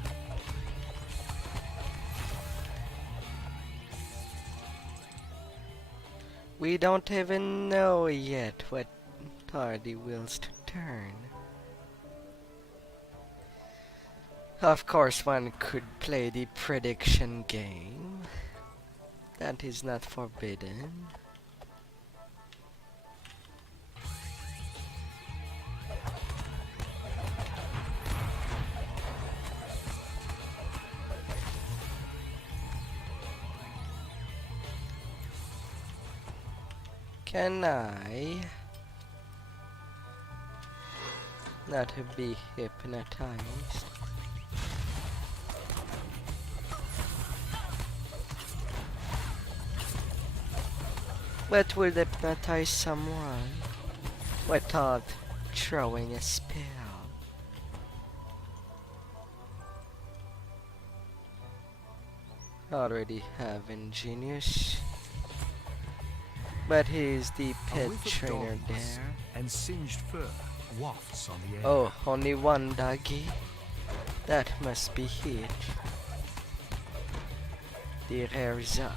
We don't even know yet what are the wheels to turn. Of course, one could play the prediction game. That is not forbidden. Can I not be hypnotized? What would hypnotize someone without throwing a spell? Already have ingenious, but he's the A pet whiff of trainer dog musk there. and singed fur wafts on the air. Oh, only one doggy? That must be it. The hair is up.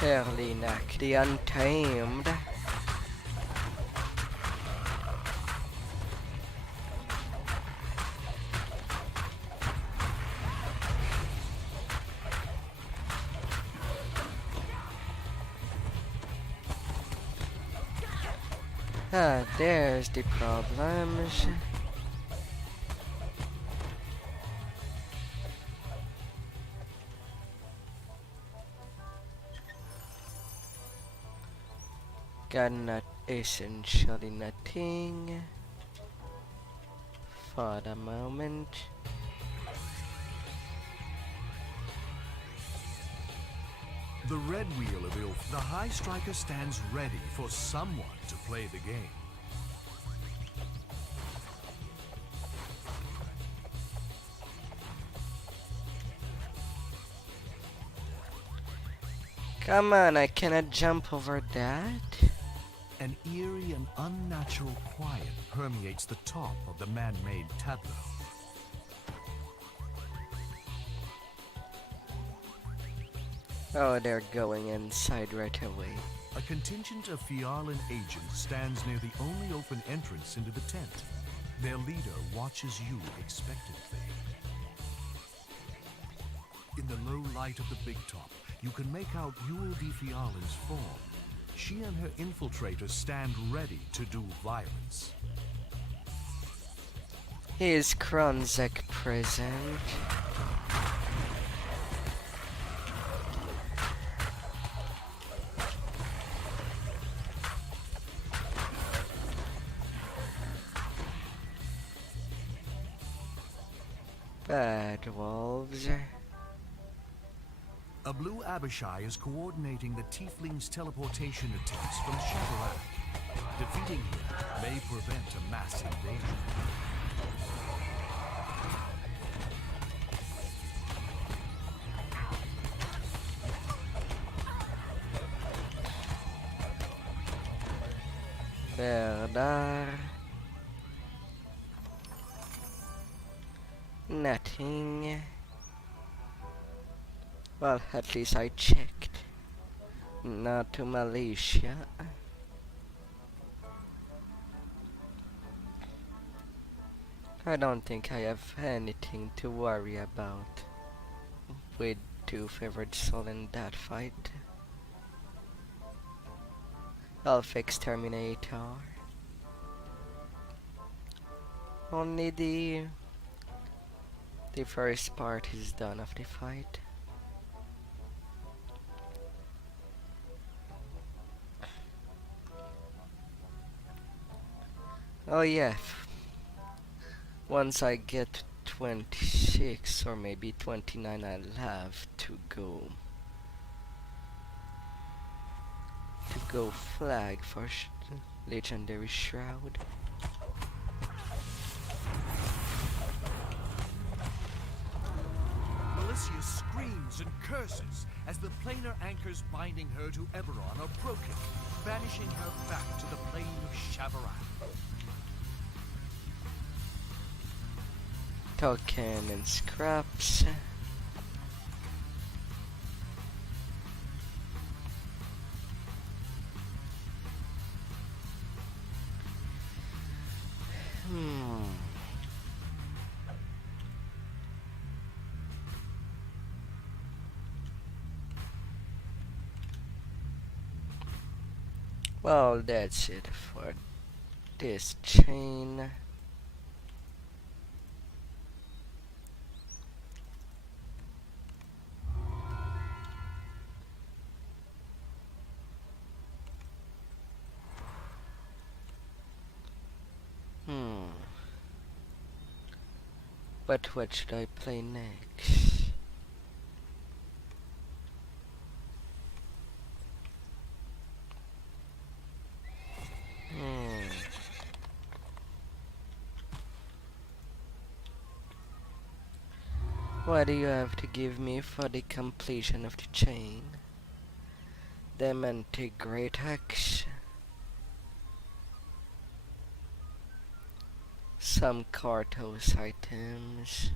Erlinak the Untamed. Ah, there's the problems. Got not essentially nothing for the moment. The red wheel of Ilf, the High Striker stands ready for someone to play the game. Come on, I cannot jump over that. An eerie and unnatural quiet permeates the top of the man-made tableau. Oh, they're going inside right away. A contingent of Fialan agents stands near the only open entrance into the tent. Their leader watches you expectantly. In the low light of the big top, you can make out Yule de Fialan's form. She and her infiltrators stand ready to do violence. Is Kronzek present? Bad wolves. A blue Abishai is coordinating the Tiefling's teleportation attempts from Shadorak. Defeating him may prevent a mass invasion. Berdar. Nothing. Well, at least I checked. Not to Malaysia. I don't think I have anything to worry about with two favored soul in that fight. I'll fix Terminator. Only the first part is done of the fight. Oh yeah, once I get 26 or maybe 29, I'll have to go flag for Legendary Shroud. Melissia screams and curses as the planar anchors binding her to Eberron are broken, banishing her back to the plane of Shavarak. Token and scraps. Well, that's it for this chain. But what should I play next? What do you have to give me for the completion of the chain? Demented Great Axe. Some Kartos items.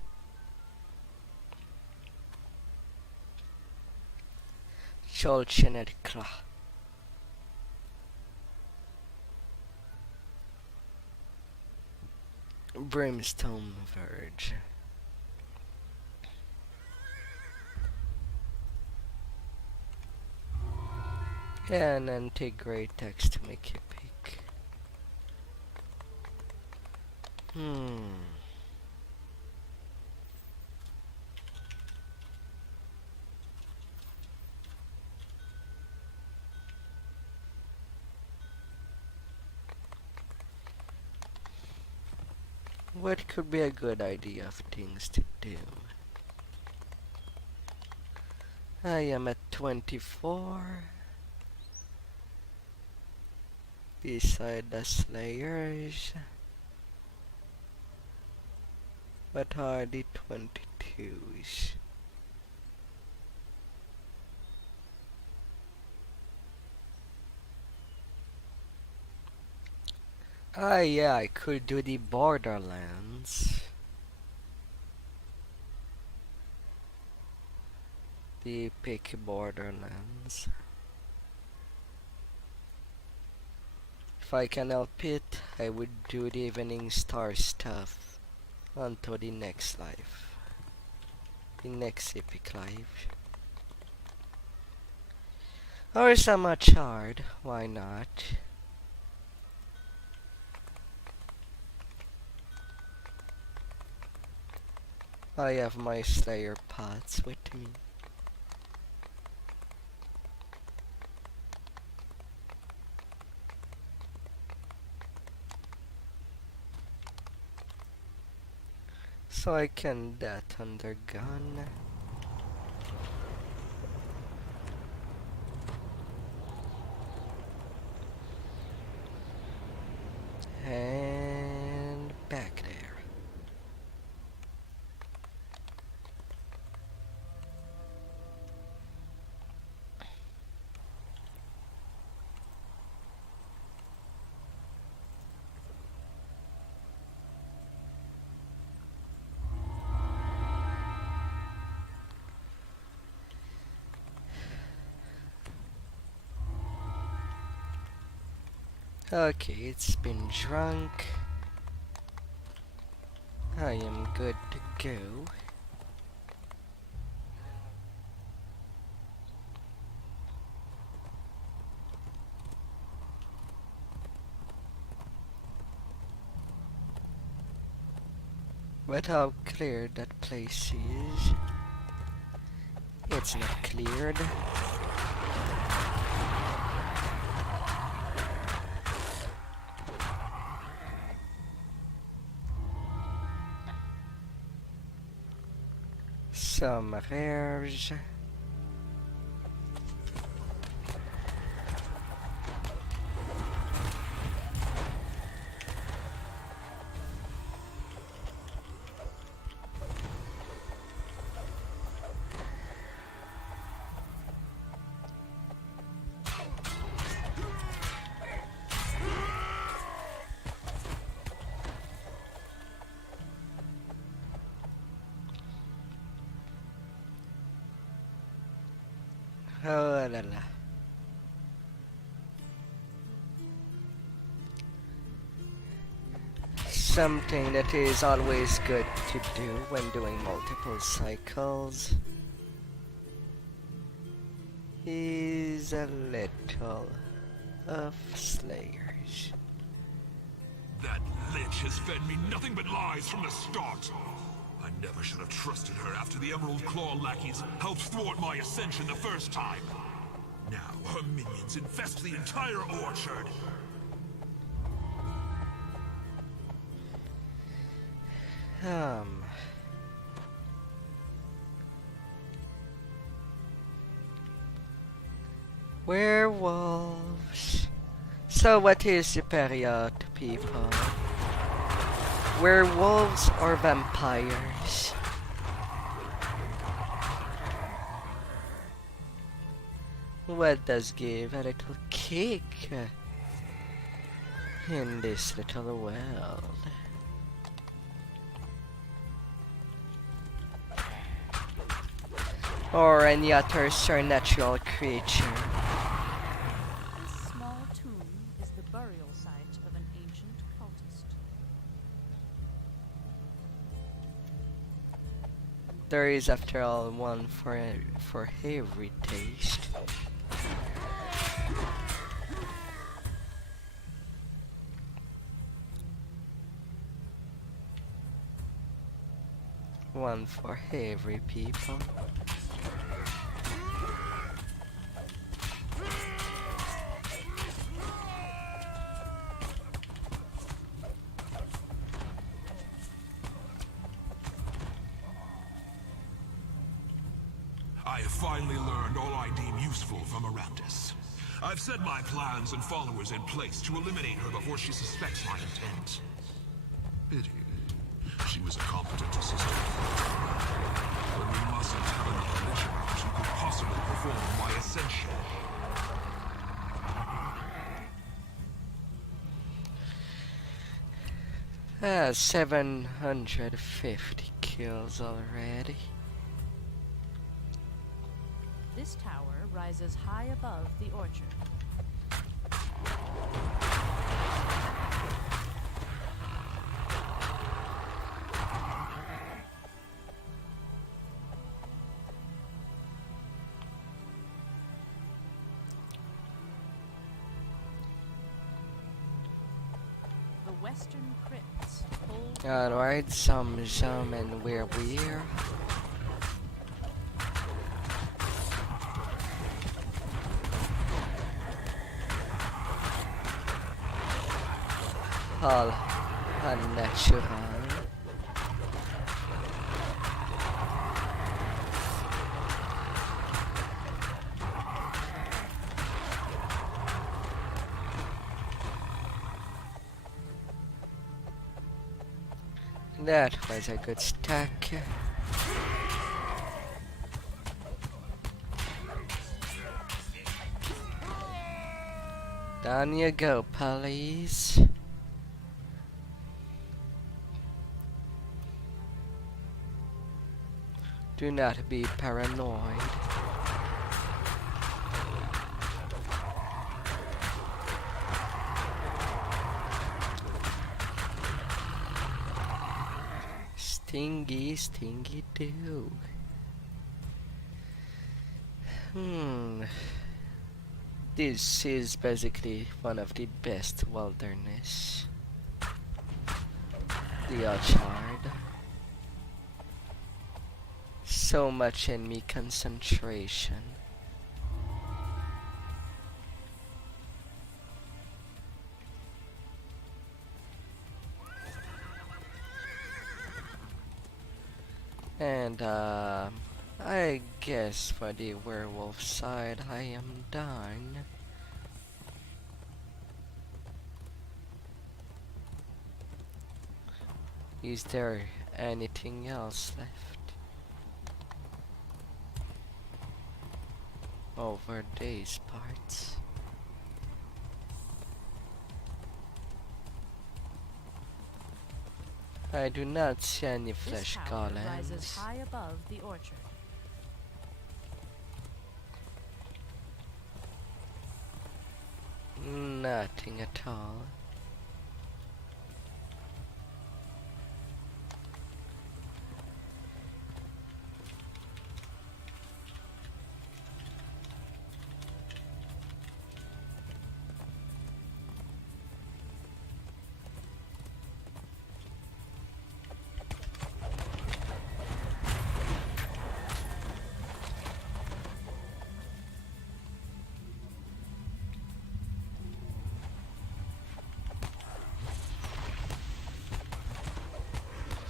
Solchenedkla. Brimstone Verge. And integrate text to make it pick. What could be a good idea of things to do? I am at 24. Beside the Slayers. What are the 22s? Ah, yeah, I could do the Borderlands. The epic Borderlands. If I can help it, I would do the Evening Star stuff until the next life. The next epic life. Or some hard, why not? I have my Slayer pots with me. So I can that under gun. And back there. Okay, it's been drunk. I am good to go. But how clear that place is. It's not cleared. Some rares. Oh la la. Something that is always good to do when doing multiple cycles is a little of Slayers. That lich has fed me nothing but lies from the start. I never should have trusted her after the Emerald Claw lackeys helped thwart my ascension the first time. Now her minions infest the entire orchard. Werewolves. So what is superior to people? Werewolves or vampires? What does give a little kick in this little world? or any other supernatural creature. This small tomb is the burial site of an ancient cultist. There is, after all, one for every taste. One for every people. I have finally learned all I deem useful from Arandis. I've set my plans and followers in place to eliminate her before she suspects my intent. Pity. She was a competent assistant. But we mustn't have another lich around who could possibly perform my ascension. 750 kills already. This tower rises high above the orchard. The western crypts hold Alright, some and we're. All unnatural. That was a good stack. Down you go, police. Do not be paranoid. Stingy, stingy do. This is basically one of the best wilderness. The orchard. So much enemy concentration. And I guess for the werewolf side I am done. Is there anything else left? Over these parts. I do not see any flesh This tower golems. rises high above the orchard. Nothing at all.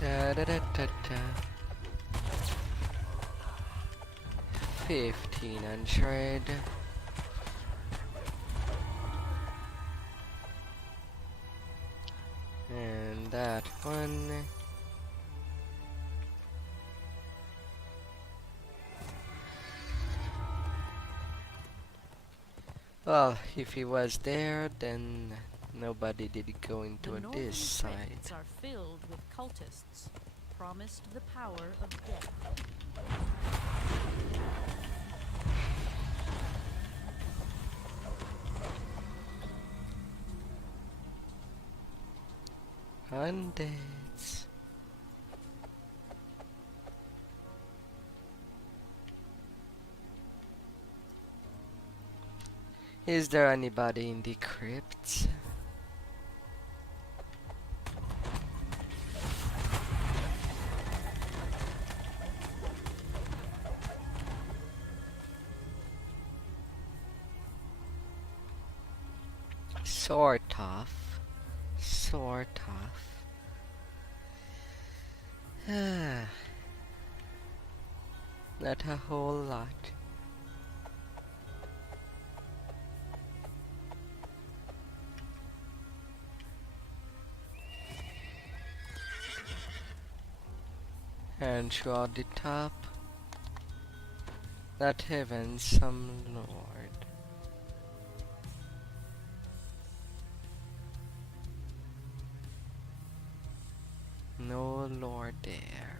Da da da da da. 1500. And that one. Well, if he was there, then nobody did go into The northern this side. crypts are filled with cultists, promised the power of death. Undeads. Is there anybody in the crypt? Sort of. Sort of. Not a whole lot. And throughout the top, not heaven, some lord. No lord there.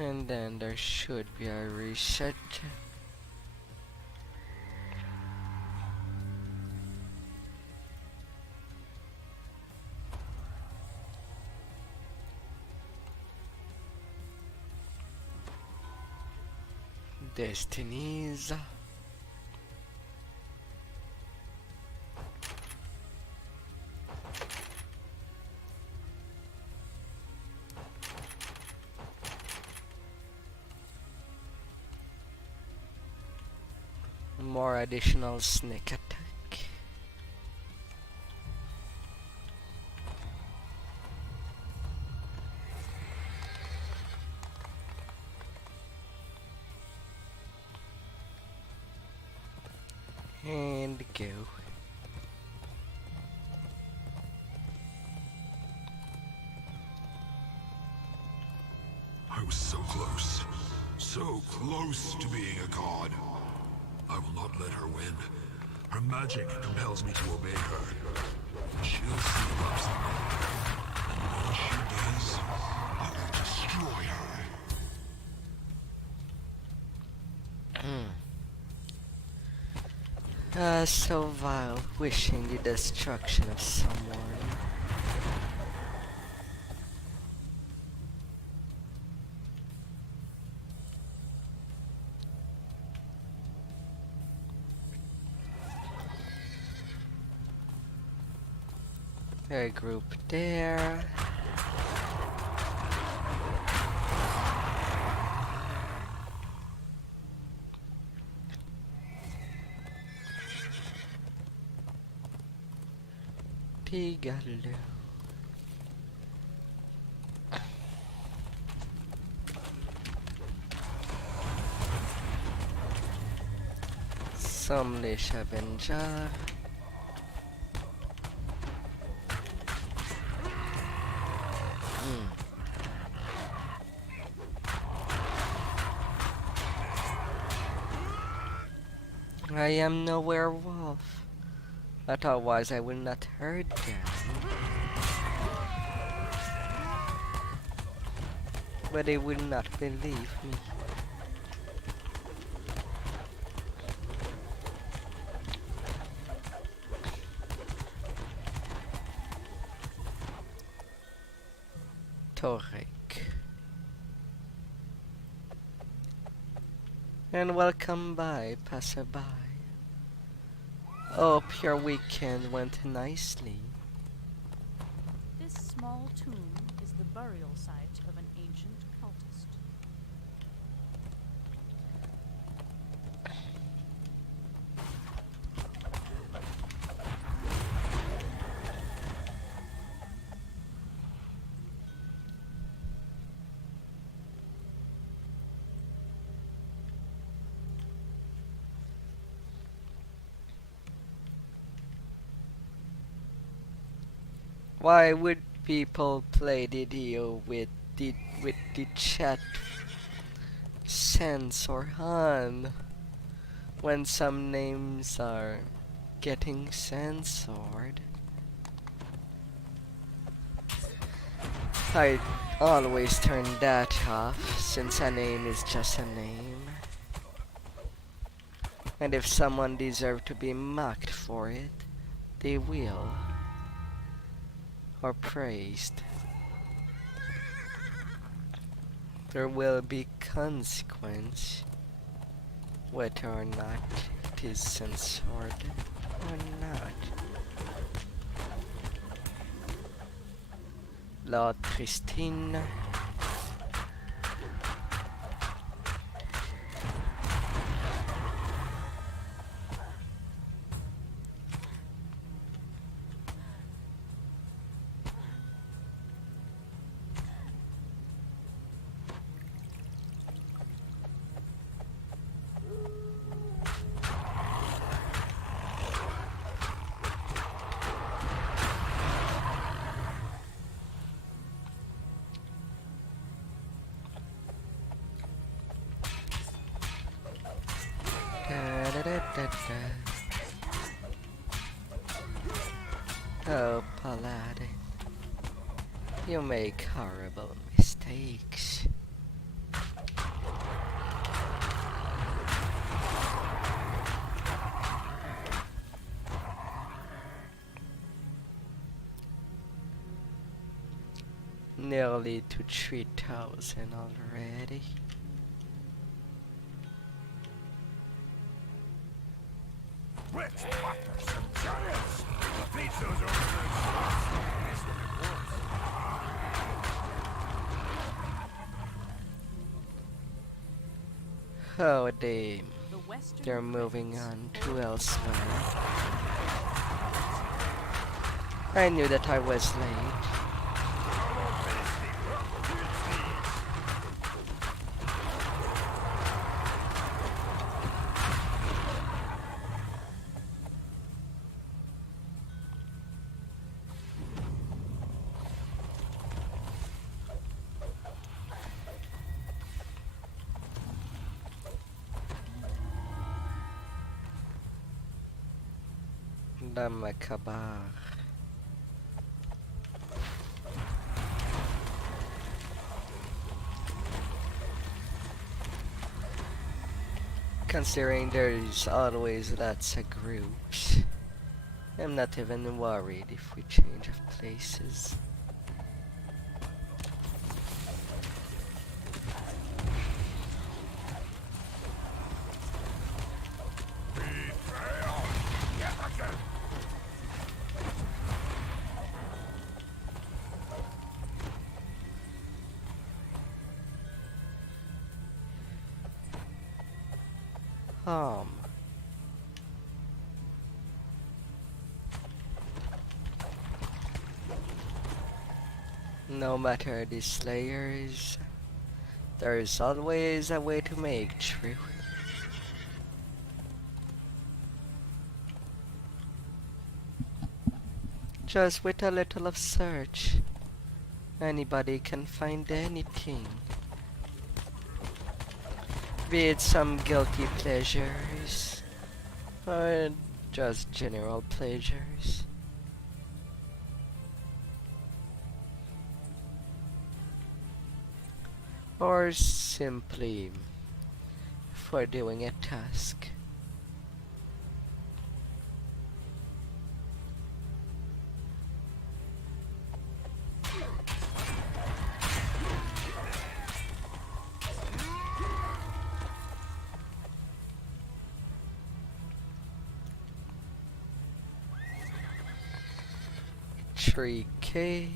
And then there should be a reset. Destinies. More additional sneak attack. And go. I was so close. So close to being a god. I will not let her win. Her magic compels me to obey her. She'll see what's and when she does, I will destroy her. So vile, wishing the destruction of someone. A group there. Tigalo. Some Lish Avenger. I am no werewolf. Otherwise I will not hurt them. But they will not believe me. Torek. And welcome by, passerby. Hope your weekend went nicely. This small tomb is the burial site of an ancient cultist. Why would people play DDO with the chat sense or Han? when some names are getting censored, I always turn that off since a name is just a name. And if someone deserves to be mocked for it, they will. Or praised. There will be consequence, whether or not it is censored or not. Lord Christine. Oh, Paladin, you make horrible mistakes. Nearly to 3,000 already. Witch doctors and giants! Teach those over That's what it was. Oh, The western they're moving crypts on hold to elsewhere. I knew that I was late. The Macabre. Considering there's always lots of groups, I'm not even worried if we change of places. Betrayal! Yes, again! No matter the slayers, there's always a way to make truth. Just with a little of search, anybody can find anything. Be it some guilty pleasures, or just general pleasures. Or simply for doing a task. $3K.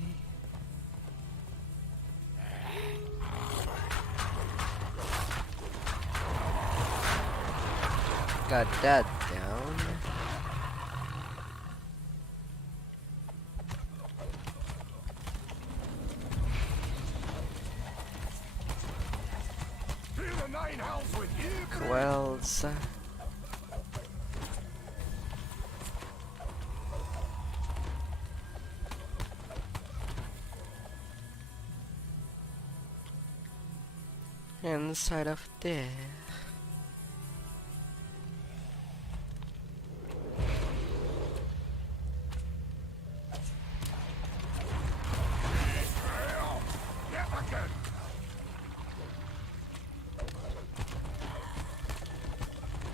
Got that down. To the nine hells with you! Quells. Inside of there.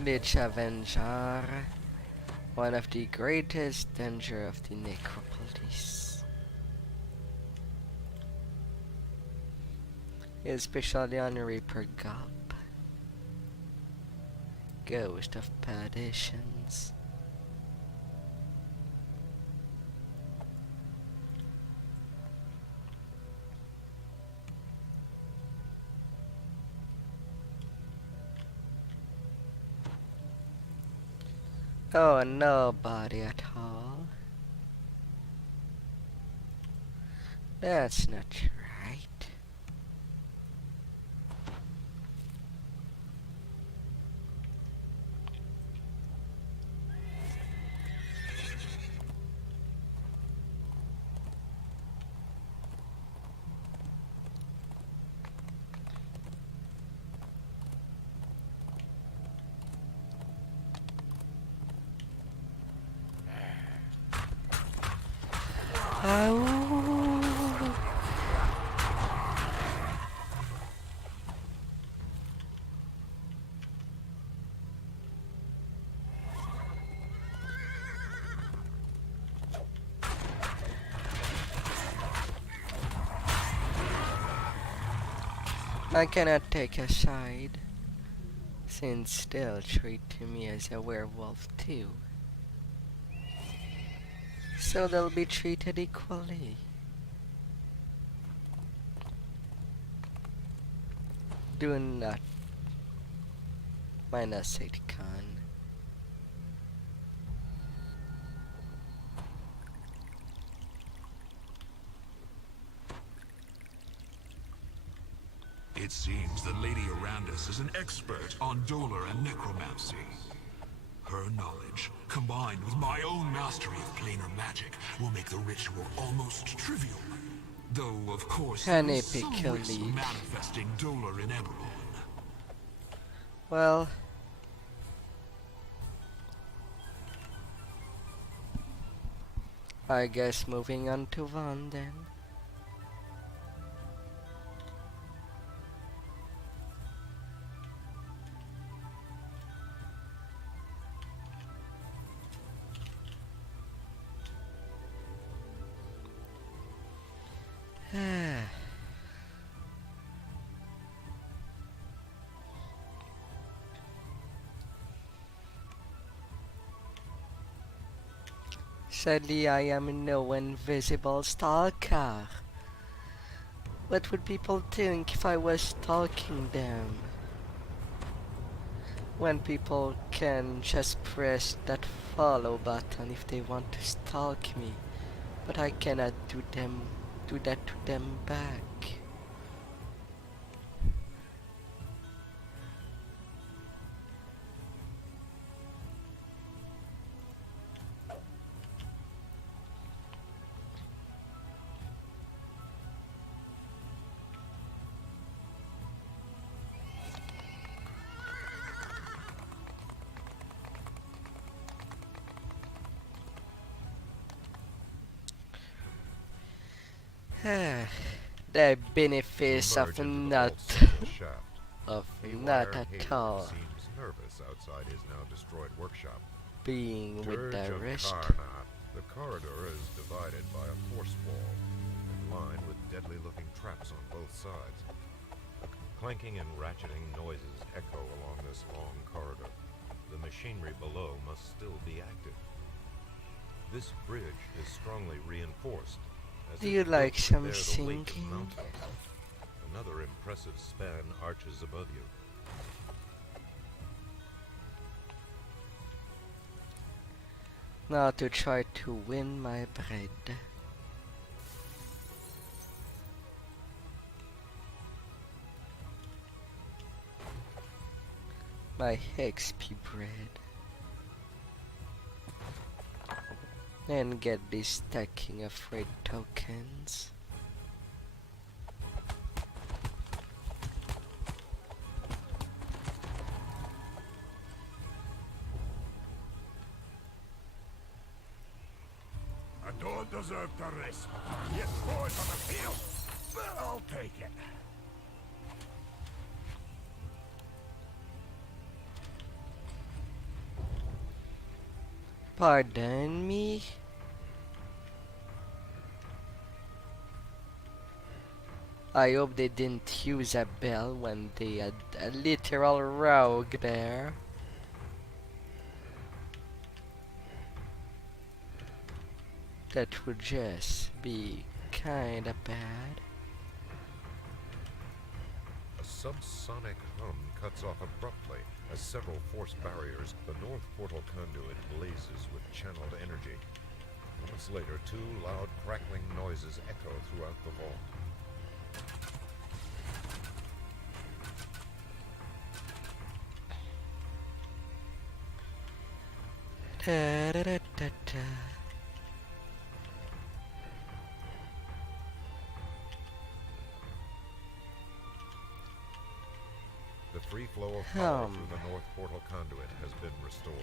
Lich Avenger, one of the greatest danger of the necropolis. Especially on Reaper Gulp, Ghost of Perditions. Oh, nobody at all. That's not right. Oh. I cannot take a side, since they'll treat me as a werewolf too. So they'll be treated equally. Do not mind us, Con. It seems the lady around us is an expert on Dolor and necromancy. Her knowledge, combined with my own mastery of planar magic, will make the ritual almost trivial. Though, of course, there is some risk manifesting Dolor in Eberron. Well, I guess moving on to Vaughn then. Sadly, I am no invisible stalker. What would people think if I was stalking them? When people can just press that follow button if they want to stalk me, but I cannot do that to them back. The benefits You of emerge into the not vault's central shaft. of Haywire not at Hayward all seems nervous outside his now destroyed workshop. being with Dirge the of rest. Karna, the corridor is divided by a force wall and lined with deadly-looking traps on both sides. Clanking and ratcheting noises echo along this long corridor. The machinery below must still be active. This bridge is strongly reinforced. As Do if you built like to some bear the weight of singing? mountains. Another impressive span arches above you. Now to try to win my bread. My XP bread. And get this stacking of red tokens. I don't deserve to rest. Yet boys on the field, but I'll take it. Pardon me? I hope they didn't use a bell when they had a literal rogue there. That would just be kinda bad. A subsonic hum cuts off abruptly as several force barriers, the north portal conduit blazes with channeled energy. Moments later, two loud crackling noises echo throughout the vault. Da, da, da, da, da. The free flow of power through the north portal conduit has been restored.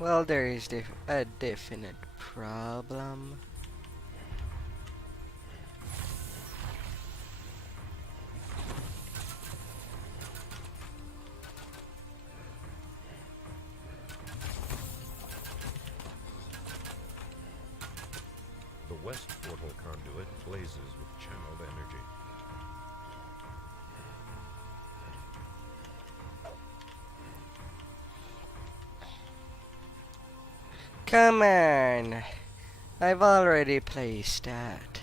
Well, there is a definite problem. The west portal conduit blazes with channeled energy. Come on! I've already placed that.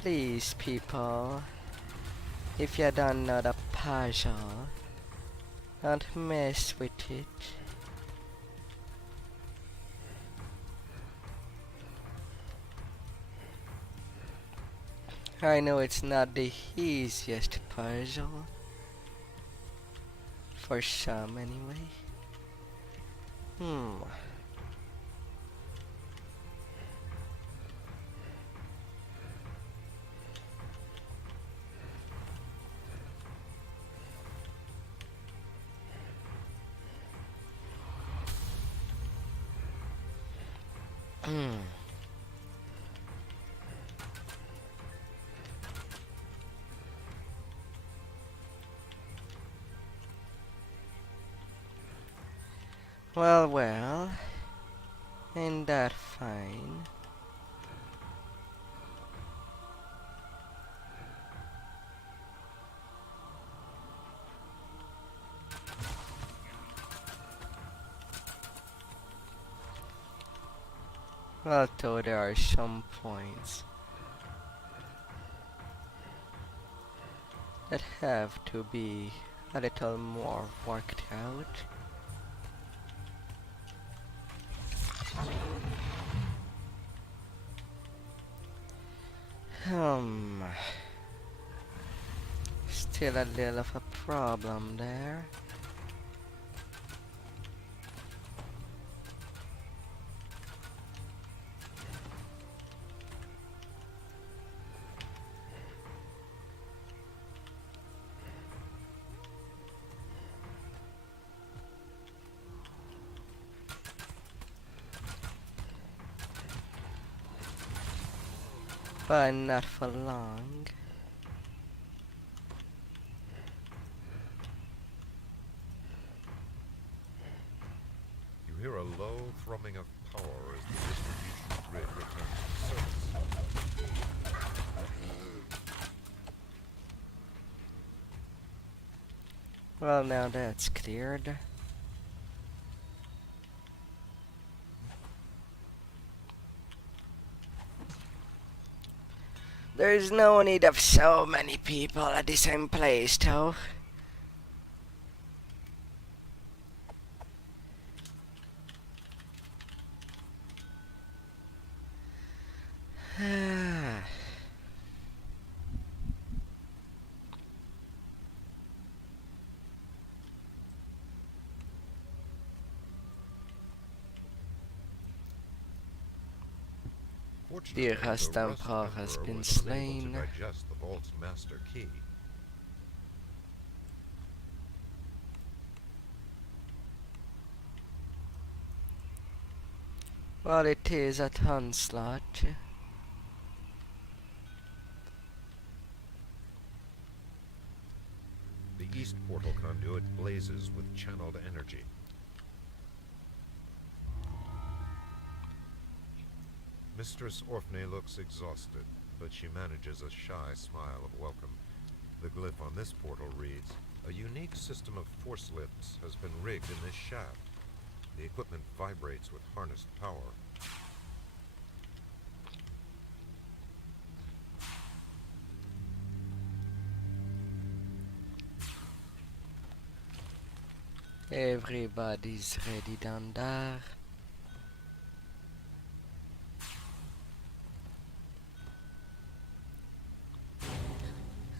Please, people. If you don't know the puzzle, don't mess with it. I know it's not the easiest puzzle. For some, anyway. Hmm. Hmm. Well, well. Ain't that fine? Although there are some points that have to be a little more worked out. Still a little of a problem there. But not for long. You hear a low thrumming of power as the distribution grid returns to service. Well, now that's cleared. There's no need of so many people at the same place, though. Unfortunately, the Rust Rust Emperor has Emperor been was unable to slain. digest the vault's master key. Well, it is at onslaught. The east portal conduit blazes with channeled energy. Mistress Orphne looks exhausted, but she manages a shy smile of welcome. The glyph on this portal reads, "A unique system of force lifts has been rigged in this shaft. The equipment vibrates with harnessed power." Everybody's ready down there.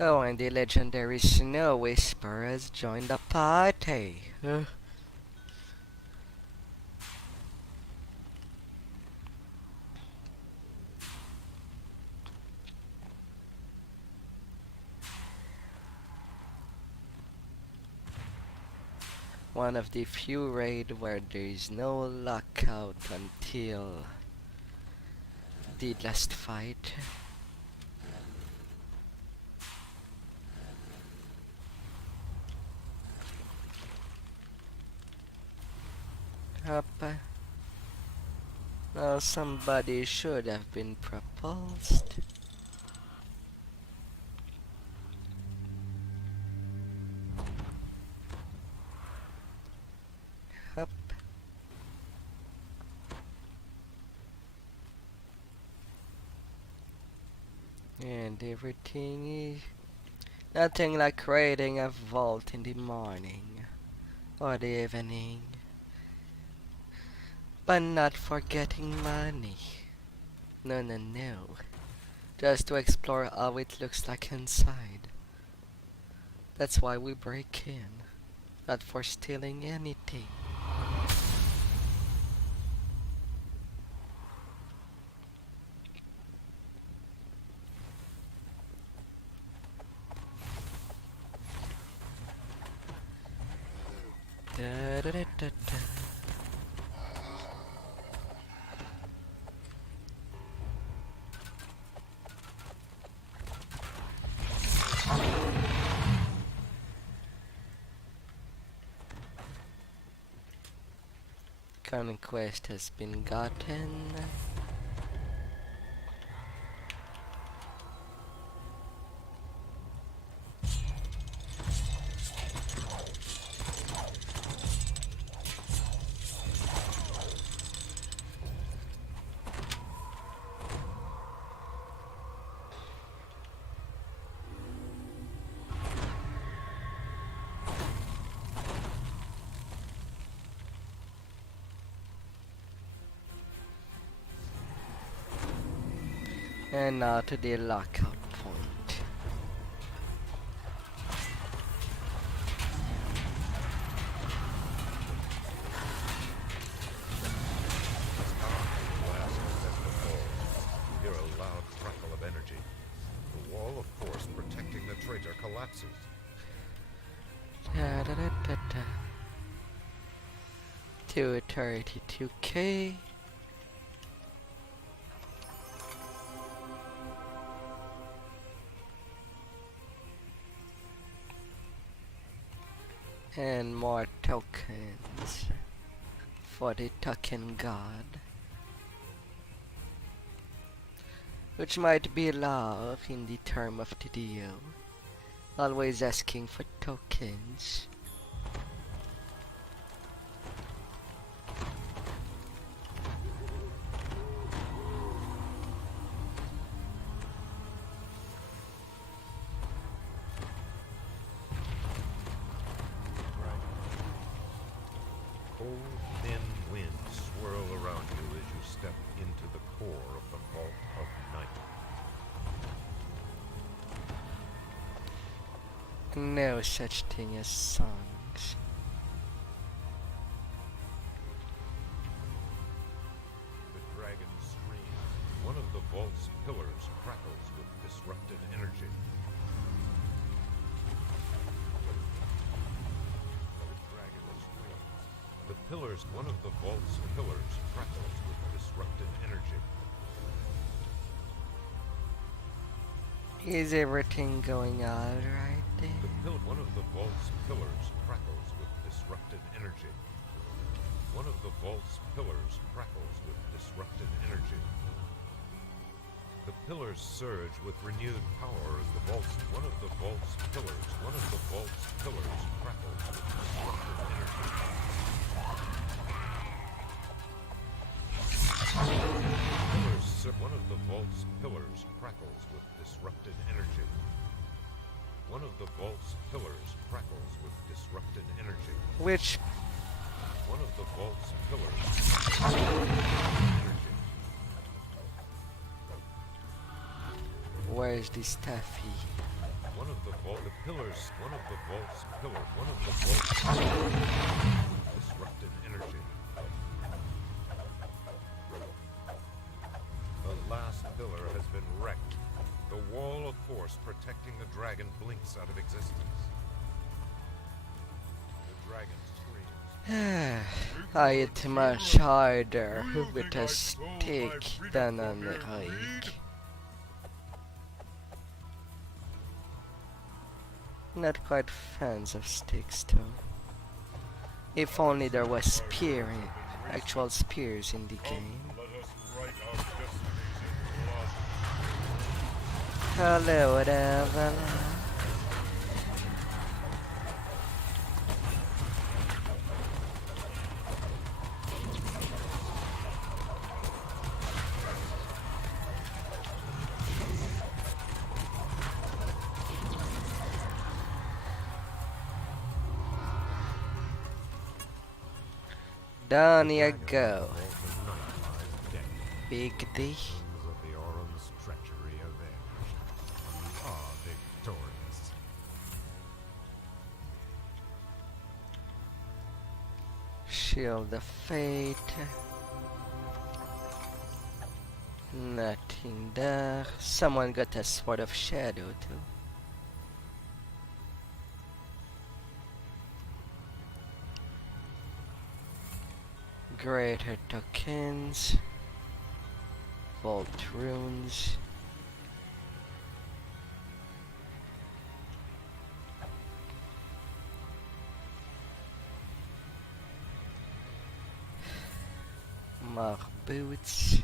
Oh, and the legendary Snow Whisperer has joined the party. One of the few raids where there is no lockout until the last fight. Up. Well, somebody should have been propulsed. Up. And everything is nothing like raiding a vault in the morning or the evening, but not forgetting money. No, no, no. Just to explore how it looks like inside. That's why we break in, not for stealing anything. Da, da, da, da, da. Conquest has been gotten. And now to the lockout point. Blast as the falls. You hear a loud crackle of energy. The wall of force protecting the traitor collapses. Da, da, da, da, da. 232k. And more tokens for the token god, which might be love in the term of DDO, always asking for tokens. Cold, thin winds swirl around you as you step into the core of the Vault of Night. No such thing as songs. The dragon screams. One of the vault's pillars crackles with disrupted energy. The dragon screams. One of the vault's pillars crackles with disrupted energy. Is everything going alright then? One of the vault's pillars crackles with disrupted energy. One of the vault's pillars crackles with disrupted energy. The pillars surge with renewed power as one of the vault's pillars crackles with disrupted energy. One of the vault's pillars crackles with disrupted energy. One of the vault's pillars crackles with disrupted energy. Which One of the vault's pillars crackles with energy. where's the staffy? One of the vault's pillars disrupted energy. The last pillar has been wrecked. The wall of force protecting the dragon blinks out of existence. The dragon screams. I hit much harder with a stick than a rake. Not quite fans of sticks though. If only there was actual spears in the game. Let us write our destinies in blood. Hello, Evelyn. Down you go, Big D. Of the Auron's treachery avenged. We are victorious. Shield of Fate. Nothing there. Someone got a Sword of Shadow too. Greater tokens. Vault runes. More boots.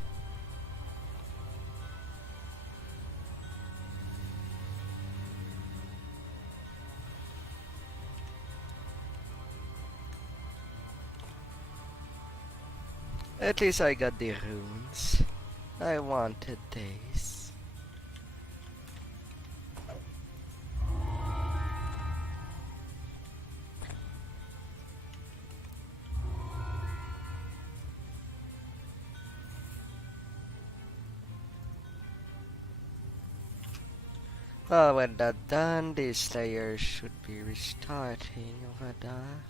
At least I got the runes. I wanted these. Well, when that's done, the Slayer should be restarting over there.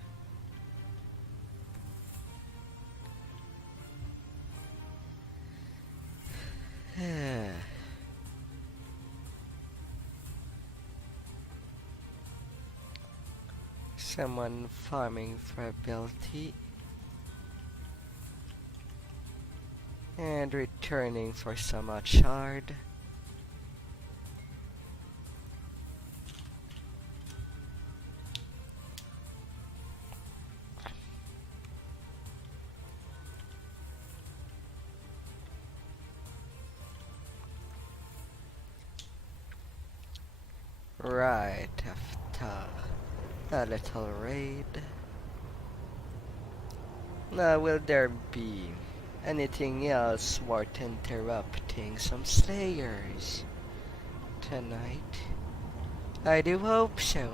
Someone farming for ability and returning for some shard. Right after a little raid. Now, will there be anything else worth interrupting some slayers tonight? I do hope so.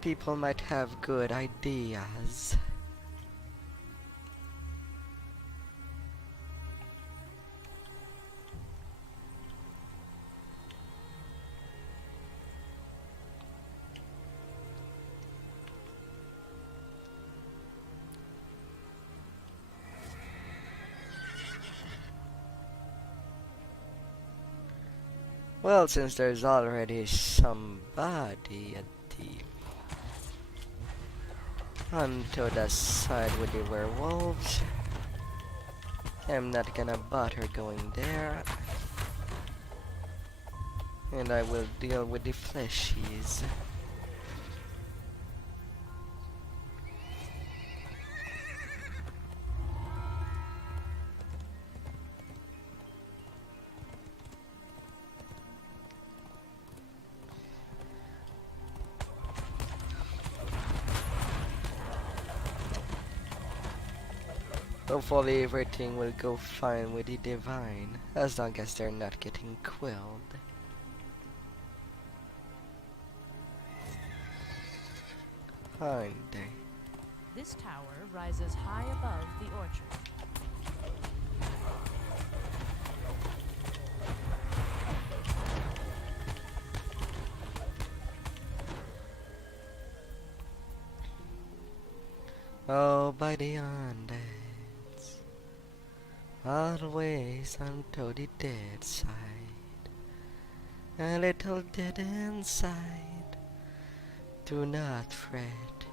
People might have good ideas. Well, since there's already somebody at onto the side with the werewolves, I'm not gonna bother going there, and I will deal with the fleshies. Hopefully everything will go fine with the divine, as long as they're not getting quilled. Aren't they? This tower rises high above the orchard. Oh, by the undeads, always unto the dead side, a little dead inside. Do not fret,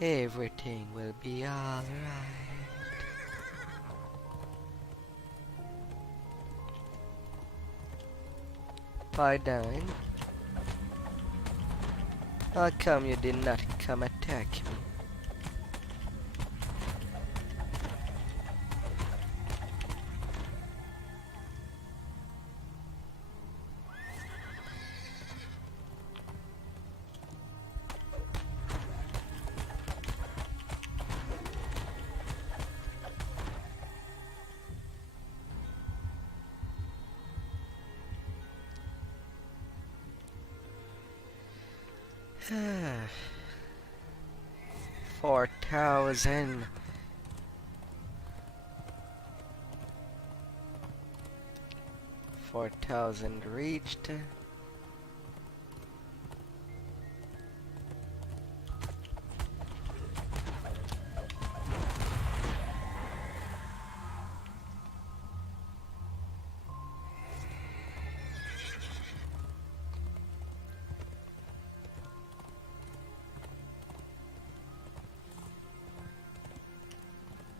everything will be alright. Bye, Dine. How come you did not come attack me? Ah, 4,000. Reached.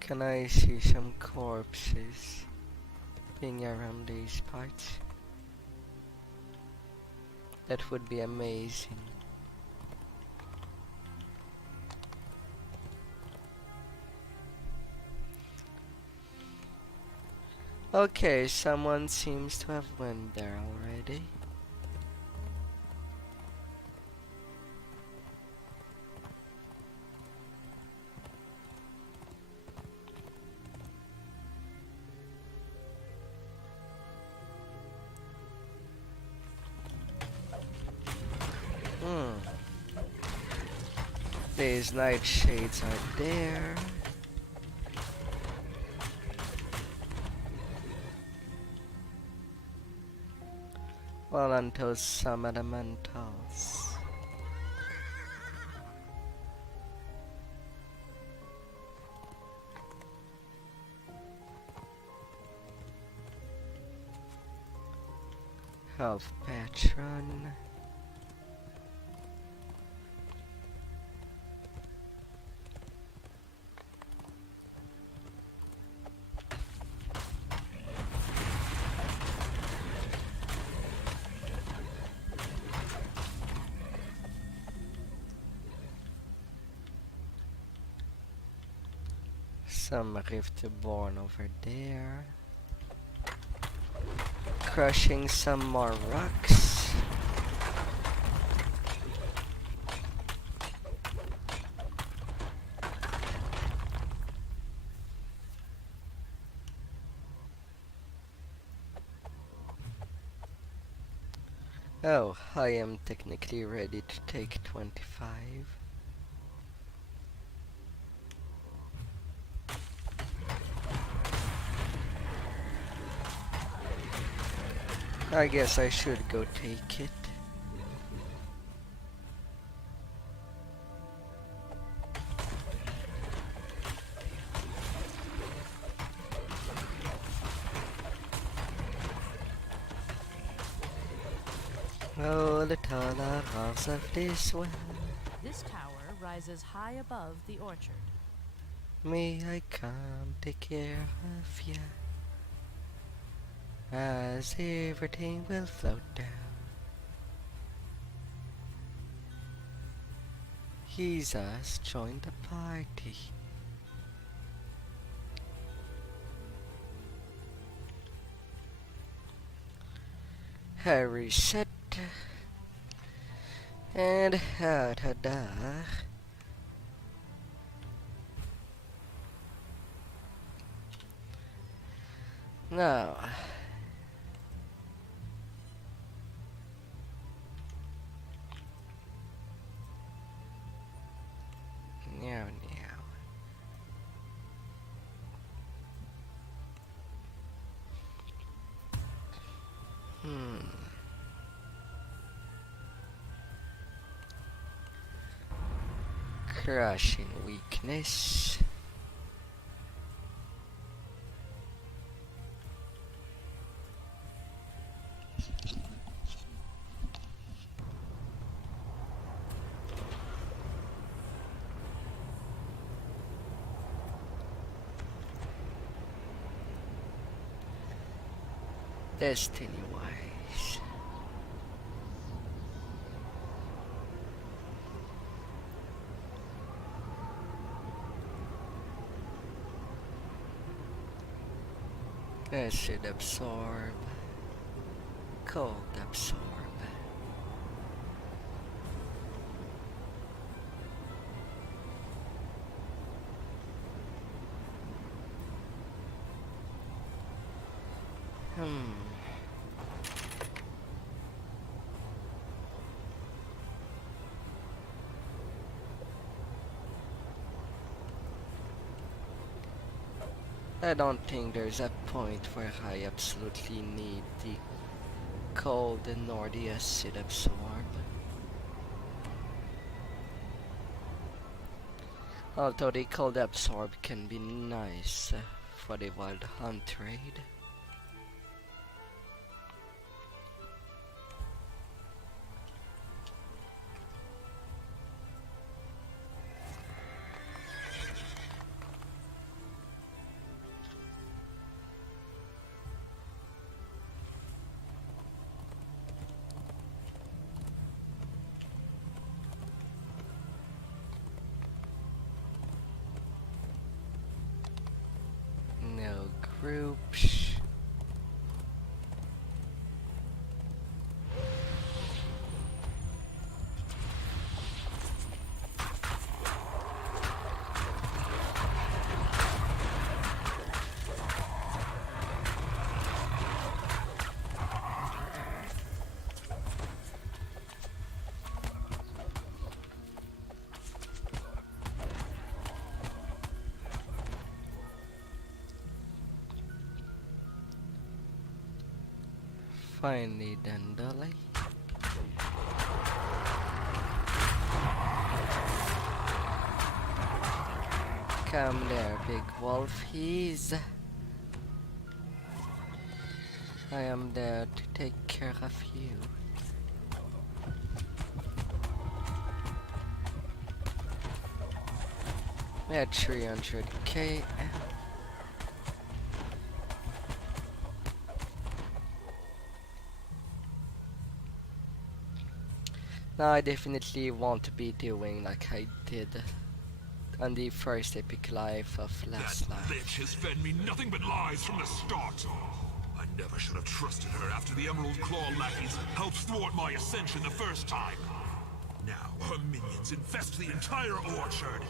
Can I see some corpses being around these parts? That would be amazing. Okay, someone seems to have went there already. These nightshades are there. Well, until some elementals. Health patron. Some Riftborn over there. Crushing some more rocks. Oh, I am technically ready to take 25. I guess I should go take it. Oh, the taller halves of this world. This tower rises high above the orchard. May I come take care of ya, as everything will float down. Jesus joined the party. Harry set and out a da. Now, now. Crushing weakness. Destiny wise. Acid absorb. Cold absorb. I don't think there's a point where I absolutely need the cold nor the acid absorb. Although the cold absorb can be nice for the wild hunt trade. No groups. Finally done, Dolly. Come there, big wolfies. I am there to take care of you. At 300k. Now I definitely won't be doing like I did on the first epic life of last That life. lich has fed me nothing but lies from the start. I never should have trusted her after the Emerald Claw lackeys helped thwart my ascension the first time. Now her minions infest the entire orchard.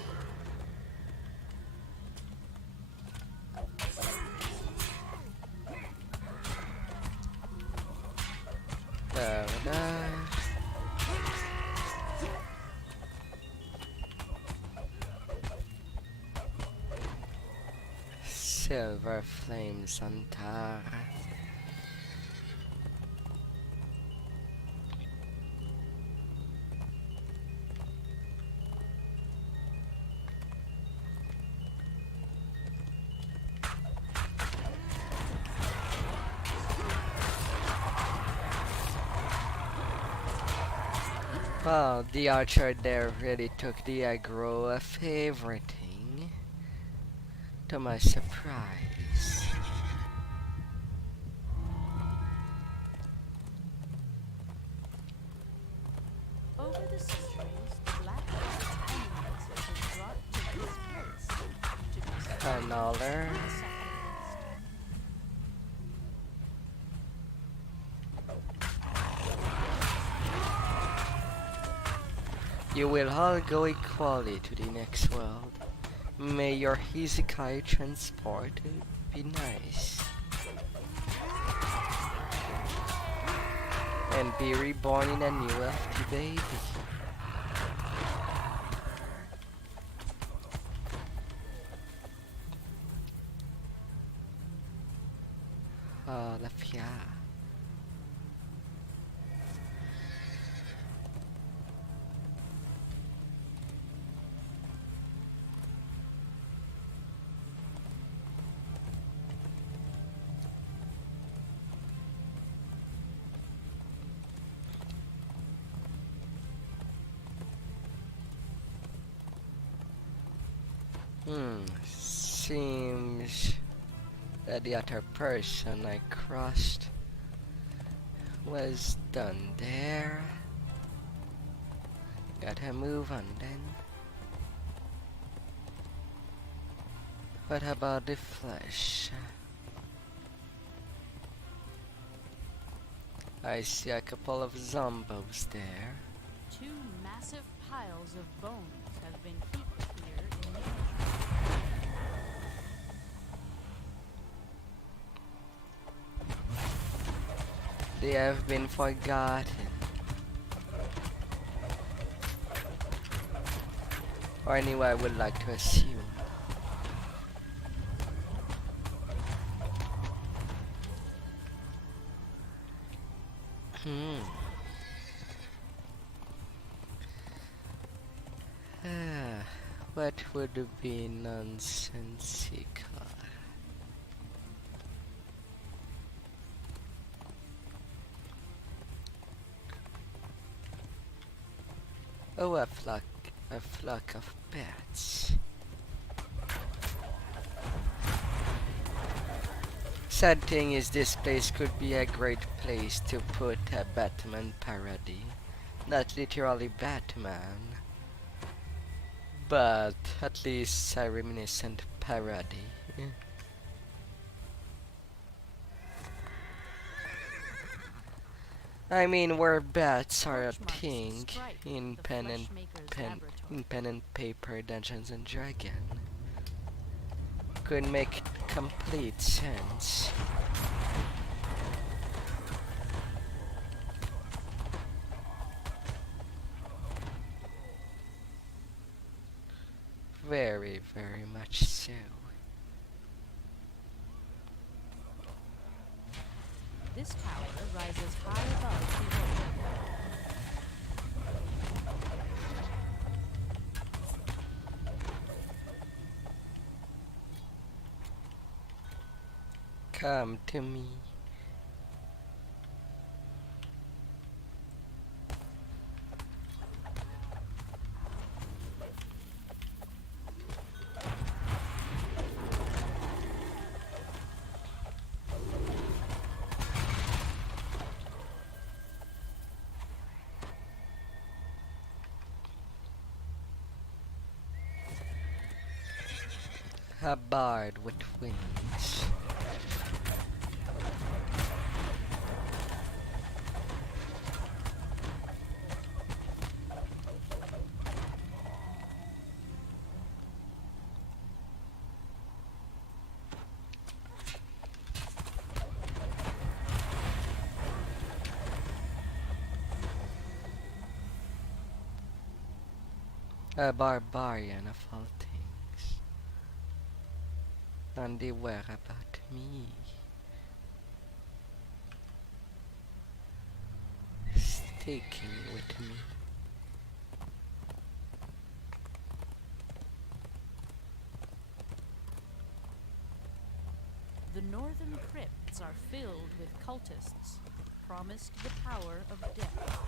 Da-da. Silver flames on Tara. Well, the archer there really took the aggro of everything, to my surprise. Over the centuries, the Black God's enemies have been brought to this place to be Another. You will all go equally to the next world. May your Hezekiah transport be nice. And be reborn in a new healthy baby. La fia. Seems that the other person I crossed was done there. Gotta move on then. What about the flesh? I see a couple of zombos there. 2 massive piles of bones have been heaped here in the They have been forgotten. Or anyway, I would like to assume. What would be nonsensical? Oh, a flock of bats. Sad thing is, this place could be a great place to put a Batman parody. Not literally Batman, but at least a reminiscent parody. I mean, where bats are a thing in pen and paper Dungeons and Dragons. Could make complete sense. Very, very much so. This tower rises high above the world. Come to me. A bard with wings. A barbarian of all things. And they were about me. Sticking with me. The northern crypts are filled with cultists, promised the power of death.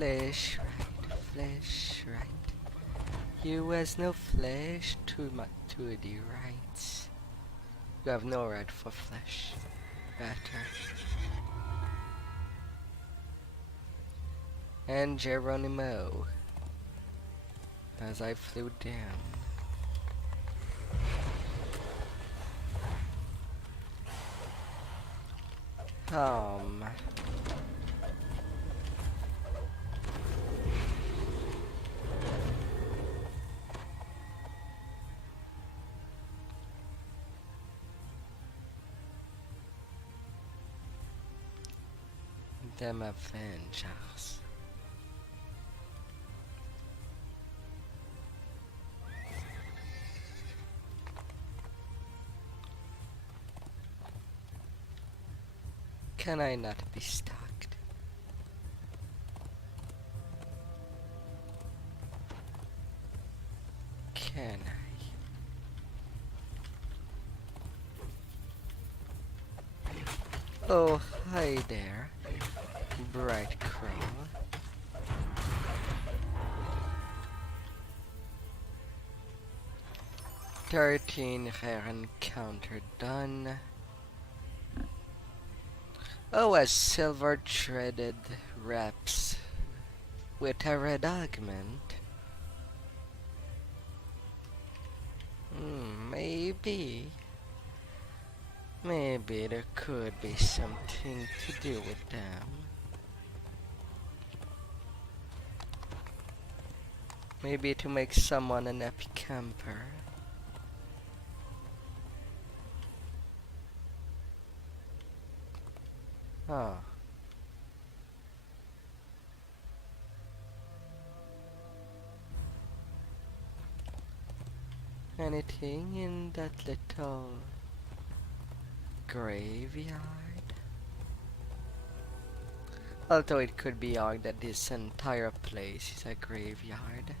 flesh right, flesh right. You has no flesh to the right. You have no right for flesh. Better. And Geronimo. As I flew down. Them Avengers. Can I not be stuck? Can I? Oh, hi there, Bright Crow. "13 rare encounter done. Oh, a silver threaded wraps with a red augment. Maybe there could be something to do with them. Maybe to make someone an epic camper. Oh. Anything in that little graveyard? Although it could be argued that this entire place is a graveyard.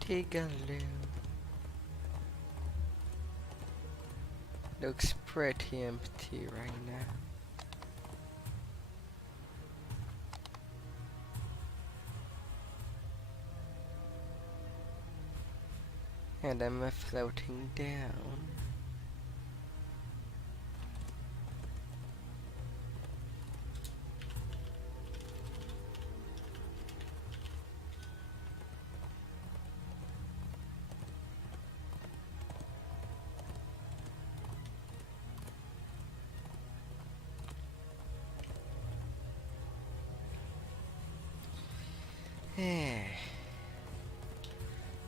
Tigaloo. Looks pretty empty right now. And I'm floating down.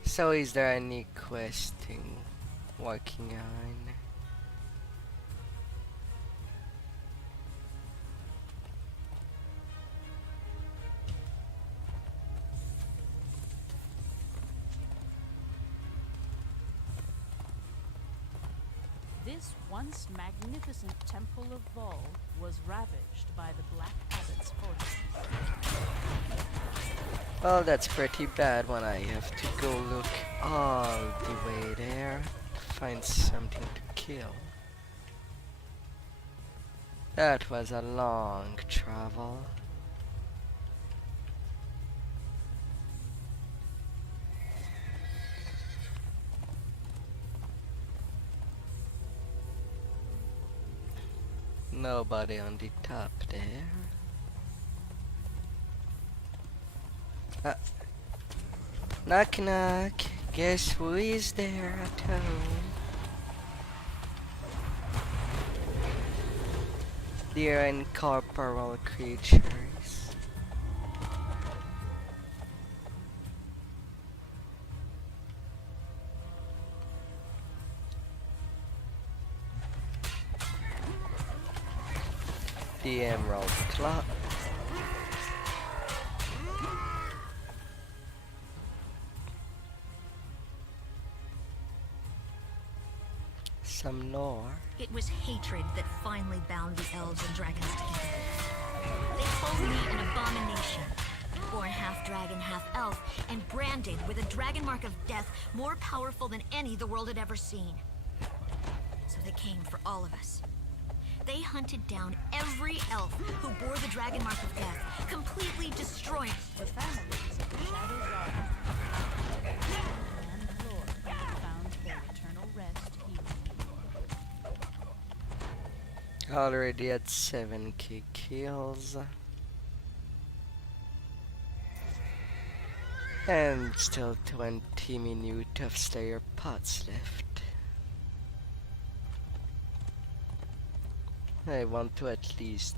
So is there any questing working on? This once magnificent temple of Vol was ravaged by the Black Abbot's forces. Well, that's pretty bad when I have to go look all the way there to find something to kill. That was a long travel. Nobody on the top there. Knock knock. Guess who is there at home? Dear incorporeal creatures. The Emerald Club. nor. It was hatred that finally bound the elves and dragons together. They called me an abomination. Born half dragon, half elf, and branded with a dragon mark of death more powerful than any the world had ever seen. So they came for all of us. They hunted down every elf who bore the dragon mark of death, completely destroying The families of the Shadow Guard and Lord found their eternal rest here. Already at 7k kills. And still 20 minutes of Slayer pots left. I want to at least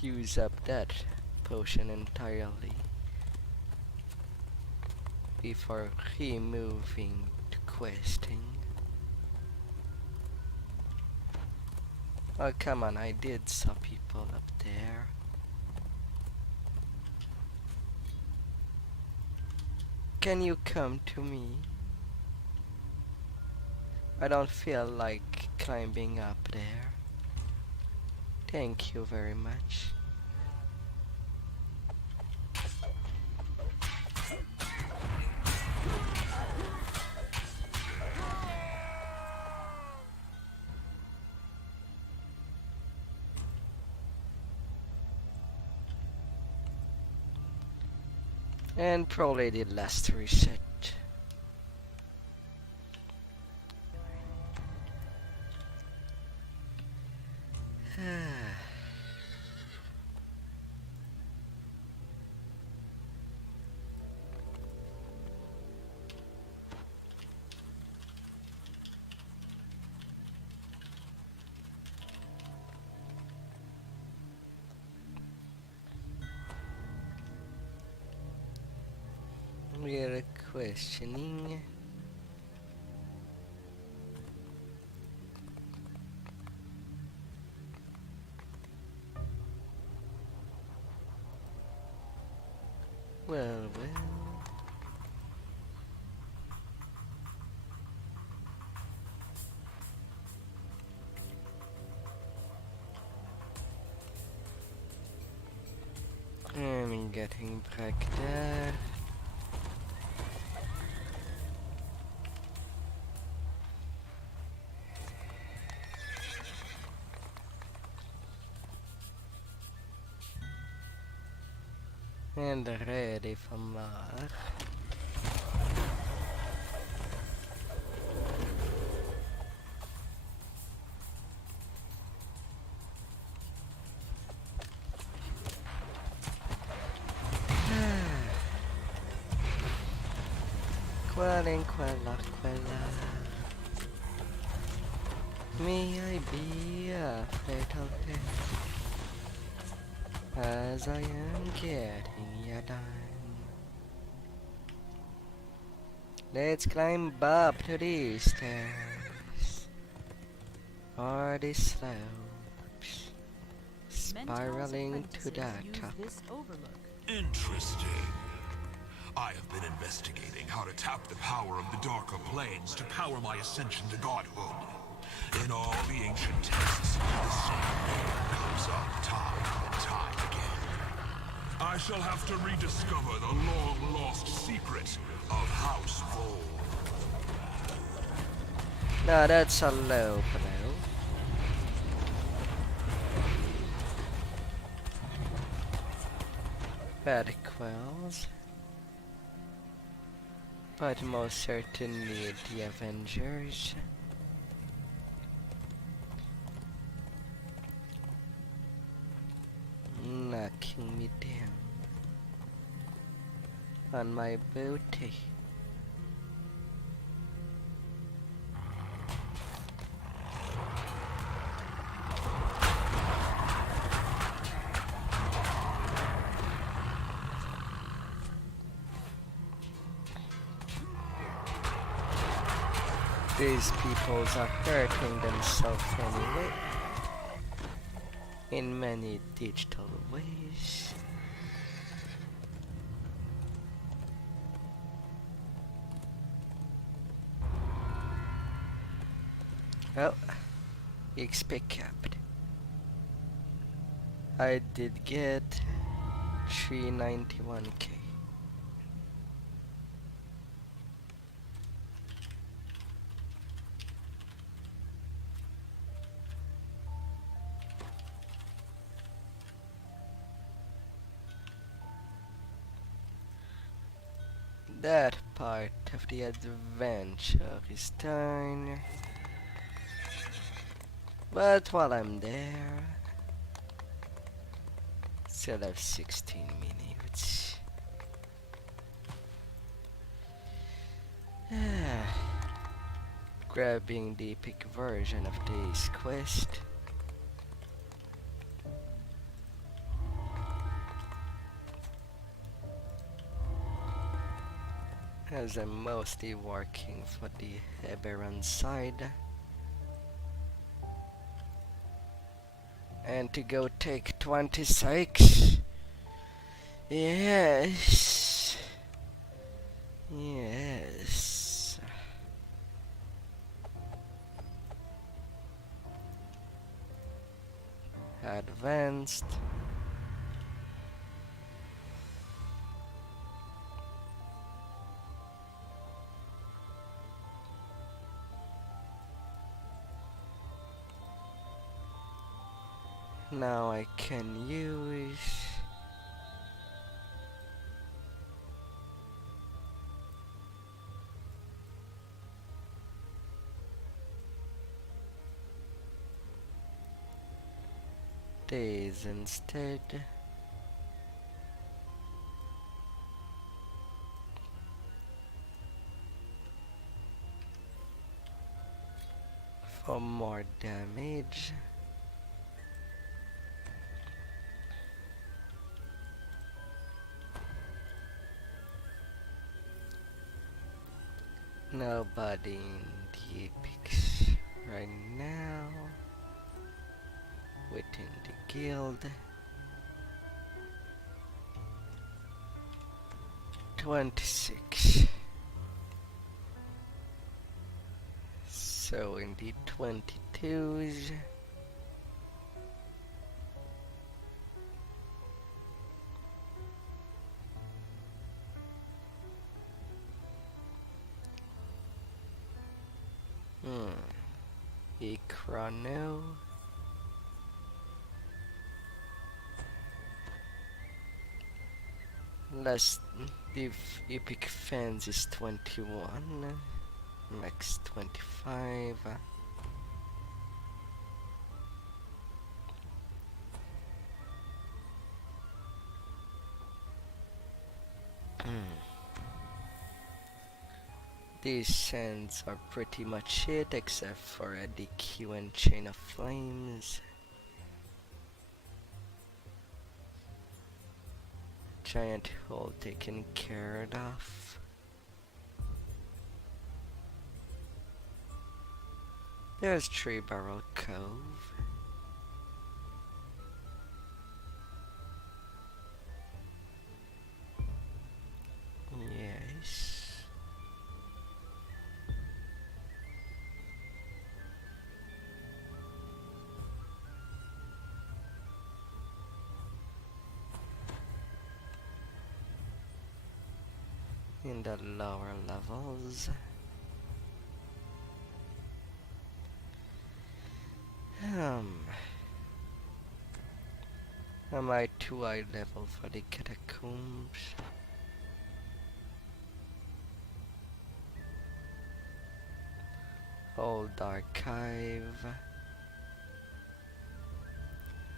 use up that potion entirely before removing to questing. Oh come on, I did saw people up there. Can you come to me? I don't feel like climbing up there. Thank you very much. And probably the last reset. We're questioning. Well. I'm getting back there. And ready for more. Quella. May I be a fatal hit as I am getting ya done. Let's climb up to these stairs or these slopes, spiraling to the top. This overlook. Interesting. I have been investigating how to tap the power of the darker planes to power my ascension to godhood. In all the ancient texts, the same name comes up time and time again. I shall have to rediscover the long-lost secret of House Vol. Now that's a low blow. Bad quells. But most certainly the Avengers. Knocking me down on my booty. These peoples are hurting themselves anyway, in many digital ways. Well, XP capped. I did get 391k. That part of the adventure is done. But while I'm there, still have 16 minutes. Grabbing the epic version of this quest. As I'm mostly working for the Eberron side. And to go take 26. Yes. Yes. Advanced. Now I can use these instead. For more damage. Nobody in the epics right now within the guild. 26. So in the 22s. Chrono. Last the epic fence is 21, max 25. These sands are pretty much it except for a DQ and Chain of Flames. Giant hole taken care of. There's Tree Barrel Cove. Yes. In the lower levels. Am I too high level for the catacombs? Old Archive.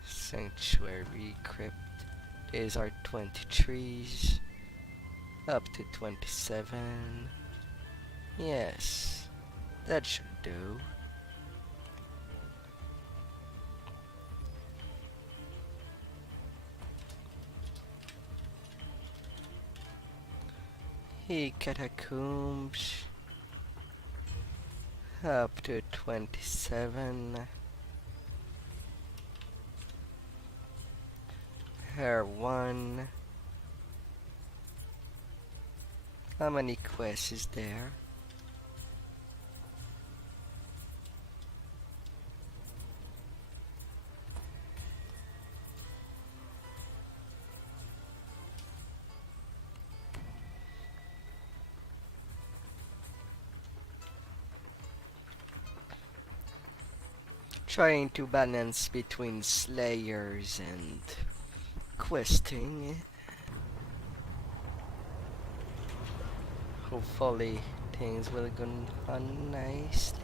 Sanctuary Crypt. These are 23s. Up to 27. Yes, that should do. Catacombs. Up to 27. Hair 1. How many quests is there? trying to balance between slayers and questing. Hopefully things will go on nicely.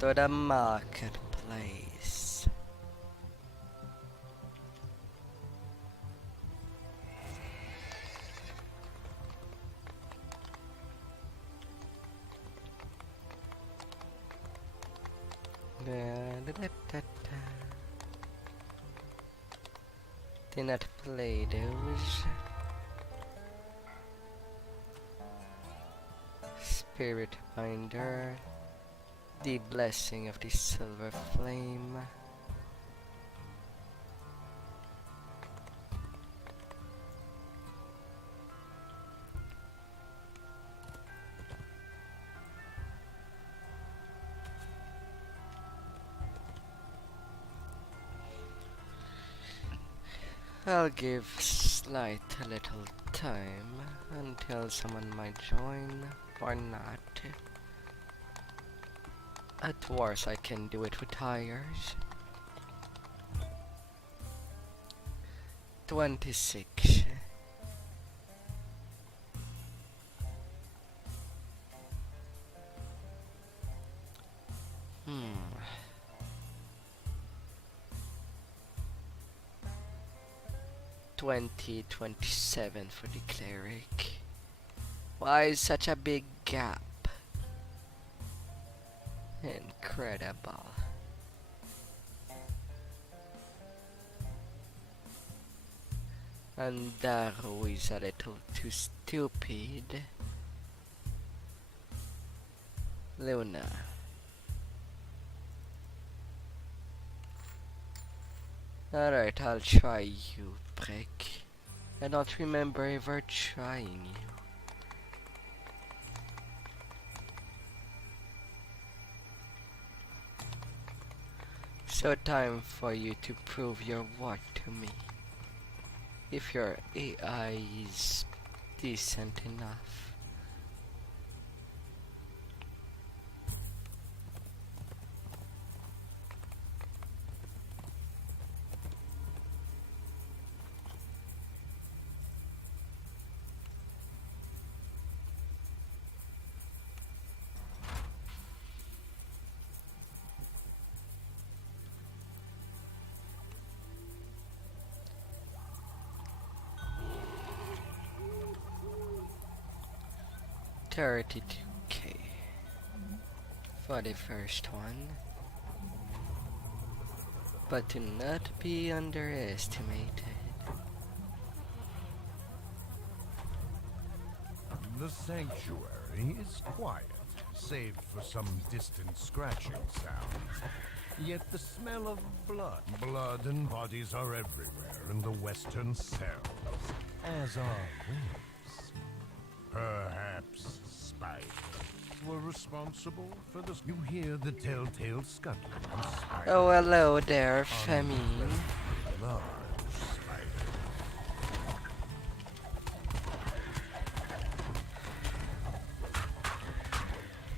To the marketplace. Did not play those. Spirit Binder. The Blessing of the Silver Flame. I'll give Slight a little time until someone might join or not. At worst, I can do it with tires. 26. 27 for the cleric. Why is such a big gap? Incredible. And Daru is a little too stupid. Luna. Alright, I'll try you, Brick. I don't remember ever trying you. So time for you to prove your worth to me. If your AI is decent enough. $32K for the first one, but do not be underestimated. The sanctuary is quiet, save for some distant scratching sounds. Yet the smell of blood and bodies are everywhere in the western cells, as are wolves. Perhaps spiders were responsible for this. You hear the telltale scuttling of spiders. Oh, hello there, Femi. Large spiders.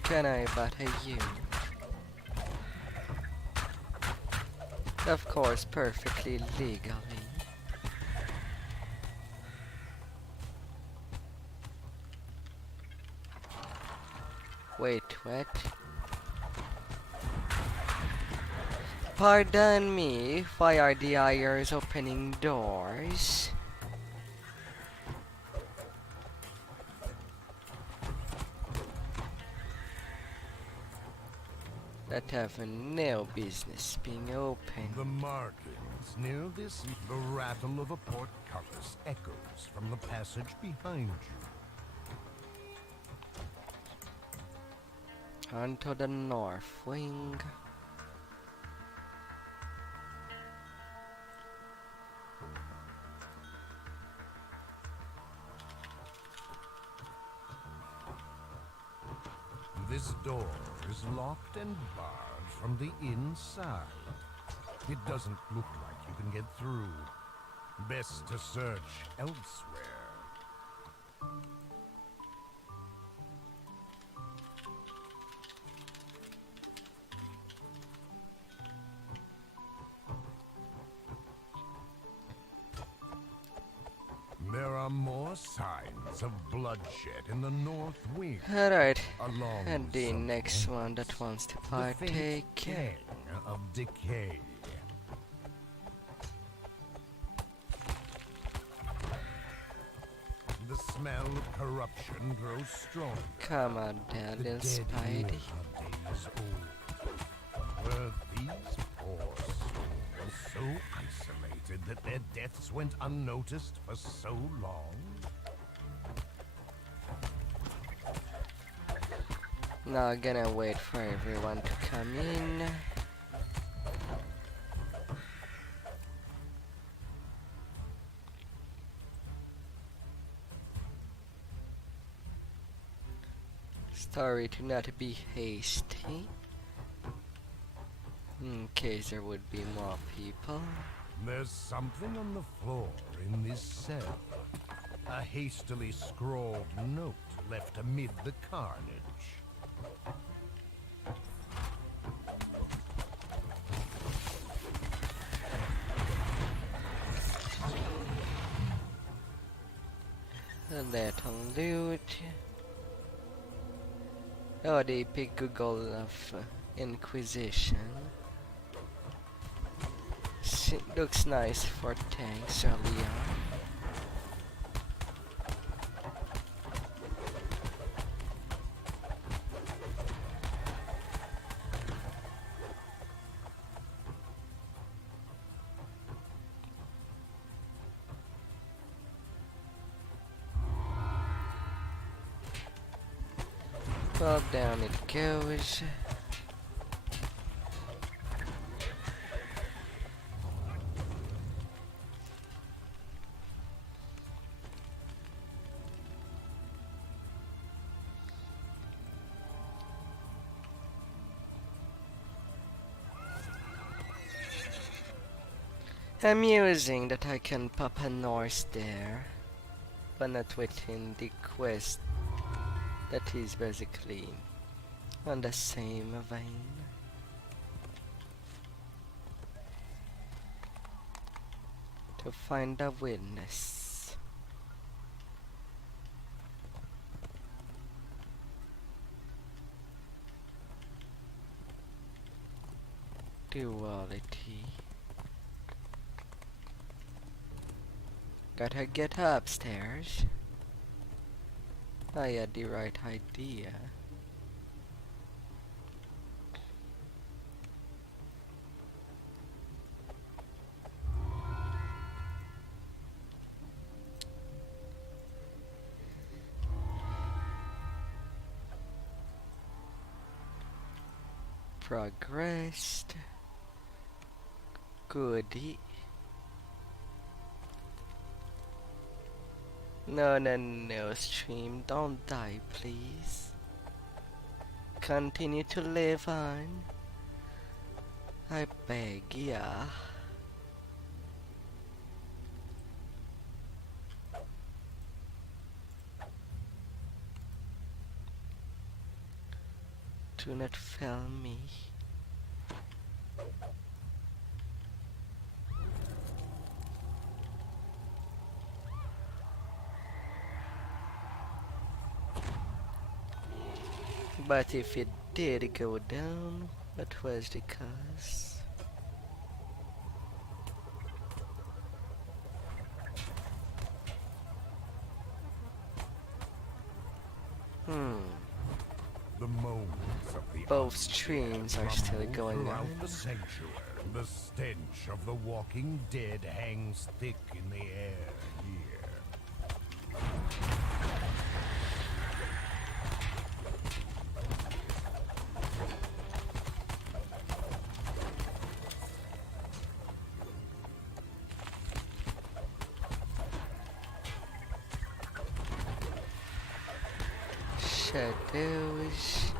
Can I butter you? Of course, perfectly legally. Wait, what? Pardon me, why are the eyers opening doors? That have no business being open. The markings near this, the rattle of a portcullis echoes from the passage behind you. Onto the north wing. This door is locked and barred from the inside. It doesn't look like you can get through. Best to search elsewhere. reports of bloodshed in the north wing. Alright, Along and the somewhere, next one that wants to the faint partake. tang of decay. The smell of corruption grows stronger. Come on there, The little dead here Spidey. are days old. Were these poor souls so isolated that their deaths went unnoticed for so long? Now gonna wait for everyone to come in. Sorry to not be hasty, in case there would be more people. There's something on the floor in this cell. A hastily scrawled note left amid the carnage. And that'll loot. Oh, the big Google of Inquisition. Looks nice for tanks early on. Well, down it goes. Amusing that I can pop a Norse there, but not within the quest that is basically on the same vein. To find a witness. Duality. Gotta get upstairs. I had the right idea. Progressed. Goody. No, stream, don't die, please. Continue to live on. I beg ya. Do not fail me. But if it did go down, what was the cause? The moans of the Both streams are still rumble going throughout on. the sanctuary. The stench of the walking dead hangs thick in the air here. Shadows.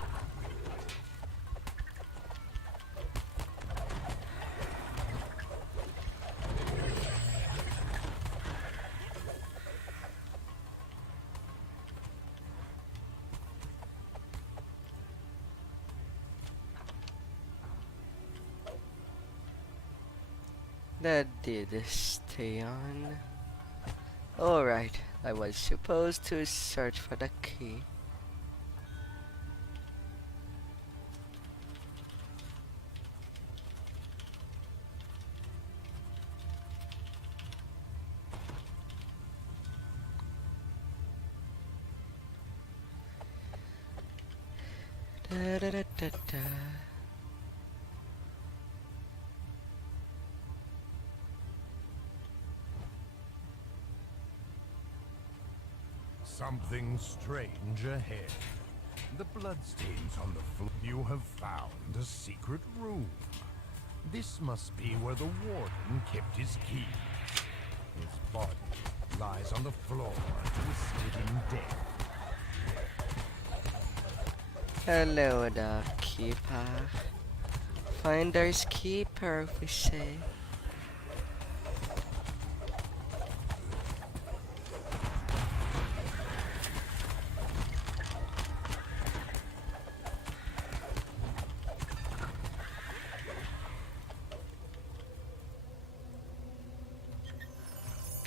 That did stay on. Alright, I was supposed to search for the key. Da, da, da, da, da. Something strange ahead. The bloodstains on the floor. You have found a secret room. This must be where the warden kept his key. His body lies on the floor, twisted in death. Hello, the keeper. Finder's keeper, we say.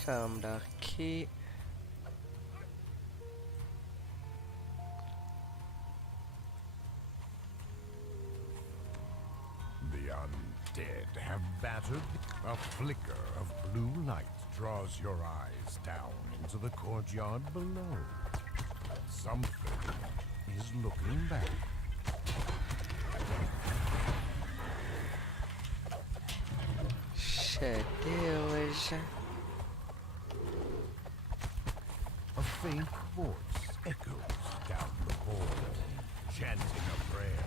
Come, the key. The undead have battered. A flicker of blue light draws your eyes down into the courtyard below. Something is looking back. Shadows. A faint voice echoes down the hall, chanting a prayer.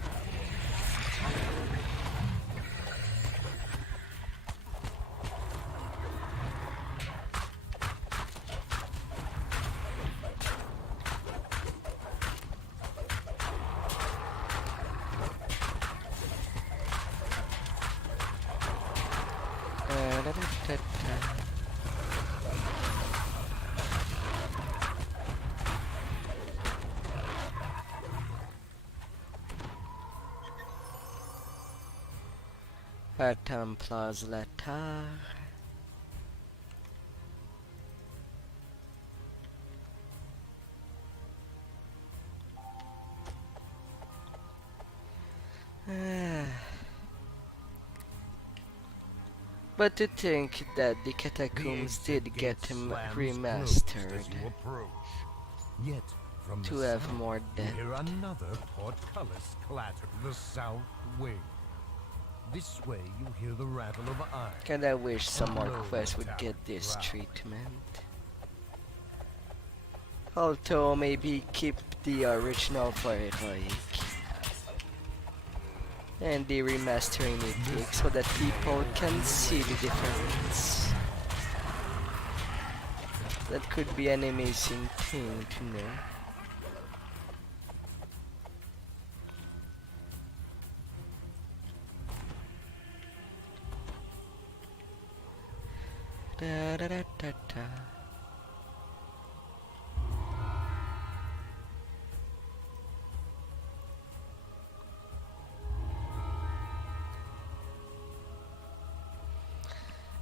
Da, da, da, da. Templars letter. But to think that the catacombs did get remastered Yet from to the have south, more you depth. hear another portcullis clatter. The south wing. This way you hear the rattle of iron. Kinda wish some more Hello, quests would Town get this Proud. treatment. Although maybe keep the original for heroic. And the remastering it so that people can see the difference. That could be an amazing thing to know. Da da da da da.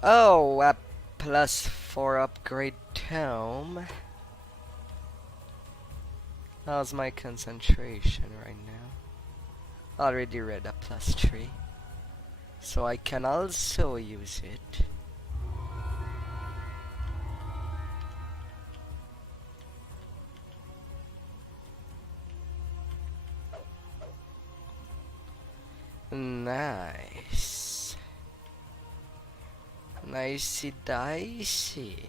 Oh, a +4 upgrade tome. How's my concentration right now? Already read a +3. So I can also use it. Nice. Nicey dicey.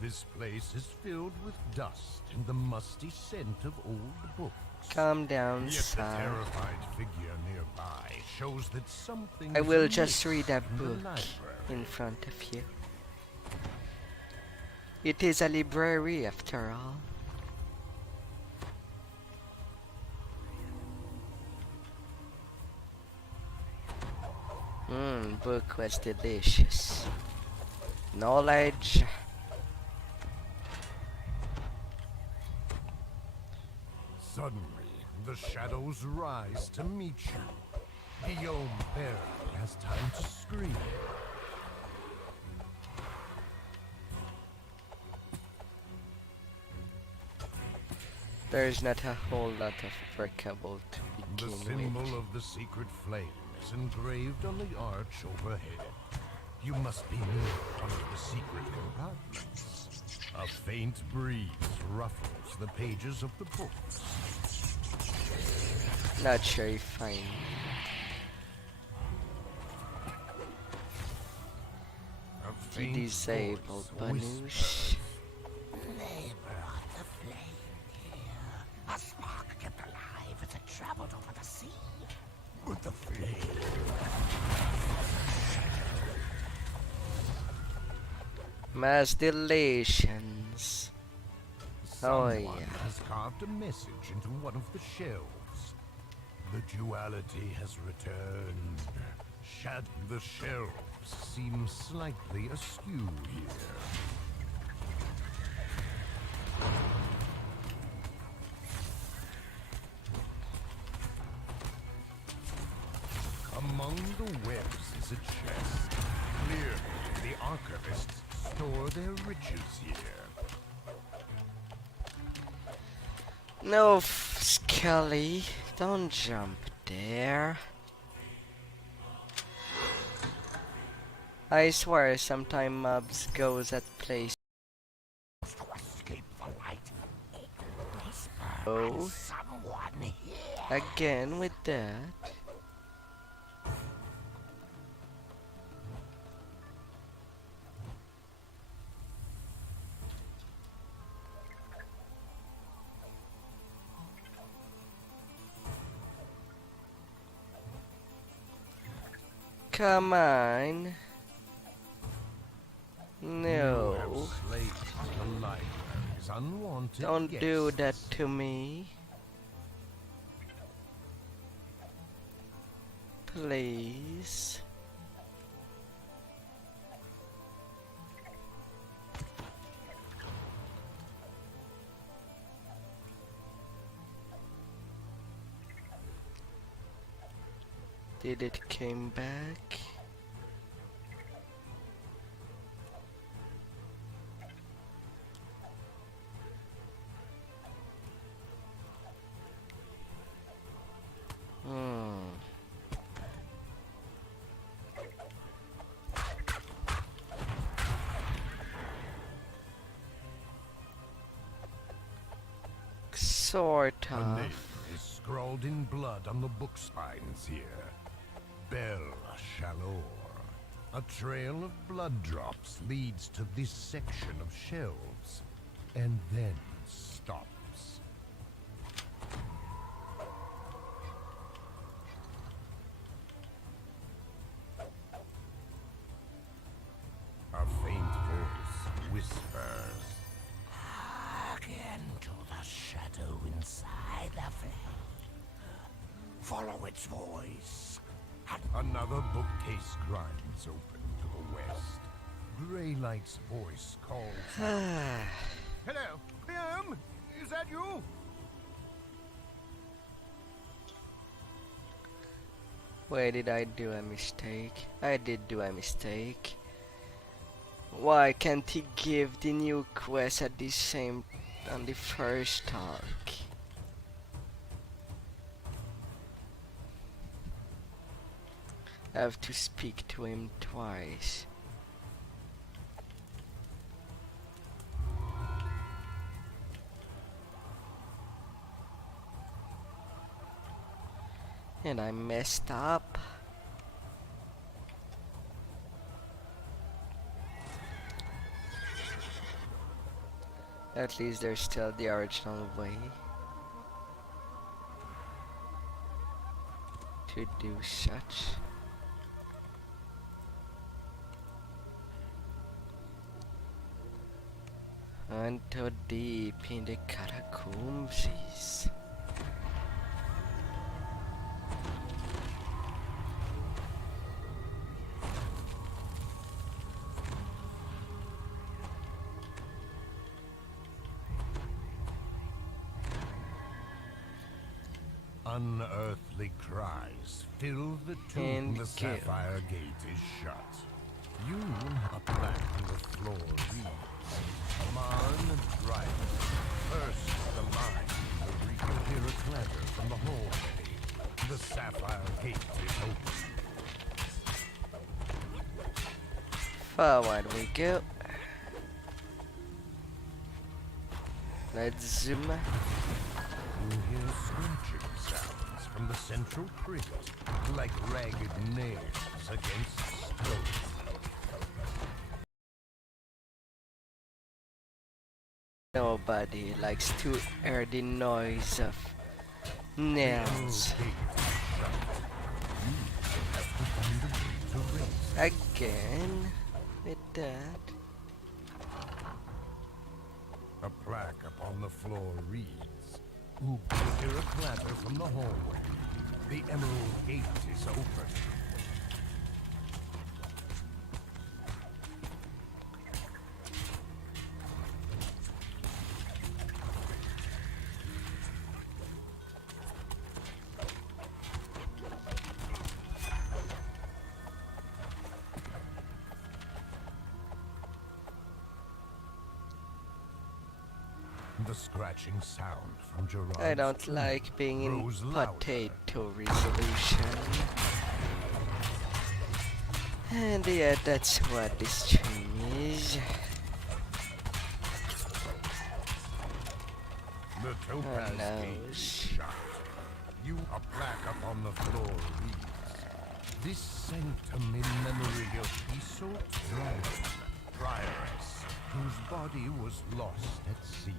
This place is filled with dust and the musty scent of old books. Calm down, Yet the son. terrified figure nearby shows that something I will is just amiss read a in the book library. in front of you. It is a library after all. Book was delicious. Knowledge. Suddenly, the shadows rise to meet you. Guillaume barely has time to scream. There's not a whole lot of workable to The begin symbol with. of the secret flame is engraved on the arch overhead. You must be near one of the secret compartments. A faint breeze ruffles the pages of the book. Not sure if I A faint disabled voice Banush. whispers, They brought the flame here. A spark kept alive as it traveled over the sea. but the flame. Mass deletions. Oh Someone yeah. has carved a message into one of the shelves. The duality has returned. The shelves seem slightly askew here. Among the webs is a chest. Clearly, the archivists store their riches here. No, Skelly, don't jump there. I swear, sometime mobs goes that place. To escape the light. It whispered Oh, someone here. again with that. Come on. You No. have slaved the library's unwanted Don't do guests. that to me. Please. Did it came back? Hmm. Sort A of. name is scrawled in blood on the book spines here. Belle Chalor. A trail of blood drops leads to this section of shelves, and then stops. A faint voice whispers. Hearken to the shadow inside the flame. Follow its voice. Another bookcase grinds open to the west. Greylight's voice calls out. Hello, Guillaume? Is that you? Where did I do a mistake? I did do a mistake. Why can't he give the new quest at the same on the first talk? I have to speak to him twice. And I messed up. At least there's still the original way to do such. Until deep in the catacombs. Unearthly cries fill the tomb. And The kill. sapphire gate is shut. You a plaque on the floor reads, "Man driver, first the line." You hear a clatter from the hallway. The sapphire gate is open. Forward we go. Let's zoom. You hear scratching sounds from the central crypt, like ragged nails against stone. Nobody likes to hear the noise of nails. Again, with that. A plaque upon the floor reads, "You hear a clatter from the hallway. The Emerald Gate is open." The scratching sound from Gerard's I don't tomb like being in grows louder. potato resolution. And yeah, that's what this stream is. The topaz gate is knows? shut. You a plaque upon the floor reads, "This sanctum in memory of Isolde Dragon, prioress, whose body was lost at sea."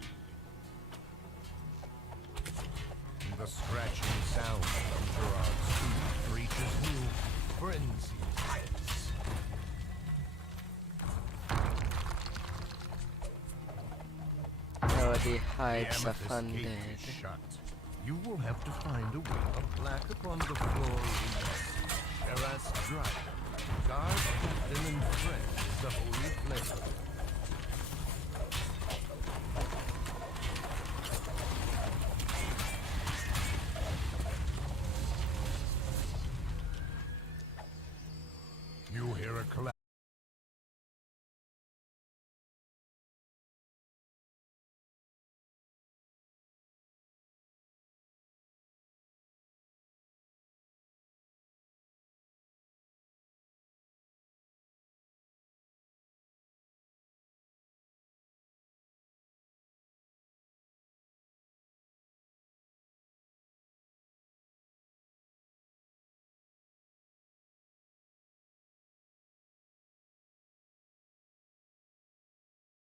The scratching sound from Gerard's tomb reaches new frenzied heights. Oh, the The heights of amethyst gate undead. is shut. You will have to find a way. A plaque upon the floor reads, "Eras Dragon, guard, captain, and friend is the holy flame."